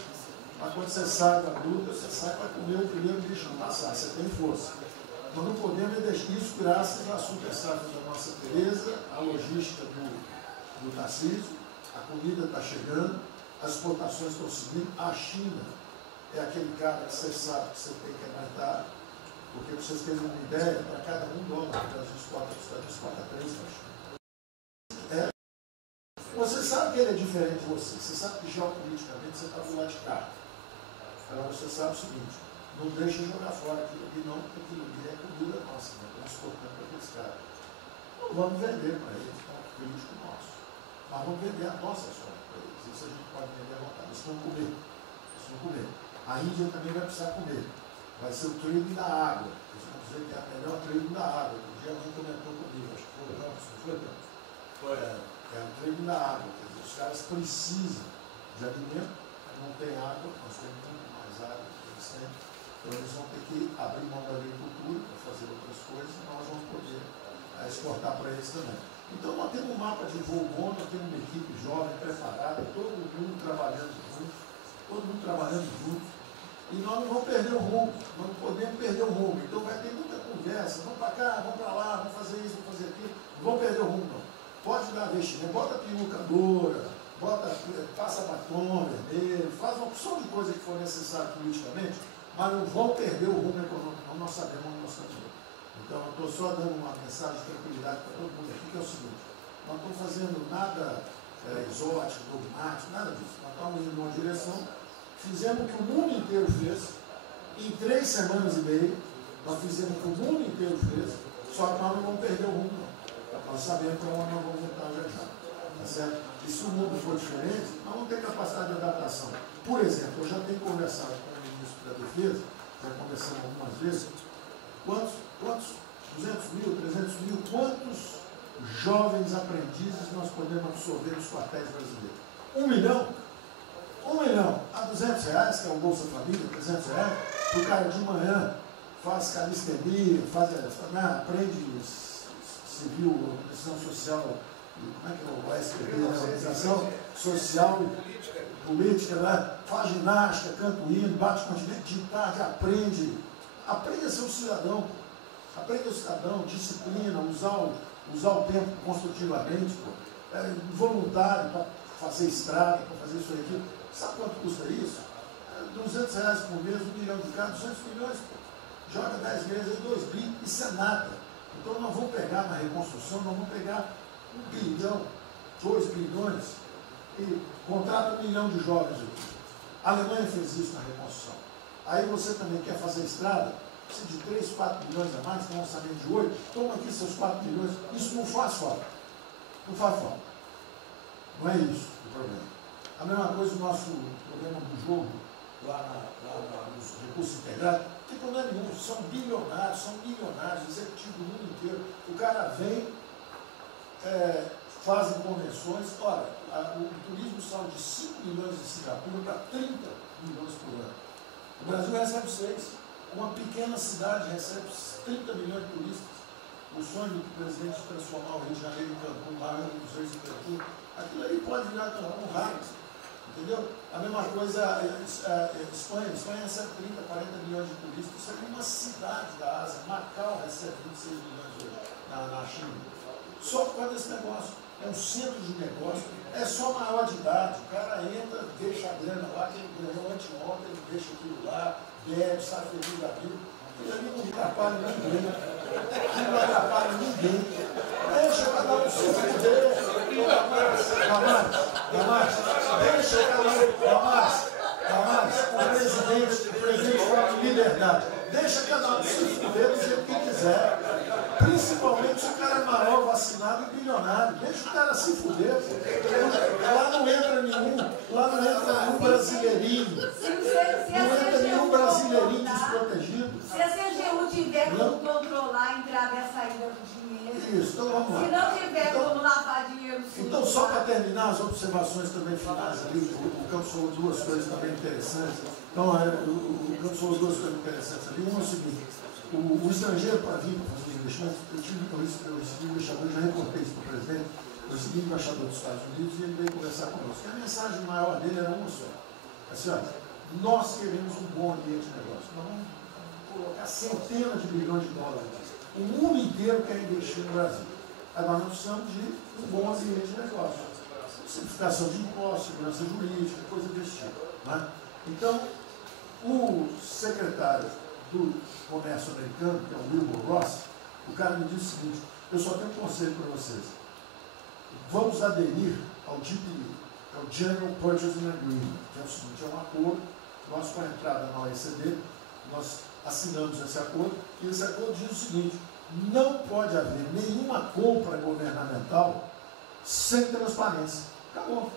Mas quando você sai da luta, você sai para comer o primeiro bicho não passar, você tem força. Nós não podemos deixar isso graças à super safra da nossa Tereza, à logística do Tarcísio, a comida está chegando, as exportações estão subindo, a China é aquele cara que você sabe que você tem que aguentar, porque para vocês terem uma ideia, para cada $1 que a gente exporta 3 para a China. Você sabe que ele é diferente de você sabe que geopoliticamente você está do lado de cá. Então você sabe o seguinte, não deixa jogar fora aquilo ali não, porque aquilo ali é comida nossa, né? Estamos exportando para aqueles caras. Não vamos vender para eles, é um político nosso. Mas vamos vender a nossa soja para eles. Isso a gente pode vender à vontade. Eles vão comer. Eles vão comer. A Índia também vai precisar comer. Vai ser o trading da água. Eles vão dizer que é a melhor trading da água. Um dia alguém comentou comigo, acho que foi o Ramos, não foi? É o trading da água. Quer dizer, os caras precisam de alimento, não tem água, nós temos muito mais água que eles têm. Então eles vão ter que abrir mão da agricultura para fazer outras coisas e nós vamos poder exportar para eles também. Então nós temos um mapa de voo bom, nós temos uma equipe jovem, preparada, todo mundo trabalhando junto, e nós não vamos perder o rumo, nós não podemos perder o rumo. Então vai ter muita conversa, vamos para cá, vamos para lá, vamos fazer isso, vamos fazer aquilo, não vamos perder o rumo não. Pode dar vestimento, bota peruca loura, passa batom vermelho, faz uma opção de coisa que for necessária politicamente, mas não vão perder o rumo econômico, não, nós sabemos onde nós estamos indo. Então, eu estou só dando uma mensagem de tranquilidade para todo mundo aqui, que é o seguinte, nós não estamos fazendo nada exótico, dogmático, nada disso. Nós estamos indo numa direção, fizemos o que o mundo inteiro fez, em 3 semanas e meia, nós fizemos o que o mundo inteiro fez, só que nós não vamos perder o rumo, não. Nós sabemos para onde nós vamos voltar já. Tá certo? E se o mundo for diferente, nós vamos ter capacidade de adaptação. Por exemplo, eu já tenho conversado com o ministro da Defesa, já conversamos algumas vezes, quantos 200 mil, 300 mil, quantos jovens aprendizes nós podemos absorver nos quartéis brasileiros? 1 milhão? 1 milhão a R$200, que é o Bolsa Família, R$300, o cara de manhã faz calistenia, aprende civil, decisão social, como é que é o SPP, organização social e política, né? Faz ginástica, canta o hino, bate continente, de tarde, aprende a ser um cidadão, disciplina, usar usar o tempo construtivamente, voluntário para fazer estrada, para fazer isso aqui. Sabe quanto custa isso? R$200 por mês, 1 milhão de cada, 200 milhões. Joga 10 meses, 2 bi, isso é nada. Então nós vamos pegar na reconstrução, nós vamos pegar 1 bilhão, 2 bilhões e contrata 1 milhão de jovens aqui. A Alemanha fez isso na reconstrução. Aí você também quer fazer estrada, precisa de 3, 4 milhões a mais, tem um orçamento de 8, toma aqui seus 4 milhões. Isso não faz falta. Não faz falta. Não é isso o problema. A mesma coisa o nosso problema do jogo, lá nos recursos integrados, não tem problema nenhum, são bilionários, são milionários, executivos do mundo inteiro. O cara vem, fazem convenções, olha, o turismo saiu de 5 milhões de Singapura para 30 milhões por ano. O Brasil recebe 6. Uma pequena cidade recebe 30 milhões de turistas. O sonho do presidente de transformar o Rio de Janeiro em Cancún, lá nos Reis em Cancún, aquilo ali pode virar Cancún rápido. Entendeu? A mesma coisa Espanha. Espanha recebe 30, 40 milhões de turistas. Isso aqui é uma cidade da Ásia. Macau recebe 26 milhões hoje na China. Só por causa desse negócio. É um centro de negócio. É só maior de idade. O cara entra, deixa a grana lá, que ele ganhou anteontem, ele deixa aquilo lá, bebe, sai feliz da vida. Ele ali não atrapalha ninguém. Ele não atrapalha ninguém. Deixa cada um se fuder. O presidente fala de liberdade. Deixa cada um se fuder do jeito que quiser. Principalmente se o cara é maior, vacinado e bilionário. Deixa o cara se fuder. Lá não entra nenhum brasileirinho. Não entra nenhum brasileirinho desprotegido. Se a CGU tiver como controlar a entrada e a saída do dinheiro. Isso, então vamos lá. Se não tiver como lavar dinheiro. Então, só para terminar as observações também finais ali, o Campos falou duas coisas também interessantes. Então, o Campos falou duas coisas interessantes ali. Uma é o seguinte: o estrangeiro para vir para fazer investimento, eu recebi o embaixador, já reportei isso para o presidente, eu recebi o embaixador dos Estados Unidos e ele veio conversar conosco. E a mensagem maior dele era uma só. Assim, olha, nós queremos um bom ambiente de negócio. Nós vamos colocar centenas de bilhões de dólares aqui. O mundo inteiro quer investir no Brasil. Agora nós precisamos de um bom ambiente de negócio. Simplificação de impostos, segurança jurídica, coisa desse tipo. Né? Então, o secretário do Comércio americano, que é o Wilbur Ross, o cara me disse o seguinte: eu só tenho um conselho para vocês. Vamos aderir ao GPA, é o General Purchasing Agreement, que é o seguinte: é um acordo, nós com a entrada na OECD, nós assinamos esse acordo, e esse acordo diz o seguinte: não pode haver nenhuma compra governamental sem transparência. Acabou.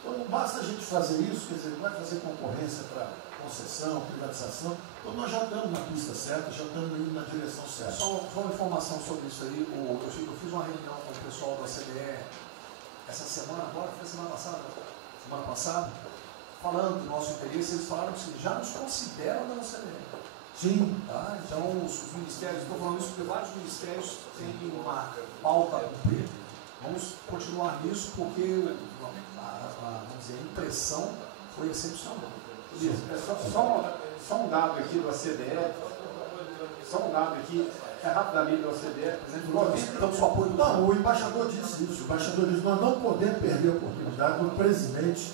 Então não basta a gente fazer isso, quer dizer, não vai fazer concorrência para concessão, privatização. Então nós já estamos na pista certa, já estamos indo na direção certa. Só uma informação sobre isso aí. Eu fiz uma reunião com o pessoal da CDE essa semana, agora foi semana passada, falando do nosso interesse. Eles falaram que já nos consideram da CDE. Sim. Tá? Então, os ministérios, estou falando isso porque vários ministérios têm uma pauta a cumprir. Vamos continuar nisso porque vamos dizer, a impressão foi excepcional. Isso, só um dado aqui do ACDE, rapidamente do ACDE. Não, o embaixador disse isso. O embaixador disse: nós não podemos perder a oportunidade do presidente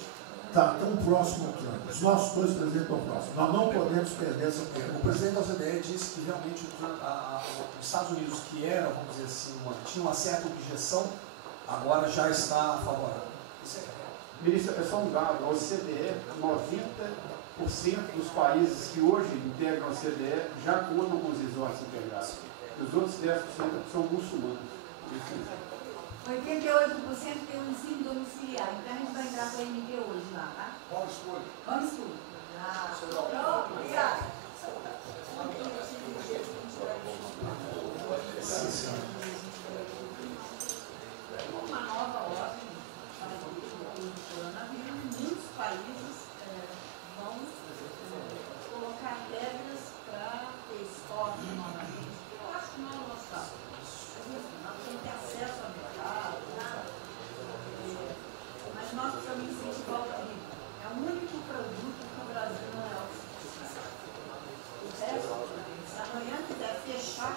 está tão próximo aqui. Os nossos dois presidentes estão próximos. Nós não podemos perder essa oportunidade. O presidente da OCDE disse que realmente os Estados Unidos, que eram, vamos dizer assim, tinham uma certa objeção, agora já está favorável. Ministro, é só um dado: a OCDE, 90% dos países que hoje integram a OCDE já contam com os resorts integrados. Os outros 10% são muçulmanos. 88% tem um ensino domiciliar. Então a gente vai entrar com a MD hoje lá, tá? Vamos escolher. Vamos escolher. Pronto, obrigada. Uma nova ordem para o coronavírus. Muitos países vão colocar regras para ter estoque novamente. Eu acho que não é o nosso caso. Nós temos que ter acesso ao mercado, mas nós precisamos incentivar o turismo. É o único produto que o Brasil não é autossuficiente. O resto, se amanhã quiser fechar,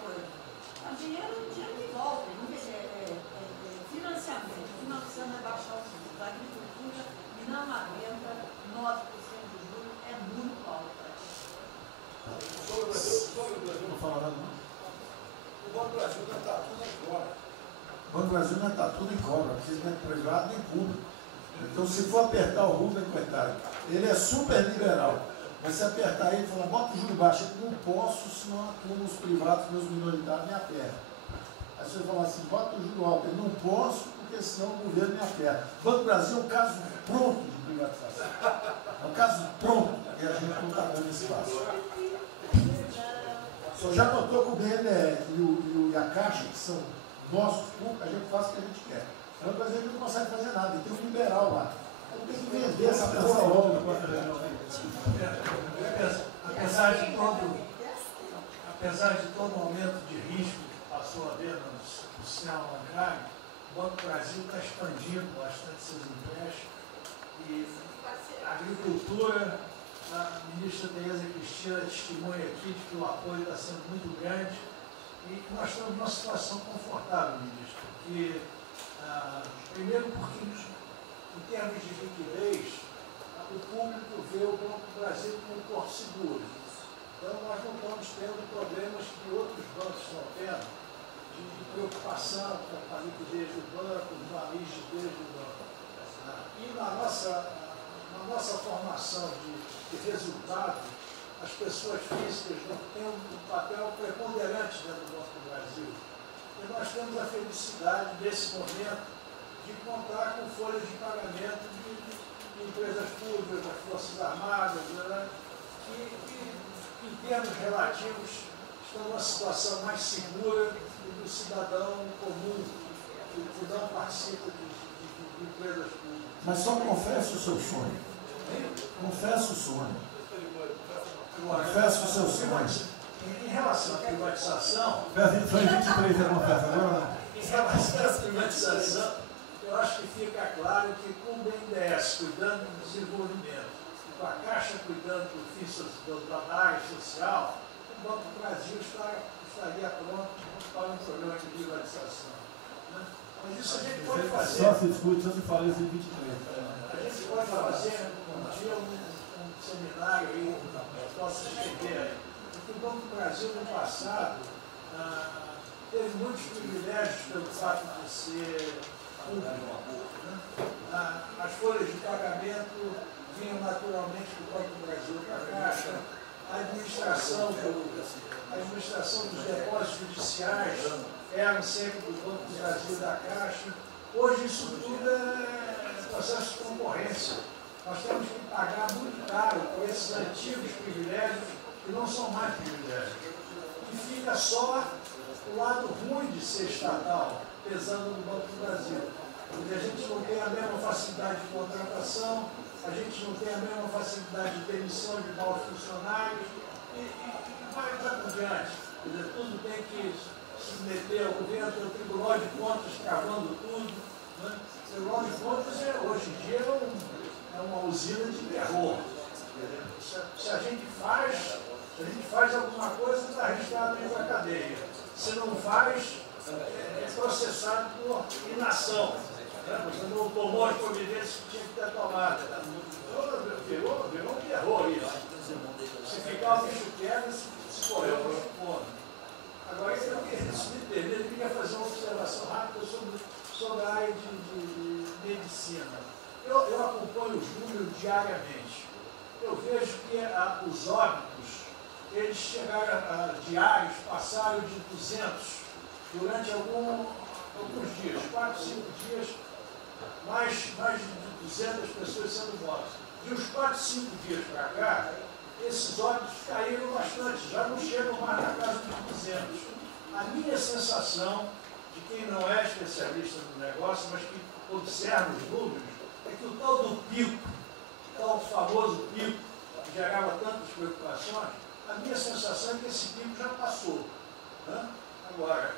coisa. O dinheiro que volta, financiamento. O que nós precisamos é baixar os juros. A agricultura não aguenta 9% de juros, é muito alto. Não fala nada, não. O Banco do Brasil não está tudo em cobra. O Banco do Brasil não está tudo em cobra, porque não é privado nem público. Então, se for apertar o Rubem, coitado, ele é super liberal. Mas se apertar ele e falar, bota o juro baixo, eu não posso, senão a turma, os privados, meus minoritários, me apertam. Aí você fala assim, bota o juro alto, eu não posso, porque senão o governo me aperta. O Banco do Brasil é um caso pronto de privatização. É um caso pronto, e a gente não está dando espaço. Só já notou que o BNDES e a Caixa, que são nossos públicos, a gente faz o que a gente quer. Mas a gente não consegue fazer nada, e tem um liberal lá. Então tem que vender essa porra logo. Apesar de todo o aumento de risco que passou a haver no sistema bancário, o Banco do Brasil está expandindo bastante seus empréstimos e a agricultura, a ministra Tereza Cristina testemunha aqui de que o apoio está sendo muito grande e nós estamos numa situação confortável, ministro, porque, primeiro porque em termos de liquidez, o público vê o Banco do Brasil como um porto seguro. Então, nós não estamos tendo problemas que outros bancos estão tendo, de preocupação com a liquidez do banco, com a rigidez do banco. E na nossa formação de resultado, as pessoas físicas não têm um papel preponderante dentro do Banco do Brasil. E nós temos a felicidade, nesse momento, de contar com folhas de pagamento de empresas públicas, das Forças Armadas, né, que em termos relativos, estão numa situação mais segura do que o cidadão comum, que não participa de empresas públicas. Mas só confesse o seu sonho. Confesse o sonho. Confesse o seu sonho. Em relação à privatização... Foi 23 a confessa, agora Em relação à privatização, eu acho que fica claro que com o BNDES cuidando do desenvolvimento, com a Caixa cuidando da área social, o Banco do Brasil estaria pronto para um programa de privatização. Né? Mas isso a gente pode fazer. Só se discute, só se fala isso em 23. A gente pode fazer um dia um seminário aí, que possa escrever aí. Porque o Banco do Brasil no passado teve muitos privilégios pelo fato de ser público. Né? As folhas de pagamento vinham naturalmente do Banco do Brasil para a Caixa, a administração dos depósitos judiciais eram sempre do Banco do Brasil e da Caixa. Hoje isso tudo é processo de concorrência. Nós temos que pagar muito caro por esses antigos privilégios que não são mais privilégios. E fica só o lado ruim de ser estatal, pesando no Banco do Brasil. Porque a gente não tem a mesma facilidade de contratação, a gente não tem a mesma facilidade de demissão de maus funcionários e vai por diante. Quer dizer, tudo tem que se submeter ao governo, tem o Tribunal de Contas cavando tudo. Né? O Tribunal de Contas hoje em dia é uma usina de terror. Se a gente faz alguma coisa, está arriscado dentro da cadeia. Se não faz, é processado por inação. Você não tomou as providências que tinha que ter tomado. Virou um terror isso. Se ficar o bicho quieto, se correr o bicho come. Agora, eu queria fazer uma observação rápida sobre a área de medicina. Eu acompanho os números diariamente. Eu vejo que os óbitos, eles chegaram diários, passaram de 200 durante alguns dias, 4, 5 dias, mais de 200 pessoas sendo mortas. De uns 4, 5 dias para cá, esses óbitos caíram bastante, já não chegam mais na casa dos 200. A minha sensação, de quem não é especialista no negócio, mas que observa os números, é que o tal do pico, o tal famoso pico, que gerava tantas preocupações, a minha sensação é que esse pico já passou. Né? Agora,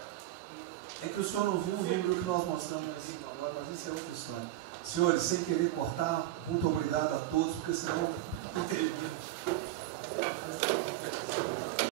é que o senhor não viu o número que nós mostramos agora, mas isso é outra história. Senhores, sem querer cortar, muito obrigado a todos, porque senão não teria.